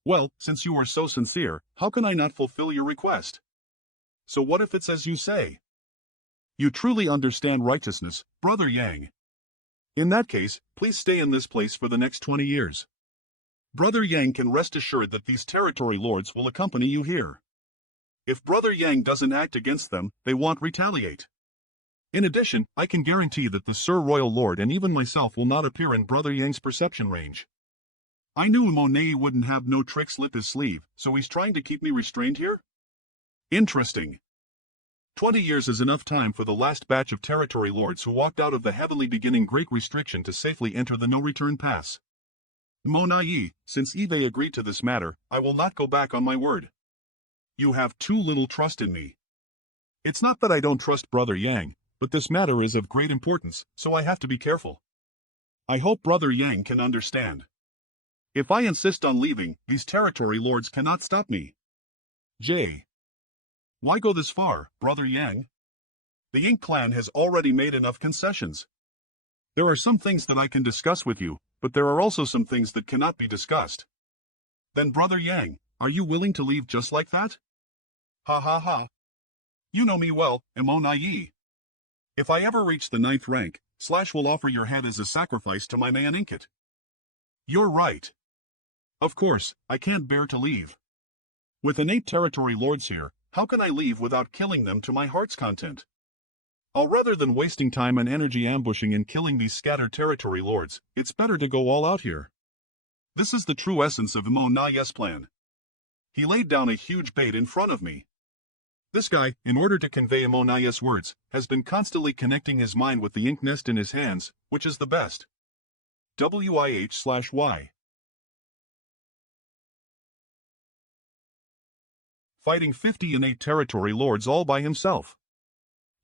Well, since you are so sincere, how can I not fulfill your request? So what if it's as you say? You truly understand righteousness, Brother Yang. In that case, please stay in this place for the next 20 years. Brother Yang can rest assured that these territory lords will accompany you here. If Brother Yang doesn't act against them, they won't retaliate. In addition, I can guarantee that the Sir Royal Lord and even myself will not appear in Brother Yang's perception range. I knew Monet wouldn't have no tricks up his sleeve, so he's trying to keep me restrained here? Interesting. 20 years is enough time for the last batch of territory lords who walked out of the heavenly beginning great restriction to safely enter the no-return pass. Monai, since Eve agreed to this matter, I will not go back on my word. You have too little trust in me. It's not that I don't trust Brother Yang, but this matter is of great importance, so I have to be careful. I hope Brother Yang can understand. If I insist on leaving, these territory lords cannot stop me. J. Why go this far, Brother Yang? The Ink Clan has already made enough concessions. There are some things that I can discuss with you, but there are also some things that cannot be discussed. Then Brother Yang, are you willing to leave just like that? Ha ha ha. You know me well, Monai. If I ever reach the 9th rank, Slash will offer your head as a sacrifice to my man Inkit. You're right. Of course, I can't bear to leave. With the 8 territory lords here, how can I leave without killing them to my heart's content? Oh, rather than wasting time and energy ambushing and killing these scattered territory lords, it's better to go all out here. This is the true essence of Monai's plan. He laid down a huge bait in front of me. This guy, in order to convey Monai's words, has been constantly connecting his mind with the ink nest in his hands, which is the best. WIH/Y. Fighting 50 and 8 territory lords all by himself.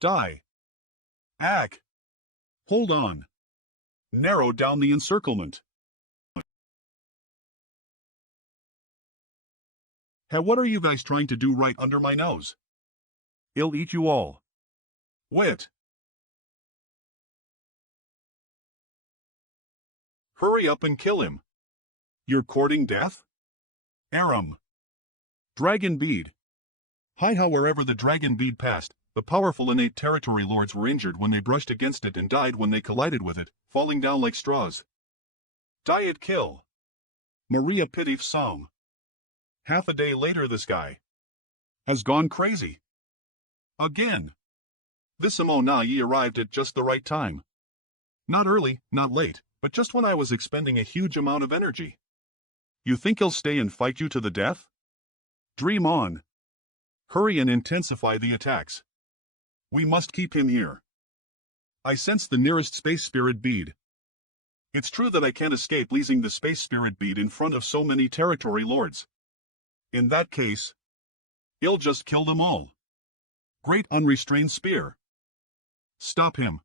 Die. Ack. Hold on. Narrow down the encirclement. Hey, what are you guys trying to do right under my nose? I'll eat you all. Wait. Hurry up and kill him. You're courting death? Aram. Dragon Bead. Hide how wherever the dragon bead passed, the powerful innate territory lords were injured when they brushed against it and died when they collided with it, falling down like straws. Diet kill. Maria Pitif's song. Half a day later this guy has gone crazy. Again. This Nai arrived at just the right time. Not early, not late, but just when I was expending a huge amount of energy. You think he'll stay and fight you to the death? Dream on. Hurry and intensify the attacks. We must keep him here. I sense the nearest space spirit bead. It's true that I can't escape losing the space spirit bead in front of so many territory lords. In that case, he'll just kill them all. Great unrestrained spear. Stop him.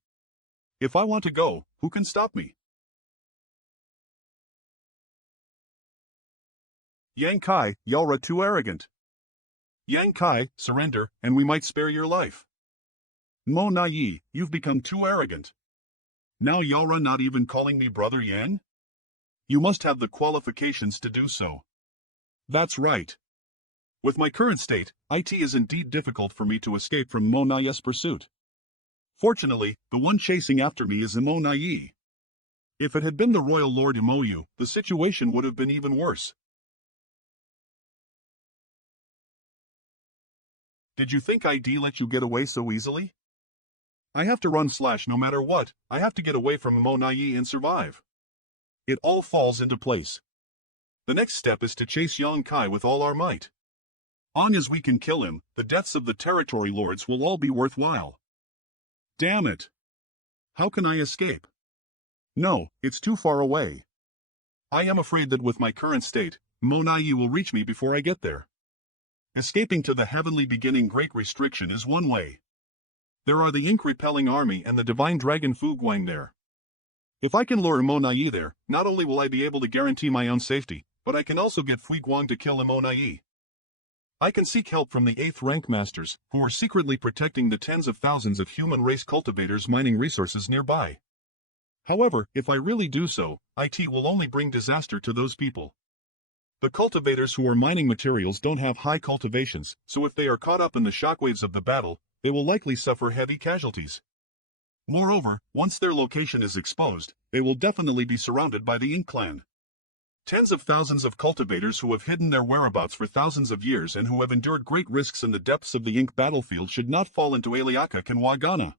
If I want to go, who can stop me? Yang Kai, Yalra too arrogant. Yang Kai, surrender, and we might spare your life. Mo Nai, you've become too arrogant. Now Yalra not even calling me Brother Yan? You must have the qualifications to do so. That's right. With my current state, it is indeed difficult for me to escape from Mo Nai's pursuit. Fortunately, the one chasing after me is Mo Nai. If it had been the Royal Lord Imoyu, the situation would have been even worse. Did you think I'd let you get away so easily? I have to run / no matter what, I have to get away from Mo Nai and survive. It all falls into place. The next step is to chase Yang Kai with all our might. Long as we can kill him, the deaths of the territory lords will all be worthwhile. Damn it. How can I escape? No, it's too far away. I am afraid that with my current state, Mo Nai will reach me before I get there. Escaping to the heavenly beginning great restriction is one way. There are the ink-repelling army and the divine dragon Fu Guang there. If I can lure Mo Nai there, not only will I be able to guarantee my own safety, but I can also get Fu Guang to kill Mo Nai. I can seek help from the 8th rank masters, who are secretly protecting the tens of thousands of human race cultivators mining resources nearby. However, if I really do so, it will only bring disaster to those people. The cultivators who are mining materials don't have high cultivations, so if they are caught up in the shockwaves of the battle, they will likely suffer heavy casualties. Moreover, once their location is exposed, they will definitely be surrounded by the Ink clan. Tens of thousands of cultivators who have hidden their whereabouts for thousands of years and who have endured great risks in the depths of the Ink battlefield should not fall into Aliaka Kanwagana.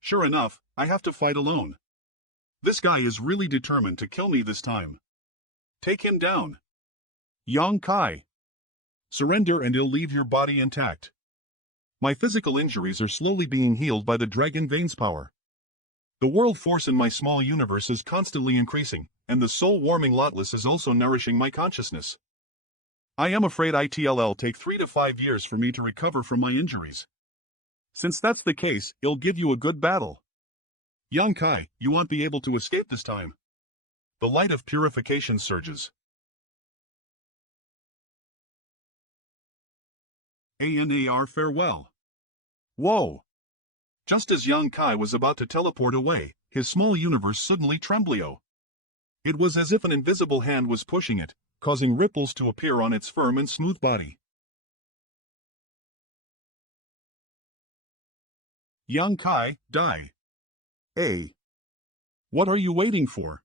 Sure enough, I have to fight alone. This guy is really determined to kill me this time. Take him down. Yang Kai. Surrender and he'll leave your body intact. My physical injuries are slowly being healed by the Dragon Vein's power. The world force in my small universe is constantly increasing, and the soul-warming Lotless is also nourishing my consciousness. I am afraid it'll take 3 to 5 years for me to recover from my injuries. Since that's the case, it'll give you a good battle. Yang Kai, you won't be able to escape this time. The light of purification surges. ANAR farewell. Whoa! Just as Yang Kai was about to teleport away, his small universe suddenly trembled. It was as if an invisible hand was pushing it, causing ripples to appear on its firm and smooth body. Yang Kai, die. A. What are you waiting for?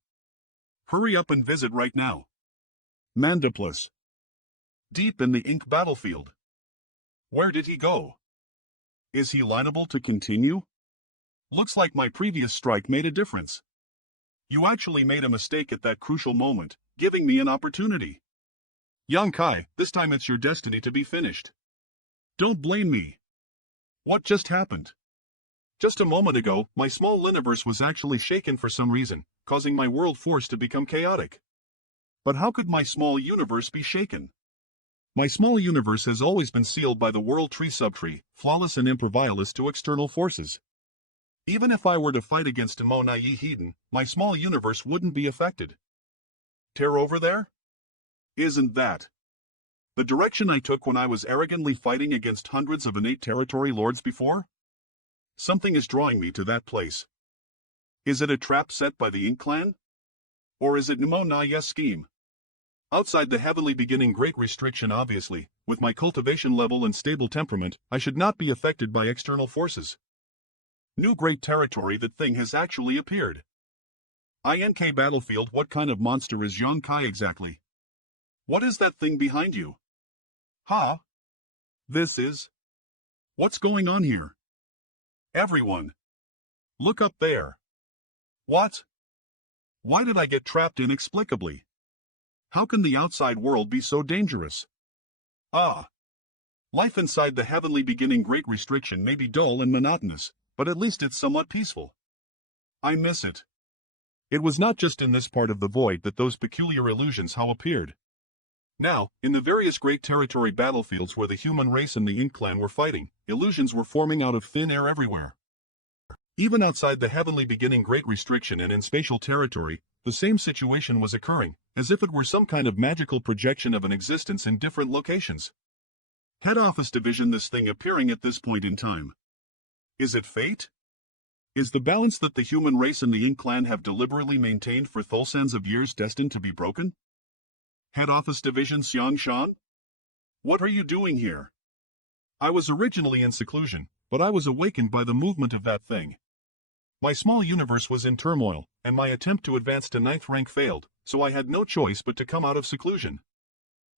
Hurry up and visit right now. Mandiplus. Deep in the Ink battlefield. Where did he go? Is he liable to continue? Looks like my previous strike made a difference. You actually made a mistake at that crucial moment, giving me an opportunity. Yang Kai, this time it's your destiny to be finished. Don't blame me. What just happened? Just a moment ago, my small universe was actually shaken for some reason, causing my world force to become chaotic. But how could my small universe be shaken? My small universe has always been sealed by the World Tree Subtree, flawless and imperviolous to external forces. Even if I were to fight against Imona Hedon, my small universe wouldn't be affected. Tear over there? Isn't that the direction I took when I was arrogantly fighting against hundreds of innate territory lords before? Something is drawing me to that place. Is it a trap set by the Ink Clan? Or is it Numonaya's scheme? Outside the heavenly beginning great restriction obviously, with my cultivation level and stable temperament, I should not be affected by external forces. New great territory, that thing has actually appeared. INK battlefield, what kind of monster is Yonkai exactly? What is that thing behind you? Ha? This is? What's going on here? Everyone! Look up there. What? Why did I get trapped inexplicably? How can the outside world be so dangerous? Ah! Life inside the heavenly beginning great restriction may be dull and monotonous, but at least it's somewhat peaceful. I miss it. It was not just in this part of the void that those peculiar illusions how appeared. Now, in the various great territory battlefields where the human race and the Ink Clan were fighting, illusions were forming out of thin air everywhere. Even outside the heavenly beginning great restriction and in spatial territory, the same situation was occurring, as if it were some kind of magical projection of an existence in different locations. Head office division, this thing appearing at this point in time. Is it fate? Is the balance that the human race and the Ink Clan have deliberately maintained for thousands of years destined to be broken? Head office division Xiangshan? What are you doing here? I was originally in seclusion, but I was awakened by the movement of that thing. My small universe was in turmoil, and my attempt to advance to 9th rank failed, so I had no choice but to come out of seclusion.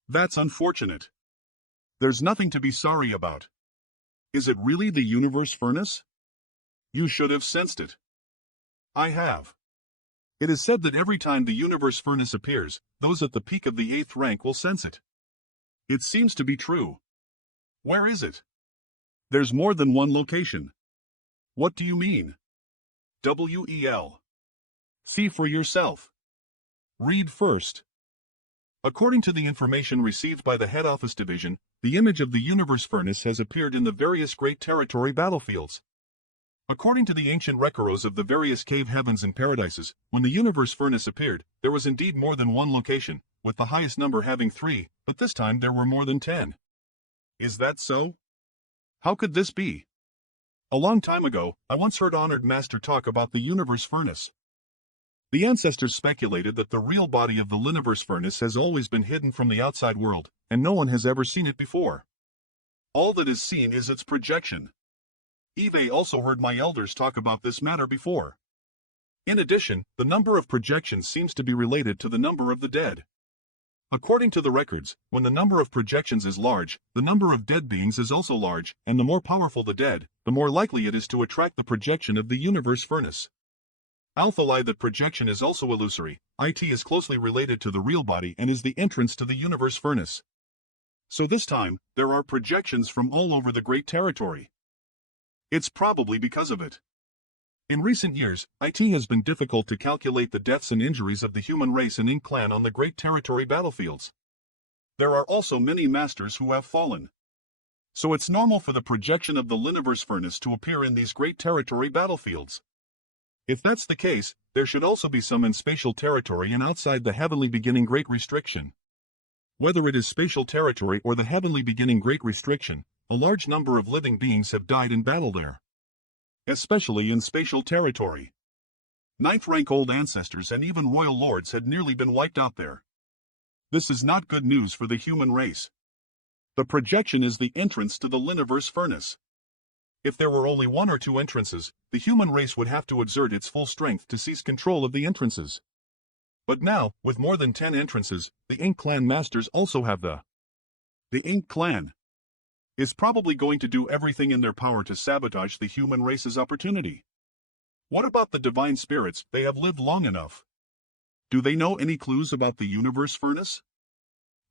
That's unfortunate. There's nothing to be sorry about. Is it really the universe furnace? You should have sensed it. I have. It is said that every time the universe furnace appears, those at the peak of the 8th rank will sense it. It seems to be true. Where is it? There's more than one location. What do you mean? WEL. See for yourself. Read first. According to the information received by the head office division, the image of the universe furnace has appeared in the various great territory battlefields. According to the ancient records of the various cave heavens and paradises, when the universe furnace appeared, there was indeed more than one location, with the highest number having 3, but this time there were more than 10. Is that so? How could this be? A long time ago, I once heard honored master talk about the universe furnace. The ancestors speculated that the real body of the universe furnace has always been hidden from the outside world, and no one has ever seen it before. All that is seen is its projection. Eve also heard my elders talk about this matter before. In addition, the number of projections seems to be related to the number of the dead. According to the records, when the number of projections is large, the number of dead beings is also large, and the more powerful the dead, the more likely it is to attract the projection of the universe furnace. Alpha lie that projection is also illusory. It is closely related to the real body and is the entrance to the universe furnace. So this time, there are projections from all over the great territory. It's probably because of it. In recent years, it has been difficult to calculate the deaths and injuries of the human race and Ink Clan on the great territory battlefields. There are also many masters who have fallen. So it's normal for the projection of the universe furnace to appear in these great territory battlefields. If that's the case, there should also be some in spatial territory and outside the heavenly beginning great restriction. Whether it is spatial territory or the heavenly beginning great restriction, a large number of living beings have died in battle there. Especially in spatial territory. 9th rank old ancestors and even royal lords had nearly been wiped out there. This is not good news for the human race. The projection is the entrance to the universe furnace. If there were only 1 or 2 entrances, the human race would have to exert its full strength to seize control of the entrances. But now, with more than 10 entrances, the Ink Clan masters also have the Ink Clan is probably going to do everything in their power to sabotage the human race's opportunity. What about the divine spirits? They have lived long enough. Do they know any clues about the universe furnace?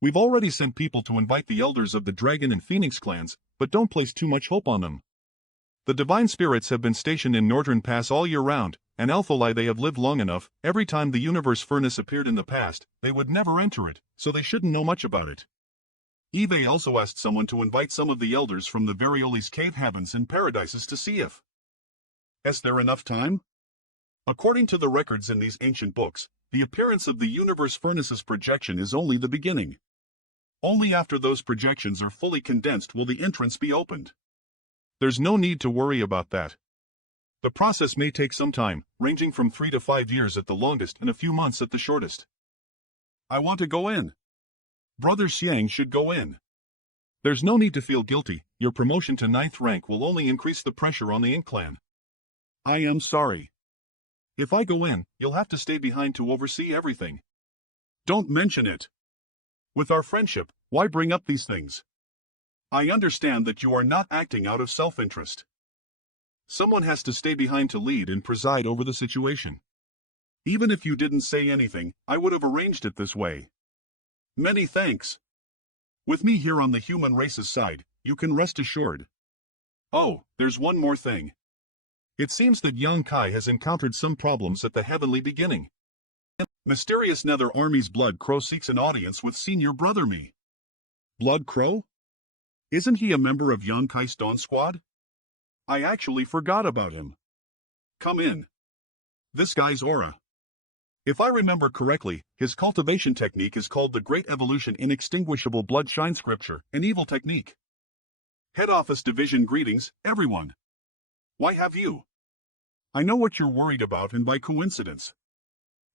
We've already sent people to invite the elders of the Dragon and Phoenix clans, but don't place too much hope on them. The divine spirits have been stationed in Northern Pass all year round, and Alphalai they have lived long enough. Every time the universe furnace appeared in the past, they would never enter it, so they shouldn't know much about it. Eve also asked someone to invite some of the elders from the Variolis cave heavens and paradises to see if Is there enough time? According to the records in these ancient books, the appearance of the universe furnace's projection is only the beginning. Only after those projections are fully condensed will the entrance be opened. There's no need to worry about that. The process may take some time, ranging from 3 to 5 years at the longest and a few months at the shortest. I want to go in. Brother Xiang should go in. There's no need to feel guilty, your promotion to 9th rank will only increase the pressure on the Ink clan. I am sorry. If I go in, you'll have to stay behind to oversee everything. Don't mention it. With our friendship, why bring up these things? I understand that you are not acting out of self-interest. Someone has to stay behind to lead and preside over the situation. Even if you didn't say anything, I would have arranged it this way. Many thanks. With me here on the human race's side, you can rest assured. Oh, there's one more thing. It seems that young Kai has encountered some problems at the heavenly beginning. Mysterious Nether Army's Blood Crow seeks an audience with Senior Brother Me. Blood Crow? Isn't he a member of Young Kai's Dawn Squad? I actually forgot about him. Come in. This guy's aura. If I remember correctly, his cultivation technique is called the Great Evolution Inextinguishable Bloodshine Scripture, an evil technique. Head Office Division greetings, everyone. Why have you? I know what you're worried about, and by coincidence.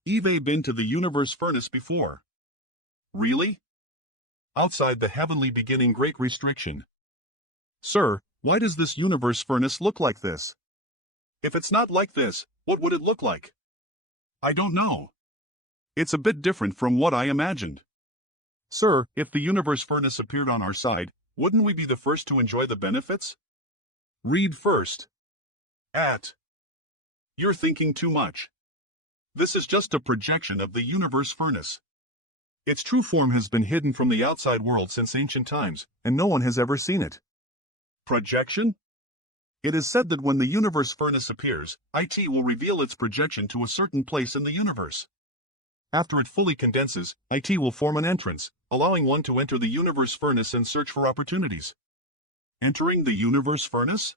Eve been to the universe furnace before. Really? Outside the heavenly beginning great restriction. Sir, why does this universe furnace look like this? If it's not like this, what would it look like? I don't know. It's a bit different from what I imagined. Sir, if the universe furnace appeared on our side, wouldn't we be the first to enjoy the benefits? Read first. You're thinking too much. This is just a projection of the universe furnace. Its true form has been hidden from the outside world since ancient times, and no one has ever seen it. Projection? It is said that when the universe furnace appears, it will reveal its projection to a certain place in the universe. After it fully condenses, it will form an entrance, allowing one to enter the universe furnace and search for opportunities. Entering the universe furnace?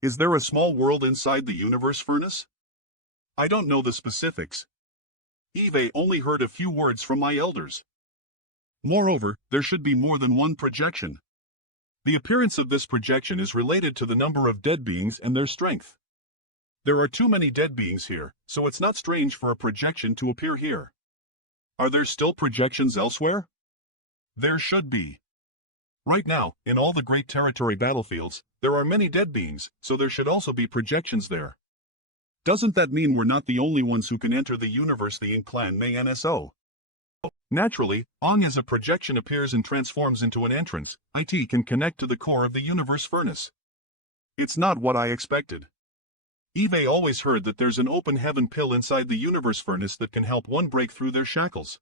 Is there a small world inside the universe furnace? I don't know the specifics. Eve only heard a few words from my elders. Moreover, there should be more than one projection. The appearance of this projection is related to the number of dead beings and their strength. There are too many dead beings here, so it's not strange for a projection to appear here. Are there still projections elsewhere? There should be. Right now, in all the great territory battlefields, there are many dead beings, so there should also be projections there. Doesn't that mean we're not the only ones who can enter the universe the Ink clan may NSO? Naturally, as a projection appears and transforms into an entrance, it can connect to the core of the universe furnace. It's not what I expected. Eve always heard that there's an open heaven pill inside the universe furnace that can help one break through their shackles.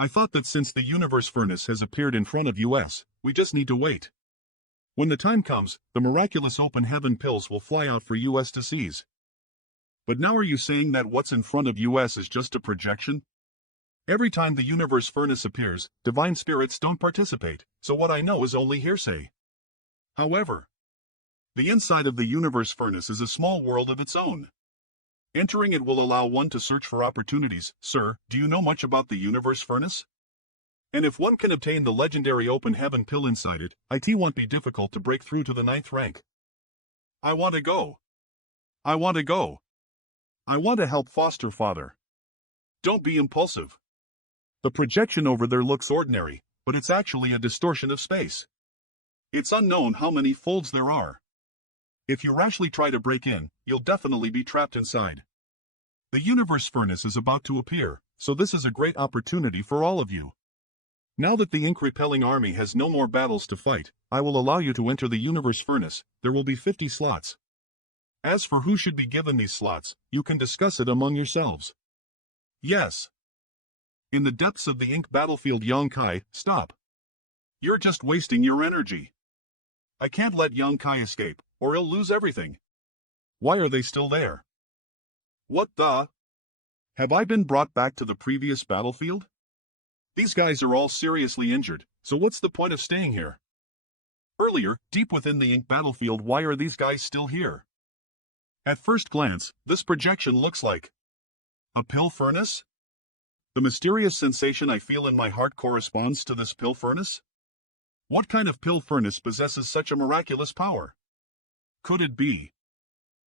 I thought that since the universe furnace has appeared in front of us, we just need to wait. When the time comes, the miraculous open heaven pills will fly out for us to seize. But now are you saying that what's in front of us is just a projection? Every time the universe furnace appears, divine spirits don't participate, so what I know is only hearsay. However, the inside of the universe furnace is a small world of its own. Entering it will allow one to search for opportunities. Sir, do you know much about the universe furnace? And if one can obtain the legendary open heaven pill inside it, it won't be difficult to break through to the 9th rank. I want to go. I want to go. I want to help foster father. Don't be impulsive. The projection over there looks ordinary, but it's actually a distortion of space. It's unknown how many folds there are. If you rashly try to break in, you'll definitely be trapped inside. The universe furnace is about to appear, so this is a great opportunity for all of you. Now that the ink-repelling army has no more battles to fight, I will allow you to enter the universe furnace. There will be 50 slots. As for who should be given these slots, you can discuss it among yourselves. Yes. In the depths of the ink battlefield, Yongkai, stop. You're just wasting your energy. I can't let Yongkai escape, or he'll lose everything. Why are they still there? What the? Have I been brought back to the previous battlefield? These guys are all seriously injured, so what's the point of staying here? Earlier, deep within the ink battlefield, why are these guys still here? At first glance, this projection looks like a pill furnace? The mysterious sensation I feel in my heart corresponds to this pill furnace? What kind of pill furnace possesses such a miraculous power? Could it be?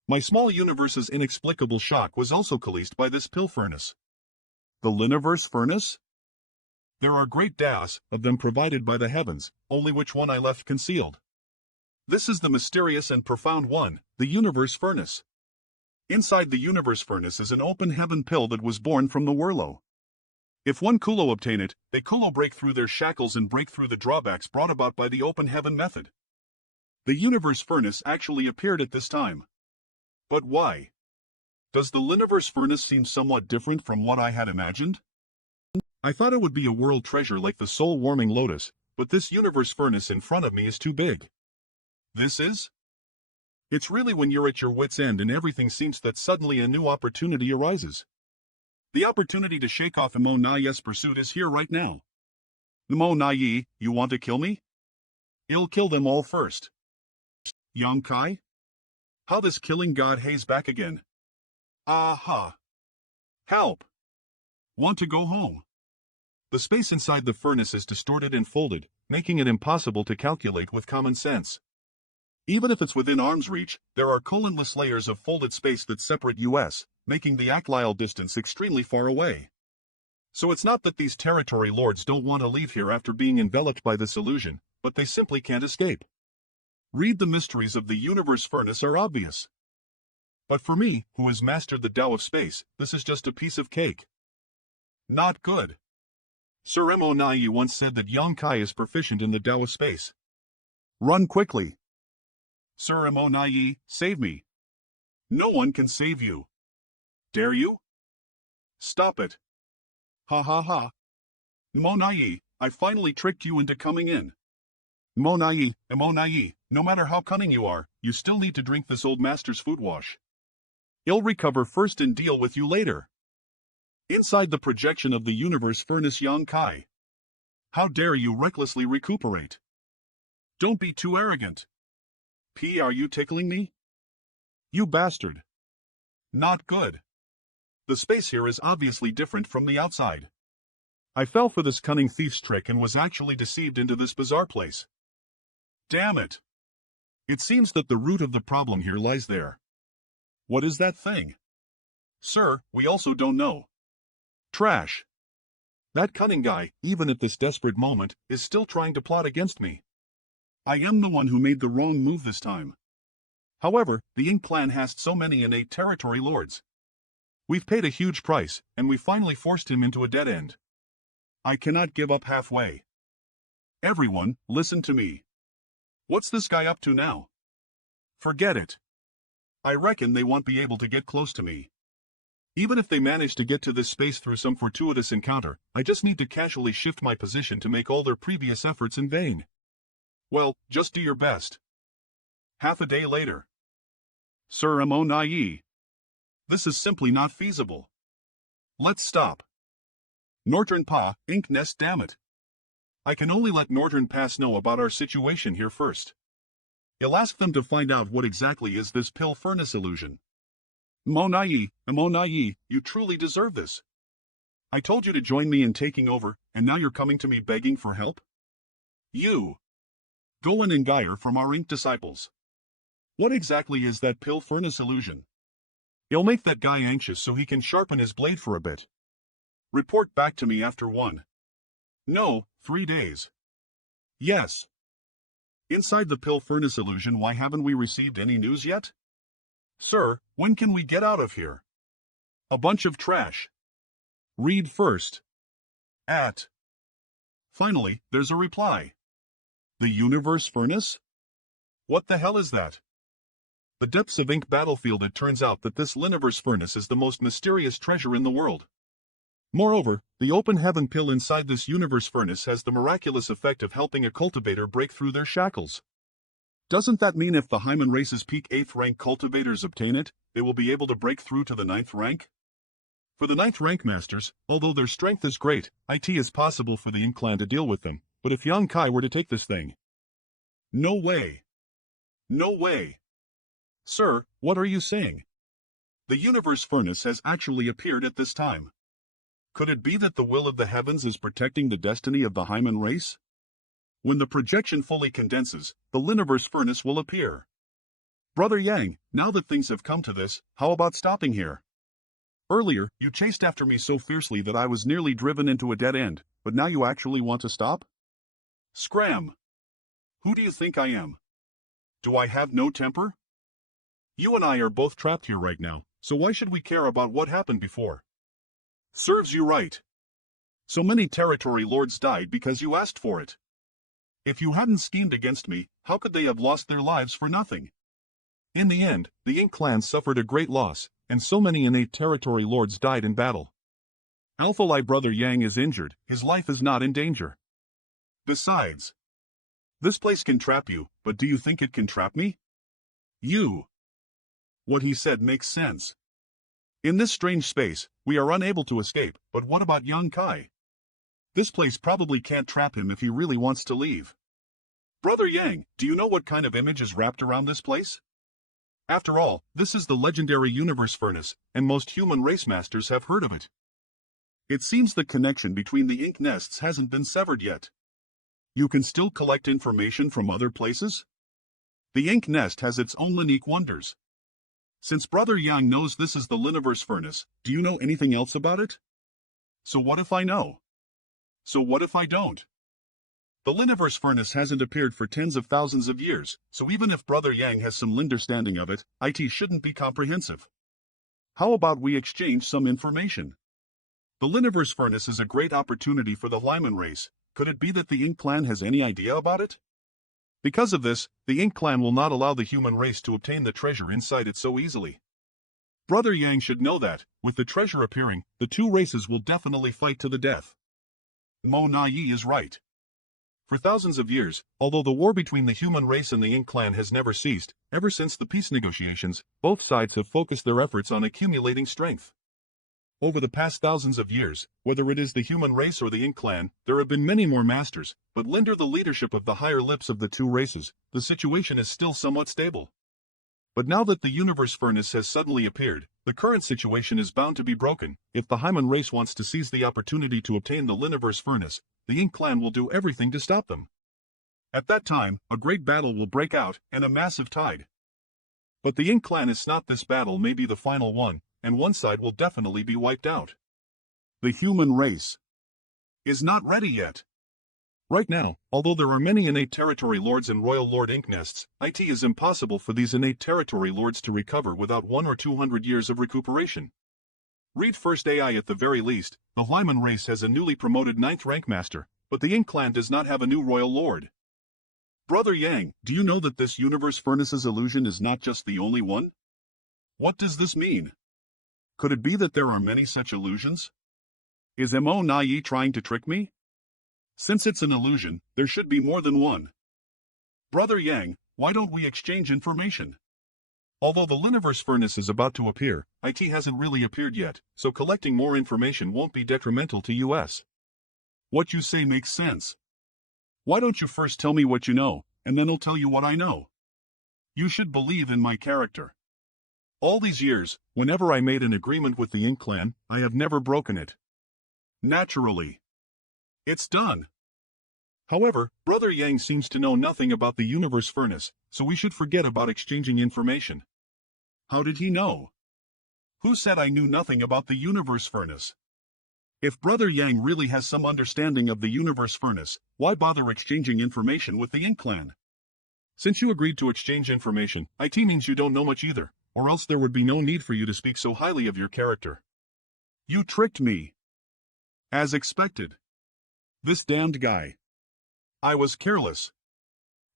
My small universe's inexplicable shock was also caused by this pill furnace. The Liniverse furnace? There are great das of them provided by the heavens, only which one I left concealed. This is the mysterious and profound one, the universe furnace. Inside the universe furnace is an open heaven pill that was born from the Whirlo. If one Kulo obtain it, they Kulo break through their shackles and break through the drawbacks brought about by the open heaven method. The universe furnace actually appeared at this time. But why? Does the Liniverse furnace seem somewhat different from what I had imagined? I thought it would be a world treasure like the soul-warming lotus, but this universe furnace in front of me is too big. This is? It's really when you're at your wit's end and everything seems that suddenly a new opportunity arises. The opportunity to shake off Imo Naye's pursuit is here right now. Imo Naye, you want to kill me? I'll kill them all first. Yonkai? How this killing god haze back again. Aha. Help. Want to go home. The space inside the furnace is distorted and folded, making it impossible to calculate with common sense. Even if it's within arm's reach, there are colonless layers of folded space that separate us, making the Aclyle distance extremely far away. So it's not that these territory lords don't want to leave here after being enveloped by this illusion, but they simply can't escape. Read the mysteries of the universe furnace are obvious. But for me, who has mastered the Tao of space, this is just a piece of cake. Not good. Sir Imo Naye once said that Yonkai is proficient in the Tao of space. Run quickly. Sir Imo Naye, save me. No one can save you. Dare you? Stop it. Ha ha ha. Imo Naye, I finally tricked you into coming in. Imo Naye, no matter how cunning you are, you still need to drink this old master's food wash. He'll recover first and deal with you later. Inside the projection of the universe furnace Yonkai. How dare you recklessly recuperate? Don't be too arrogant. Are you tickling me? You bastard. Not good. The space here is obviously different from the outside. I fell for this cunning thief's trick and was actually deceived into this bizarre place. Damn it. It seems that the root of the problem here lies there. What is that thing? Sir, we also don't know. Trash. That cunning guy, even at this desperate moment, is still trying to plot against me. I am the one who made the wrong move this time. However, the Ink clan has so many innate territory lords. We've paid a huge price, and we finally forced him into a dead end. I cannot give up halfway. Everyone, listen to me. What's this guy up to now? Forget it. I reckon they won't be able to get close to me. Even if they manage to get to this space through some fortuitous encounter, I just need to casually shift my position to make all their previous efforts in vain. Well, just do your best. Half a day later. Sir Imo Naye. This is simply not feasible. Let's stop. Northern Pa, Ink Nest, damn it. I can only let Northern Pass know about our situation here first. I'll ask them to find out what exactly is this pill furnace illusion. Imo Naye, you truly deserve this. I told you to join me in taking over, and now you're coming to me begging for help? You. Golan and Geyer from our Ink disciples. What exactly is that pill furnace illusion? It'll make that guy anxious so he can sharpen his blade for a bit. Report back to me after 3 days. Yes. Inside the pill furnace illusion, why haven't we received any news yet? Sir, when can we get out of here? A bunch of trash. Read first. Finally, there's a reply. The universe furnace? What the hell is that? The depths of Ink battlefield. It turns out that this Liniverse furnace is the most mysterious treasure in the world. Moreover, the open heaven pill inside this universe furnace has the miraculous effect of helping a cultivator break through their shackles. Doesn't that mean if the Hyman race's peak 8th rank cultivators obtain it, they will be able to break through to the 9th rank? For the 9th rank masters, although their strength is great, it is possible for the Ink clan to deal with them, but if Yonkai were to take this thing... No way. No way. Sir, what are you saying? The universe furnace has actually appeared at this time. Could it be that the will of the heavens is protecting the destiny of the Hyman race? When the projection fully condenses, the Liniverse furnace will appear. Brother Yang, now that things have come to this, how about stopping here? Earlier, you chased after me so fiercely that I was nearly driven into a dead end, but now you actually want to stop? Scram! Who do you think I am? Do I have no temper? You and I are both trapped here right now, so why should we care about what happened before? Serves you right. So many territory lords died because you asked for it. If you hadn't schemed against me, how could they have lost their lives for nothing? In the end, the Ink clan suffered a great loss, and so many innate territory lords died in battle. Alpha Lai Brother Yang is injured, his life is not in danger. Besides, this place can trap you, but do you think it can trap me? You. What he said makes sense. In this strange space, we are unable to escape, but what about Yang Kai? This place probably can't trap him if he really wants to leave. Brother Yang, do you know what kind of image is wrapped around this place? After all, this is the legendary universe furnace, and most human race masters have heard of it. It seems the connection between the ink nests hasn't been severed yet. You can still collect information from other places? The ink nest has its own unique wonders. Since Brother Yang knows this is the Liniverse furnace, do you know anything else about it? So what if I know? So what if I don't? The Liniverse furnace hasn't appeared for tens of thousands of years, so even if Brother Yang has some understanding of it, it shouldn't be comprehensive. How about we exchange some information? The Liniverse furnace is a great opportunity for the Lyman race. Could it be that the Ink clan has any idea about it? Because of this, the Ink clan will not allow the human race to obtain the treasure inside it so easily. Brother Yang should know that, with the treasure appearing, the two races will definitely fight to the death. Mo Na Yi is right. For thousands of years, although the war between the human race and the Ink clan has never ceased, ever since the peace negotiations, both sides have focused their efforts on accumulating strength. Over the past thousands of years, whether it is the human race or the Ink clan, there have been many more masters, but under the leadership of the higher lips of the two races, the situation is still somewhat stable. But now that the universe furnace has suddenly appeared, the current situation is bound to be broken. If the Hyman race wants to seize the opportunity to obtain the Liniverse furnace, the Ink clan will do everything to stop them. At that time, a great battle will break out, and a massive tide. But the Ink clan is not. This battle may be the final one, and one side will definitely be wiped out. The human race is not ready yet. Right now, although there are many innate territory lords and royal lord ink nests, it is impossible for these innate territory lords to recover without 100 or 200 years of recuperation. Read first AI at the very least. The Lyman race has a newly promoted 9th rank master, but the Ink clan does not have a new royal lord. Brother Yang, do you know that this universe furnace's illusion is not just the only one? What does this mean? Could it be that there are many such illusions? Is Mo Na Yi trying to trick me? Since it's an illusion, there should be more than one. Brother Yang, why don't we exchange information? Although the Liniverse furnace is about to appear, it hasn't really appeared yet, so collecting more information won't be detrimental to us. What you say makes sense. Why don't you first tell me what you know, and then I'll tell you what I know. You should believe in my character. All these years, whenever I made an agreement with the Ink clan, I have never broken it. Naturally. It's done. However, Brother Yang seems to know nothing about the universe furnace, so we should forget about exchanging information. How did he know? Who said I knew nothing about the universe furnace? If Brother Yang really has some understanding of the universe furnace, why bother exchanging information with the Ink clan? Since you agreed to exchange information, it means you don't know much either, or else there would be no need for you to speak so highly of your character. You tricked me. As expected. This damned guy. I was careless.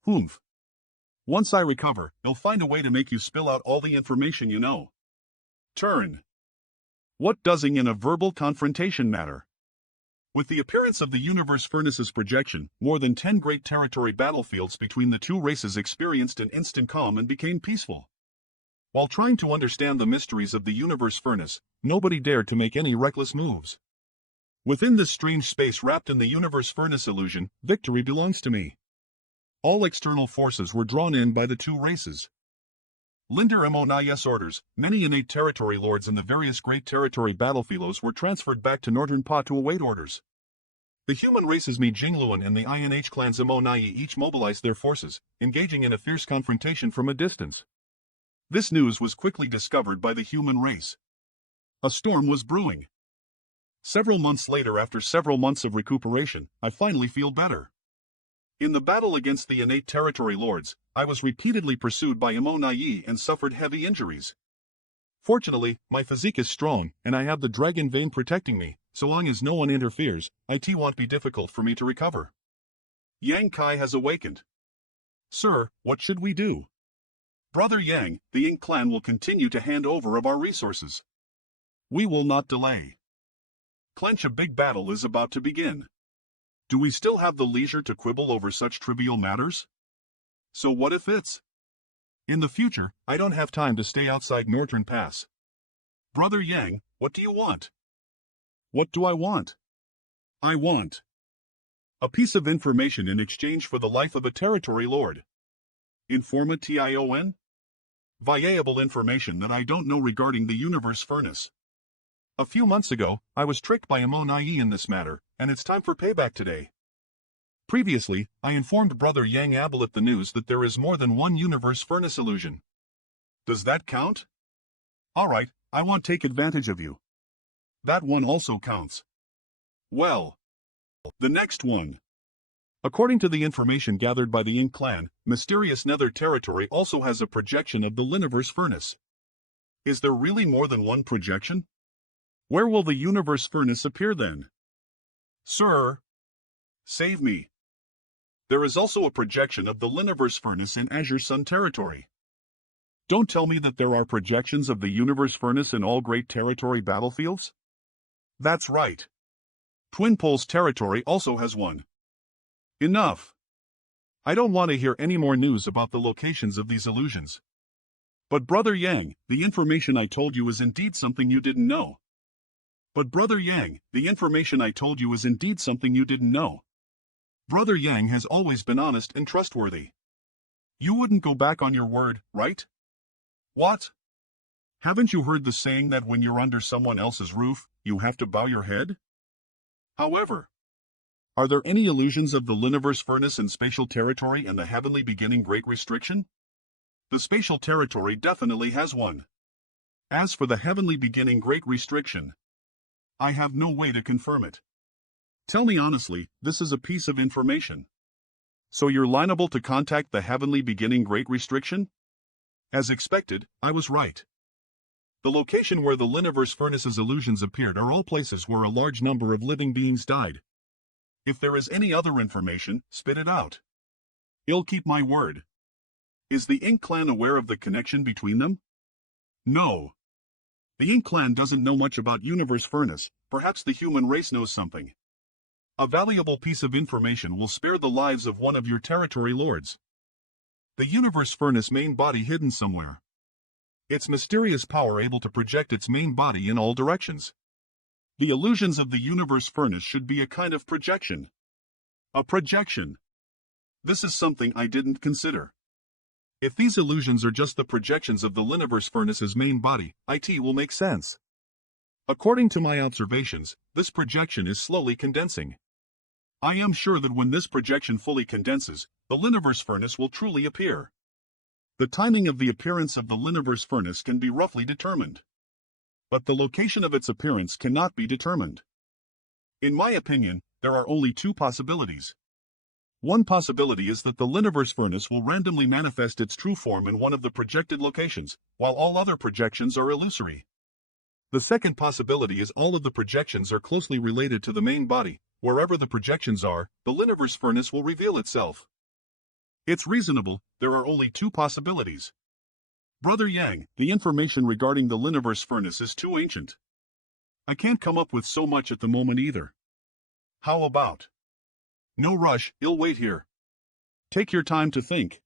Humph. Once I recover, I'll find a way to make you spill out all the information you know. Turn. What doesn't in a verbal confrontation matter? With the appearance of the universe furnace's projection, more than 10 great territory battlefields between the two races experienced an instant calm and became peaceful. While trying to understand the mysteries of the universe furnace, nobody dared to make any reckless moves. Within this strange space wrapped in the universe furnace illusion, victory belongs to me. All external forces were drawn in by the two races. Linder Mo orders, many innate territory lords in the various great territory battlefields were transferred back to Northern Pa to await orders. The human races Mi Jingluan and the INH clans Mo each mobilized their forces, engaging in a fierce confrontation from a distance. This news was quickly discovered by the human race. A storm was brewing. Several months later, after several months of recuperation, I finally feel better. In the battle against the innate territory lords, I was repeatedly pursued by Mo and suffered heavy injuries. Fortunately, my physique is strong, and I have the dragon vein protecting me. So long as no one interferes, it won't be difficult for me to recover. Yang Kai has awakened. Sir, what should we do? Brother Yang, the Ying clan will continue to hand over of our resources. We will not delay. Clench, a big battle is about to begin. Do we still have the leisure to quibble over such trivial matters? So what if it's... In the future, I don't have time to stay outside Northern Pass. Brother Yang, what do you want? What do I want? I want a piece of information in exchange for the life of a territory lord. Information? Viable information that I don't know regarding the universe furnace. A few months ago, I was tricked by Mo in this matter, and it's time for payback today. Previously, I informed Brother Yang Abelet the news that there is more than one universe furnace illusion. Does that count? Alright, I won't take advantage of you. That one also counts. Well, the next one. According to the information gathered by the Ying clan, mysterious nether territory also has a projection of the Liniverse furnace. Is there really more than one projection? Where will the universe furnace appear then? Sir, save me. There is also a projection of the Liniverse furnace in Azure Sun territory. Don't tell me that there are projections of the universe furnace in all great territory battlefields? That's right. Twin Poles territory also has one. Enough. I don't want to hear any more news about the locations of these illusions. But Brother Yang, the information I told you is indeed something you didn't know. Brother Yang has always been honest and trustworthy. You wouldn't go back on your word, right? What? Haven't you heard the saying that when you're under someone else's roof, you have to bow your head? However, are there any illusions of the Liniverse furnace in spatial territory and the heavenly beginning great restriction? The spatial territory definitely has one. As for the heavenly beginning great restriction, I have no way to confirm it. Tell me honestly, this is a piece of information. So you're liable to contact the heavenly beginning great restriction? As expected, I was right. The location where the Liniverse furnace's illusions appeared are all places where a large number of living beings died. If there is any other information, spit it out. I'll keep my word. Is the Ink clan aware of the connection between them? No. The Ink clan doesn't know much about universe furnace, perhaps the human race knows something. A valuable piece of information will spare the lives of one of your territory lords. The universe furnace main body hidden somewhere. Its mysterious power able to project its main body in all directions. The illusions of the universe furnace should be a kind of projection. A projection. This is something I didn't consider. If these illusions are just the projections of the Liniverse furnace's main body, it will make sense. According to my observations, this projection is slowly condensing. I am sure that when this projection fully condenses, the Liniverse furnace will truly appear. The timing of the appearance of the Liniverse furnace can be roughly determined. But the location of its appearance cannot be determined. In my opinion, there are only two possibilities. One possibility is that the Liniverse furnace will randomly manifest its true form in one of the projected locations, while all other projections are illusory. The second possibility is all of the projections are closely related to the main body. Wherever the projections are, the Liniverse furnace will reveal itself. It's reasonable, there are only two possibilities. Brother Yang, the information regarding the Liniverse furnace is too ancient. I can't come up with so much at the moment either. How about? No rush, I'll wait here. Take your time to think.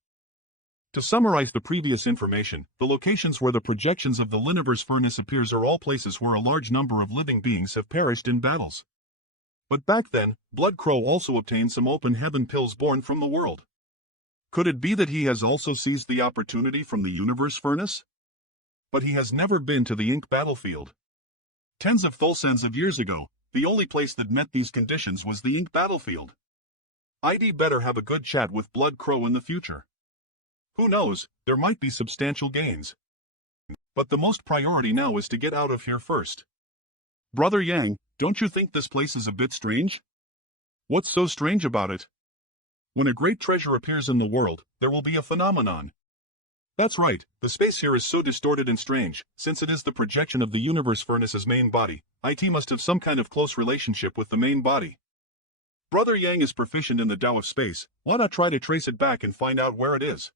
To summarize the previous information, the locations where the projections of the Liniverse furnace appears are all places where a large number of living beings have perished in battles. But back then, Blood Crow also obtained some open heaven pills born from the world. Could it be that he has also seized the opportunity from the universe furnace? But he has never been to the ink battlefield. Tens of thousands of years ago, the only place that met these conditions was the ink battlefield. I'd better have a good chat with Blood Crow in the future. Who knows, there might be substantial gains. But the most priority now is to get out of here first. Brother Yang, don't you think this place is a bit strange? What's so strange about it? When a great treasure appears in the world, there will be a phenomenon. That's right, the space here is so distorted and strange, since it is the projection of the universe furnace's main body. It must have some kind of close relationship with the main body. Brother Yang is proficient in the Tao of space, why not try to trace it back and find out where it is?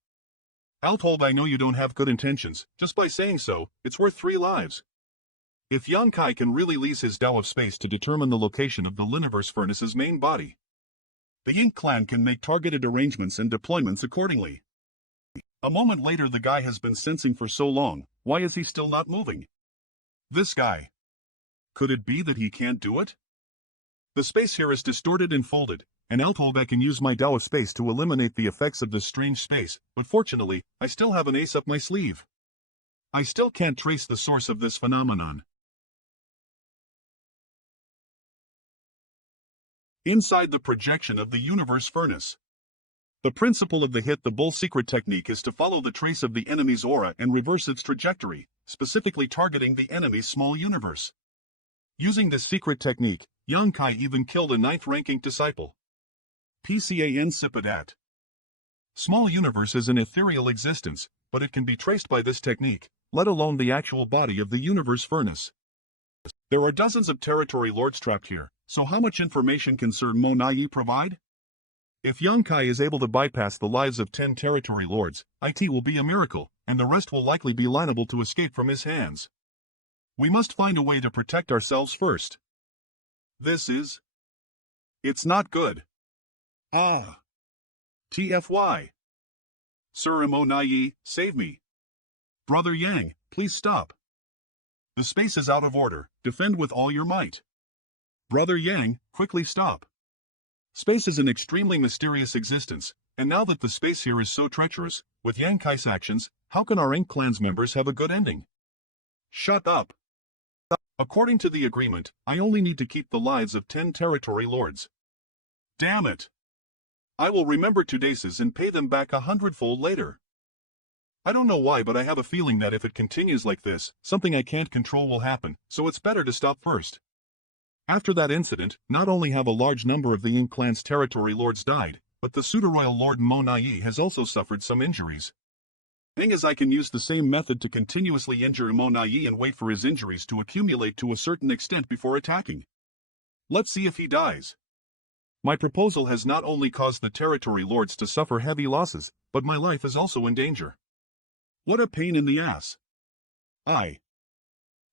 Altold, I know you don't have good intentions, just by saying so, it's worth 3 lives. If Yang Kai can really lease his Tao of space to determine the location of the universe furnace's main body, the Ink clan can make targeted arrangements and deployments accordingly. A moment later, the guy has been sensing for so long, why is he still not moving? This guy. Could it be that he can't do it? The space here is distorted and folded, and Altold, I can use my Tao of space to eliminate the effects of this strange space, but fortunately, I still have an ace up my sleeve. I still can't trace the source of this phenomenon. Inside the projection of the universe furnace. The principle of the hit the bull secret technique is to follow the trace of the enemy's aura and reverse its trajectory, specifically targeting the enemy's small universe. Using this secret technique, Yang Kai even killed a 9th-ranking disciple. PCAN Sipadat. Small universe is an ethereal existence, but it can be traced by this technique, let alone the actual body of the universe furnace. There are dozens of territory lords trapped here, so how much information can Sir Mo Nai provide? If Yang Kai is able to bypass the lives of 10 territory lords, it will be a miracle, and the rest will likely be liable to escape from his hands. We must find a way to protect ourselves first. This is... It's not good. Ah. TFY. Sir Mo Nai, save me. Brother Yang, please stop. The space is out of order, defend with all your might. Brother Yang, quickly stop. Space is an extremely mysterious existence, and now that the space here is so treacherous, with Yang Kai's actions, how can our Ink clan's members have a good ending? Shut up. According to the agreement, I only need to keep the lives of 10 territory lords. Damn it. I will remember Tudaces and pay them back 100-fold later. I don't know why, but I have a feeling that if it continues like this, something I can't control will happen, so it's better to stop first. After that incident, not only have a large number of the Ink clan's territory lords died, but the pseudo-royal Lord Mo Nai has also suffered some injuries. Thing is, I can use the same method to continuously injure Mo Nai and wait for his injuries to accumulate to a certain extent before attacking. Let's see if he dies. My proposal has not only caused the territory lords to suffer heavy losses, but my life is also in danger. What a pain in the ass.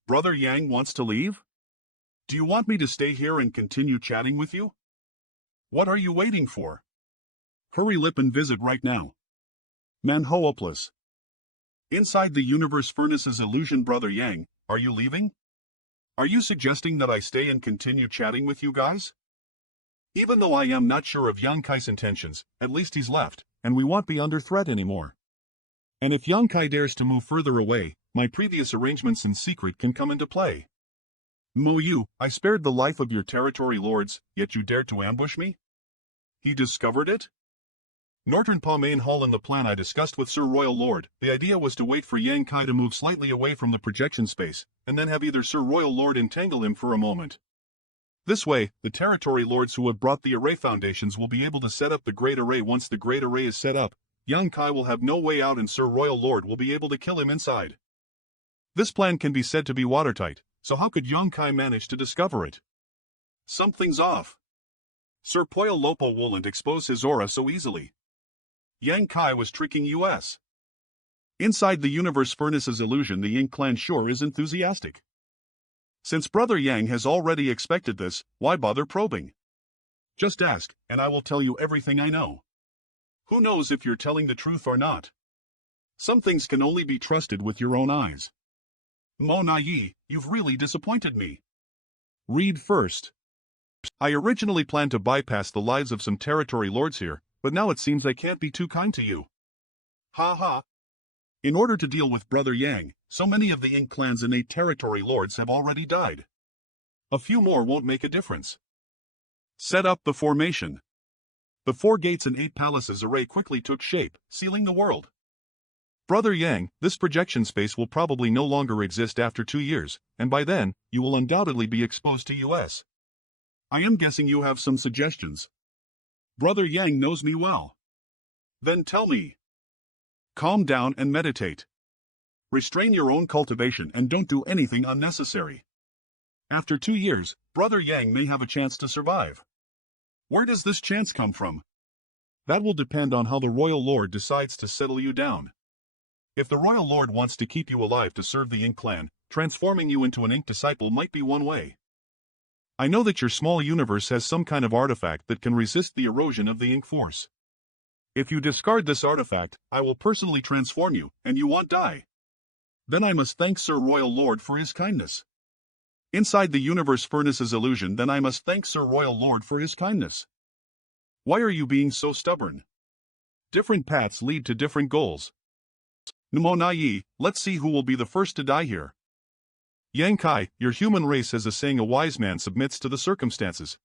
Brother Yang wants to leave? Do you want me to stay here and continue chatting with you? What are you waiting for? Hurry lip and visit right now. Manhwa. Inside the universe furnace's illusion. Brother Yang, are you leaving? Are you suggesting that I stay and continue chatting with you guys? Even though I am not sure of Yang Kai's intentions, at least he's left, and we won't be under threat anymore. And if Yang Kai dares to move further away, my previous arrangements in secret can come into play. Mo Yu, I spared the life of your territory lords, yet you dared to ambush me? He discovered it? Northern Pa Main Hall. In the plan I discussed with Sir Royal Lord, the idea was to wait for Yang Kai to move slightly away from the projection space, and then have either Sir Royal Lord entangle him for a moment. This way, the territory lords who have brought the array foundations will be able to set up the great array. Once the great array is set up, Yang Kai will have no way out and Sir Royal Lord will be able to kill him inside. This plan can be said to be watertight, so how could Yang Kai manage to discover it? Something's off. Sir Poyo Lopo wouldn't expose his aura so easily. Yang Kai was tricking us. Inside the universe furnace's illusion, the Ink clan sure is enthusiastic. Since Brother Yang has already expected this, why bother probing? Just ask, and I will tell you everything I know. Who knows if you're telling the truth or not? Some things can only be trusted with your own eyes. Mo Nai, you've really disappointed me. Read first. I originally planned to bypass the lives of some territory lords here, but now it seems I can't be too kind to you. Ha ha. In order to deal with Brother Yang, so many of the Ink Clan's innate territory lords have already died. A few more won't make a difference. Set up the formation. The 4 gates and 8 palaces array quickly took shape, sealing the world. Brother Yang, this projection space will probably no longer exist after 2 years, and by then, you will undoubtedly be exposed to US. I am guessing you have some suggestions. Brother Yang knows me well. Then tell me. Calm down and meditate. Restrain your own cultivation and don't do anything unnecessary. After 2 years, Brother Yang may have a chance to survive. Where does this chance come from? That will depend on how the Royal Lord decides to settle you down. If the Royal Lord wants to keep you alive to serve the Ink Clan, transforming you into an Ink Disciple might be one way. I know that your small universe has some kind of artifact that can resist the erosion of the Ink Force. If you discard this artifact, I will personally transform you, and you won't die. Then I must thank Sir Royal Lord for his kindness. Inside the Universe Furnace's illusion, then I must thank Sir Royal Lord for his kindness. Why are you being so stubborn? Different paths lead to different goals. Namo Nai, let's see who will be the first to die here. Yang Kai, your human race has a saying, a wise man submits to the circumstances.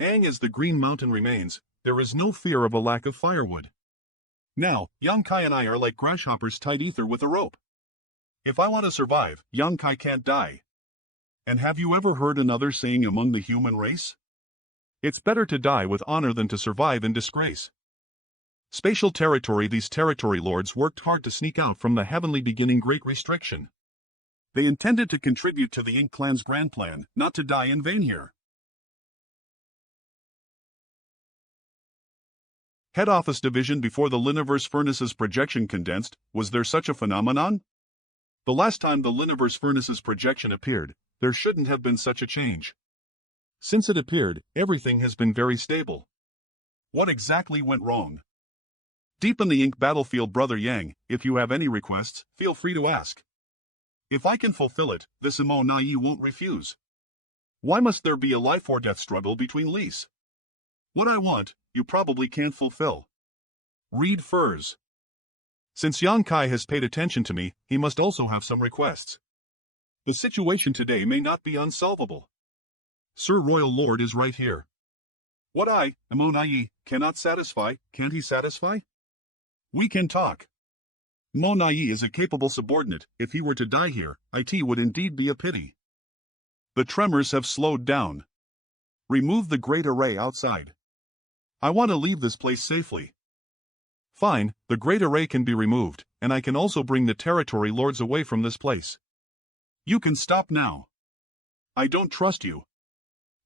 Ang, as the Green Mountain remains, there is no fear of a lack of firewood. Now, Yang Kai and I are like grasshoppers tied ether with a rope. If I want to survive, Yang Kai can't die. And have you ever heard another saying among the human race? It's better to die with honor than to survive in disgrace. Spatial territory. These territory lords worked hard to sneak out from the heavenly beginning Great Restriction. They intended to contribute to the Ink Clan's grand plan, not to die in vain here. Head Office Division. Before the Liniverse Furnace's projection condensed, was there such a phenomenon? The last time the Liniverse Furnace's projection appeared, there shouldn't have been such a change. Since it appeared, everything has been very stable. What exactly went wrong? Deep in the Ink battlefield, Brother Yang, if you have any requests, feel free to ask. If I can fulfill it, this Imo Nai won't refuse. Why must there be a life or death struggle between Lise? What I want, you probably can't fulfill. Read Furs. Since Yang Kai has paid attention to me, he must also have some requests. The situation today may not be unsolvable. Sir Royal Lord is right here. What I, Imo Nai, cannot satisfy, can't he satisfy? We can talk. Mo Nai is a capable subordinate. If he were to die here, it would indeed be a pity. The tremors have slowed down. Remove the great array outside. I want to leave this place safely. Fine, the great array can be removed, and I can also bring the territory lords away from this place. You can stop now. I don't trust you.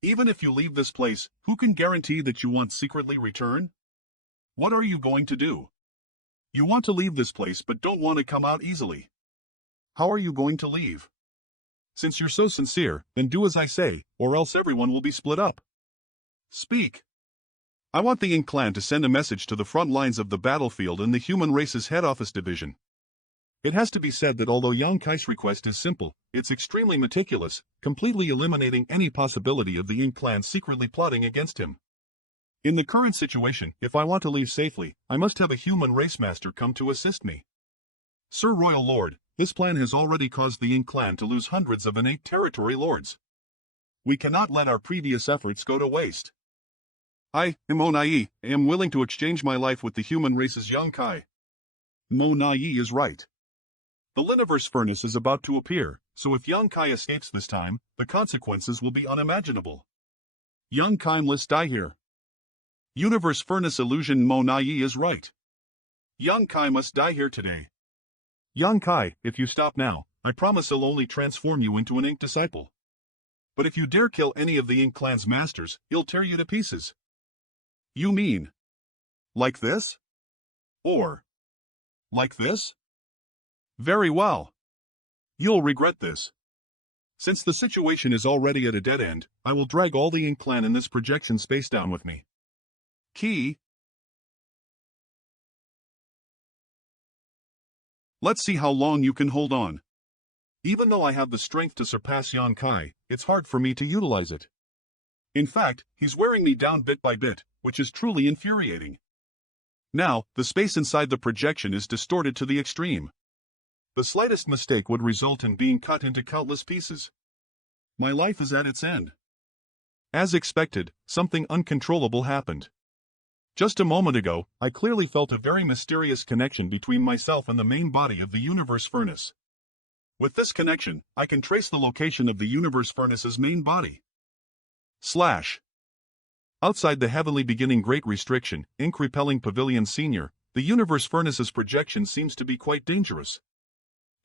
Even if you leave this place, who can guarantee that you won't secretly return? What are you going to do? You want to leave this place but don't want to come out easily. How are you going to leave? Since you're so sincere, then do as I say, or else everyone will be split up. Speak. I want the Ink Clan to send a message to the front lines of the battlefield in the human race's head office division. It has to be said that although Yang Kai's request is simple, it's extremely meticulous, completely eliminating any possibility of the Ink Clan secretly plotting against him. In the current situation, if I want to leave safely, I must have a human race master come to assist me. Sir Royal Lord, this plan has already caused the Ink Clan to lose hundreds of innate territory lords. We cannot let our previous efforts go to waste. I, Imo Nai, am willing to exchange my life with the human race's Yang Kai. Mo Nai is right. The Liniverse Furnace is about to appear, so if Yang Kai escapes this time, the consequences will be unimaginable. Yang Kai must die here. Universe Furnace illusion. Mo Nai is right. Yang Kai must die here today. Yang Kai, if you stop now, I promise I'll only transform you into an Ink Disciple. But if you dare kill any of the Ink Clan's masters, he'll tear you to pieces. You mean like this? Or like this? Very well. You'll regret this. Since the situation is already at a dead end, I will drag all the Ink Clan in this projection space down with me. Key. Let's see how long you can hold on. Even though I have the strength to surpass Yang Kai, it's hard for me to utilize it. In fact, he's wearing me down bit by bit, which is truly infuriating. Now, the space inside the projection is distorted to the extreme. The slightest mistake would result in being cut into countless pieces. My life is at its end. As expected, something uncontrollable happened. Just a moment ago, I clearly felt a very mysterious connection between myself and the main body of the universe furnace. With this connection, I can trace the location of the universe furnace's main body. Outside the heavenly beginning great restriction, ink repelling pavilion senior, the universe furnace's projection seems to be quite dangerous.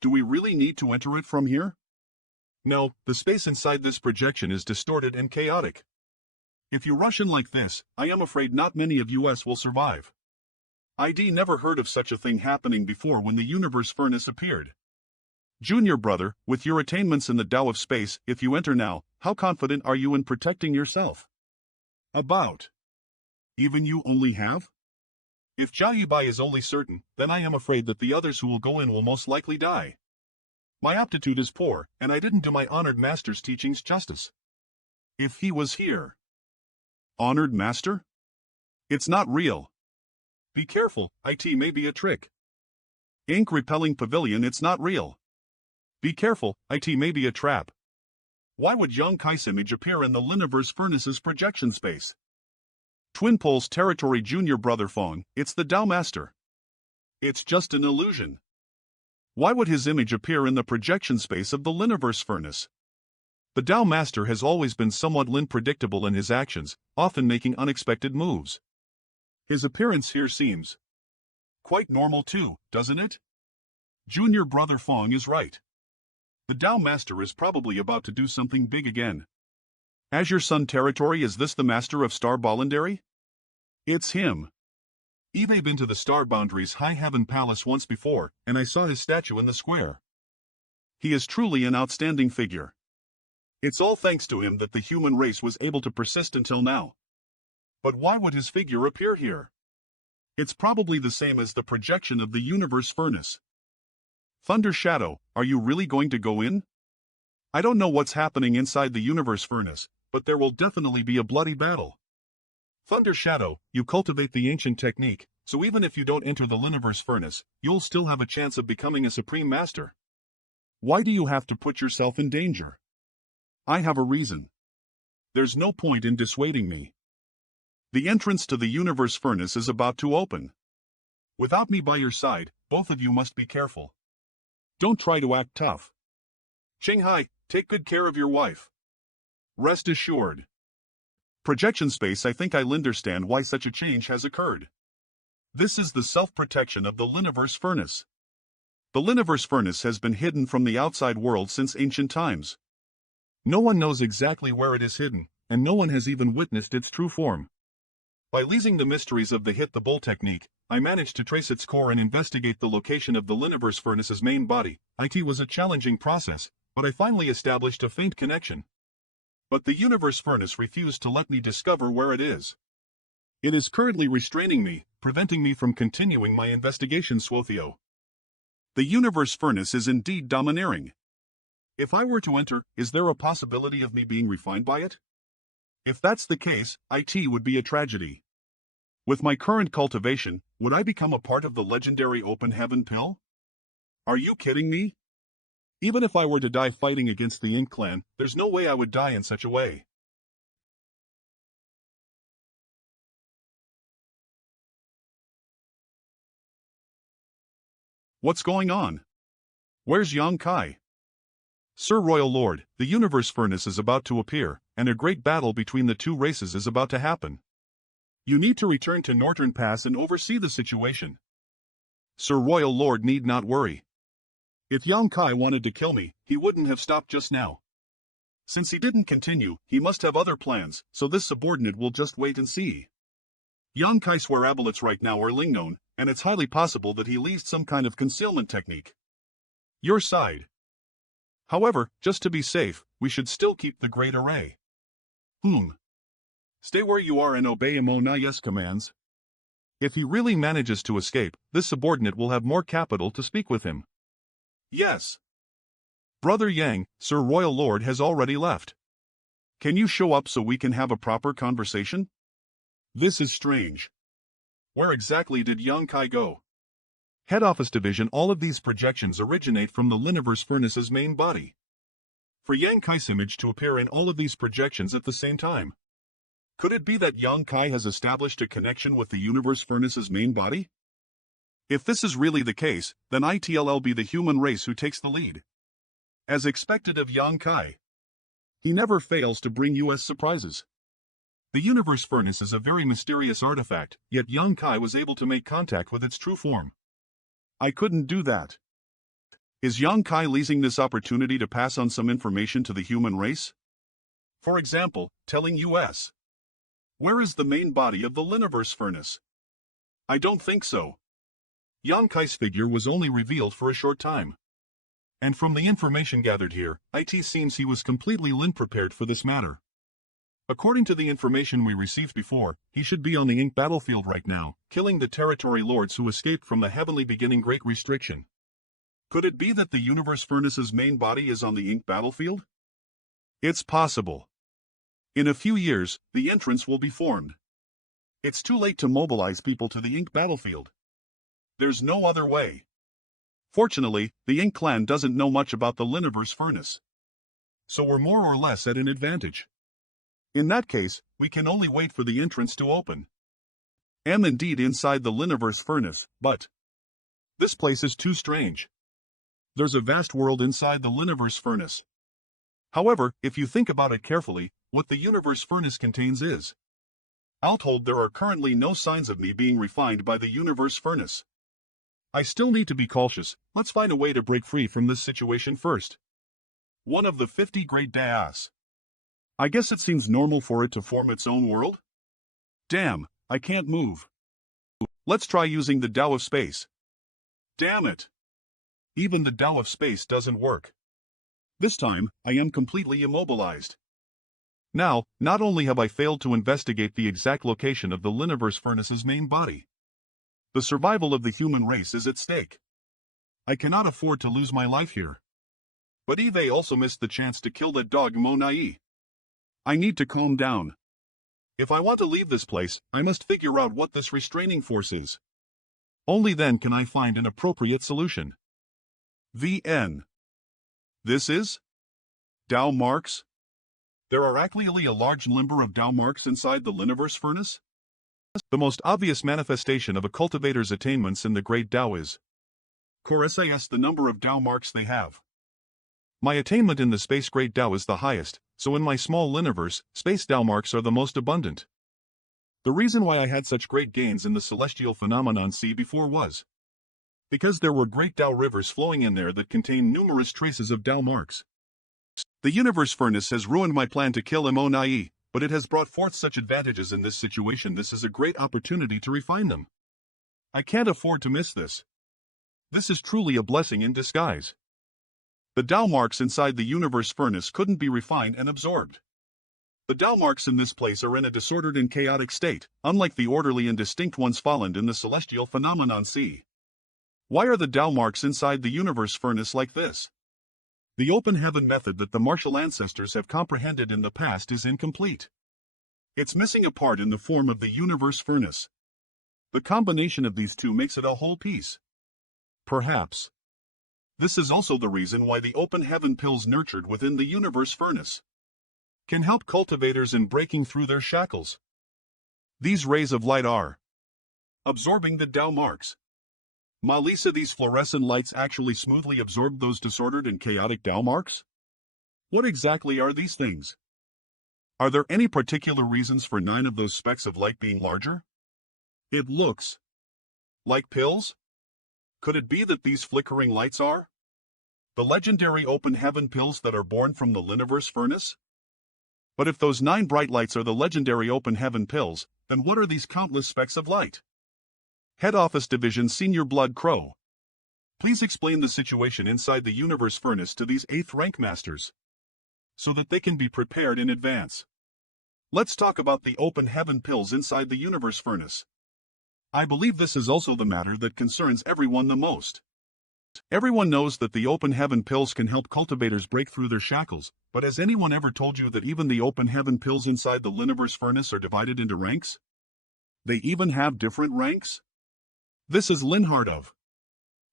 Do we really need to enter it from here? No, the space inside this projection is distorted and chaotic. If you rush in like this, I am afraid not many of us will survive. ID never heard of such a thing happening before when the universe furnace appeared. Junior brother, with your attainments in the Tao of space, if you enter now, how confident are you in protecting yourself? About. Even you only have? If Jiayi is only certain, then I am afraid that the others who will go in will most likely die. My aptitude is poor, and I didn't do my honored master's teachings justice. If he was here. Honored master? It's not real. Be careful, it may be a trick. Ink repelling pavilion, it's not real. Be careful, it may be a trap. Why would Yang Kai's image appear in the Liniverse furnace's projection space? Twin Poles territory junior brother Fong, it's the Tao Master. It's just an illusion. Why would his image appear in the projection space of the Liniverse furnace? The Tao Master has always been somewhat predictable in his actions, often making unexpected moves. His appearance here seems quite normal too, doesn't it? Junior brother Fong is right. The Tao Master is probably about to do something big again. Azure Sun territory, is this the master of Star Bolandary? It's him. I've been to the Star Boundaries High Heaven Palace once before, and I saw his statue in the square. He is truly an outstanding figure. It's all thanks to him that the human race was able to persist until now. But why would his figure appear here? It's probably the same as the projection of the universe furnace. Thunder Shadow, are you really going to go in? I don't know what's happening inside the universe furnace, but there will definitely be a bloody battle. Thunder Shadow, you cultivate the ancient technique, so even if you don't enter the Liniverse furnace, you'll still have a chance of becoming a supreme master. Why do you have to put yourself in danger? I have a reason. There's no point in dissuading me. The entrance to the universe furnace is about to open. Without me by your side, both of you must be careful. Don't try to act tough. Qinghai, take good care of your wife. Rest assured. Projection space, I think I'll understand why such a change has occurred. This is the self-protection of the Liniverse furnace. The Liniverse furnace has been hidden from the outside world since ancient times. No one knows exactly where it is hidden, and no one has even witnessed its true form. By leasing the mysteries of the hit the bull technique, I managed to trace its core and investigate the location of the Liniverse furnace's main body. It was a challenging process, but I finally established a faint connection. But the universe furnace refused to let me discover where it is. It is currently restraining me, preventing me from continuing my investigation, Swothio. The universe furnace is indeed domineering. If I were to enter, is there a possibility of me being refined by it? If that's the case, it would be a tragedy. With my current cultivation, would I become a part of the legendary open heaven pill? Are you kidding me? Even if I were to die fighting against the Ink clan, there's no way I would die in such a way. What's going on? Where's Yang Kai? Sir Royal Lord, the universe furnace is about to appear, and a great battle between the two races is about to happen. You need to return to Northern Pass and oversee the situation. Sir Royal Lord need not worry. If Yang Kai wanted to kill me, he wouldn't have stopped just now. Since he didn't continue, he must have other plans, so this subordinate will just wait and see. Yang Kai's wearablets right now are Lingknown, and it's highly possible that he leased some kind of concealment technique. Your side. However, just to be safe, we should still keep the Great Array. Stay where you are and obey Imo-na-yes commands. If he really manages to escape, this subordinate will have more capital to speak with him. Yes. Brother Yang, Sir Royal Lord has already left. Can you show up so we can have a proper conversation? This is strange. Where exactly did Yang Kai go? Head Office Division. All of these projections originate from the Liniverse Furnace's main body. For Yang Kai's image to appear in all of these projections at the same time. Could it be that Yang Kai has established a connection with the Universe Furnace's main body? If this is really the case, then it'll be the human race who takes the lead. As expected of Yang Kai, he never fails to bring us surprises. The Universe Furnace is a very mysterious artifact, yet Yang Kai was able to make contact with its true form. I couldn't do that. Is Yang Kai leasing this opportunity to pass on some information to the human race? For example, telling us, where is the main body of the Liniverse Furnace? I don't think so. Yang Kai's figure was only revealed for a short time. And from the information gathered here, it seems he was completely prepared for this matter. According to the information we received before, he should be on the Ink battlefield right now, killing the territory lords who escaped from the heavenly beginning Great Restriction. Could it be that the Universe Furnace's main body is on the Ink battlefield? It's possible. In a few years, the entrance will be formed. It's too late to mobilize people to the Ink battlefield. There's no other way. Fortunately, the Ink clan doesn't know much about the Liniverse Furnace. So we're more or less at an advantage. In that case, we can only wait for the entrance to open. Am indeed inside the Liniverse Furnace, but this place is too strange. There's a vast world inside the Liniverse Furnace. However, if you think about it carefully, what the Universe Furnace contains is. I'll told there are currently no signs of me being refined by the Universe Furnace. I still need to be cautious. Let's find a way to break free from this situation first. One of the 50 Great Daas. I guess it seems normal for it to form its own world? Damn, I can't move. Let's try using the Tao of Space. Damn it. Even the Tao of Space doesn't work. This time, I am completely immobilized. Now, not only have I failed to investigate the exact location of the Liniverse Furnace's main body, the survival of the human race is at stake. I cannot afford to lose my life here. But Eve also missed the chance to kill that dog Monai. I need to calm down. If I want to leave this place, I must figure out what this restraining force is. Only then can I find an appropriate solution. VN. This is? Tao marks? There are actually a large number of Tao marks inside the Liniverse Furnace? The most obvious manifestation of a cultivator's attainments in the Great Tao is Corsas the number of Tao marks they have. My attainment in the Space Great Tao is the highest, so in my small Liniverse, Space Tao marks are the most abundant. The reason why I had such great gains in the Celestial Phenomenon Sea before was because there were great Tao rivers flowing in there that contain numerous traces of Tao marks. The Universe Furnace has ruined my plan to kill Monai, but it has brought forth such advantages in this situation. This is a great opportunity to refine them. I can't afford to miss this. This is truly a blessing in disguise. The Tao marks inside the Universe Furnace couldn't be refined and absorbed. The Tao marks in this place are in a disordered and chaotic state, unlike the orderly and distinct ones found in the Celestial Phenomenon Sea. Why are the Tao marks inside the Universe Furnace like this? The open heaven method that the martial ancestors have comprehended in the past is incomplete. It's missing a part in the form of the Universe Furnace. The combination of these two makes it a whole piece. Perhaps. This is also the reason why the open heaven pills nurtured within the Universe Furnace can help cultivators in breaking through their shackles. These rays of light are absorbing the Tao marks. Malisa, these fluorescent lights actually smoothly absorb those disordered and chaotic Tao marks? What exactly are these things? Are there any particular reasons for 9 of those specks of light being larger? It looks like pills? Could it be that these flickering lights are the legendary open heaven pills that are born from the Liniverse Furnace? But if those 9 bright lights are the legendary open heaven pills, then what are these countless specks of light? Head Office Division Senior Blood Crow. Please explain the situation inside the Universe Furnace to these 8th rank masters, so that they can be prepared in advance. Let's talk about the open heaven pills inside the Universe Furnace. I believe this is also the matter that concerns everyone the most. Everyone knows that the open heaven pills can help cultivators break through their shackles, but has anyone ever told you that even the open heaven pills inside the Liniverse Furnace are divided into ranks? They even have different ranks? This is Linhard of.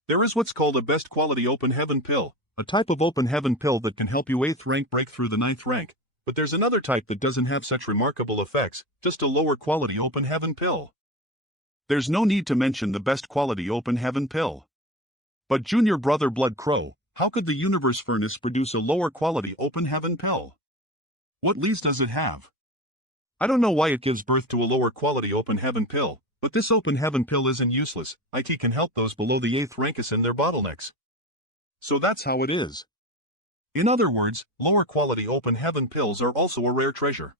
There is what's called a best quality open heaven pill, a type of open heaven pill that can help you 8th rank break through the 9th rank, but there's another type that doesn't have such remarkable effects, just a lower quality open heaven pill. There's no need to mention the best quality open heaven pill. But junior brother Blood Crow, how could the universe furnace produce a lower quality open heaven pill? What lease does it have? I don't know why it gives birth to a lower quality open heaven pill, but this open heaven pill isn't useless. IT can help those below the 8th rank in their bottlenecks. So that's how it is. In other words, lower quality open heaven pills are also a rare treasure.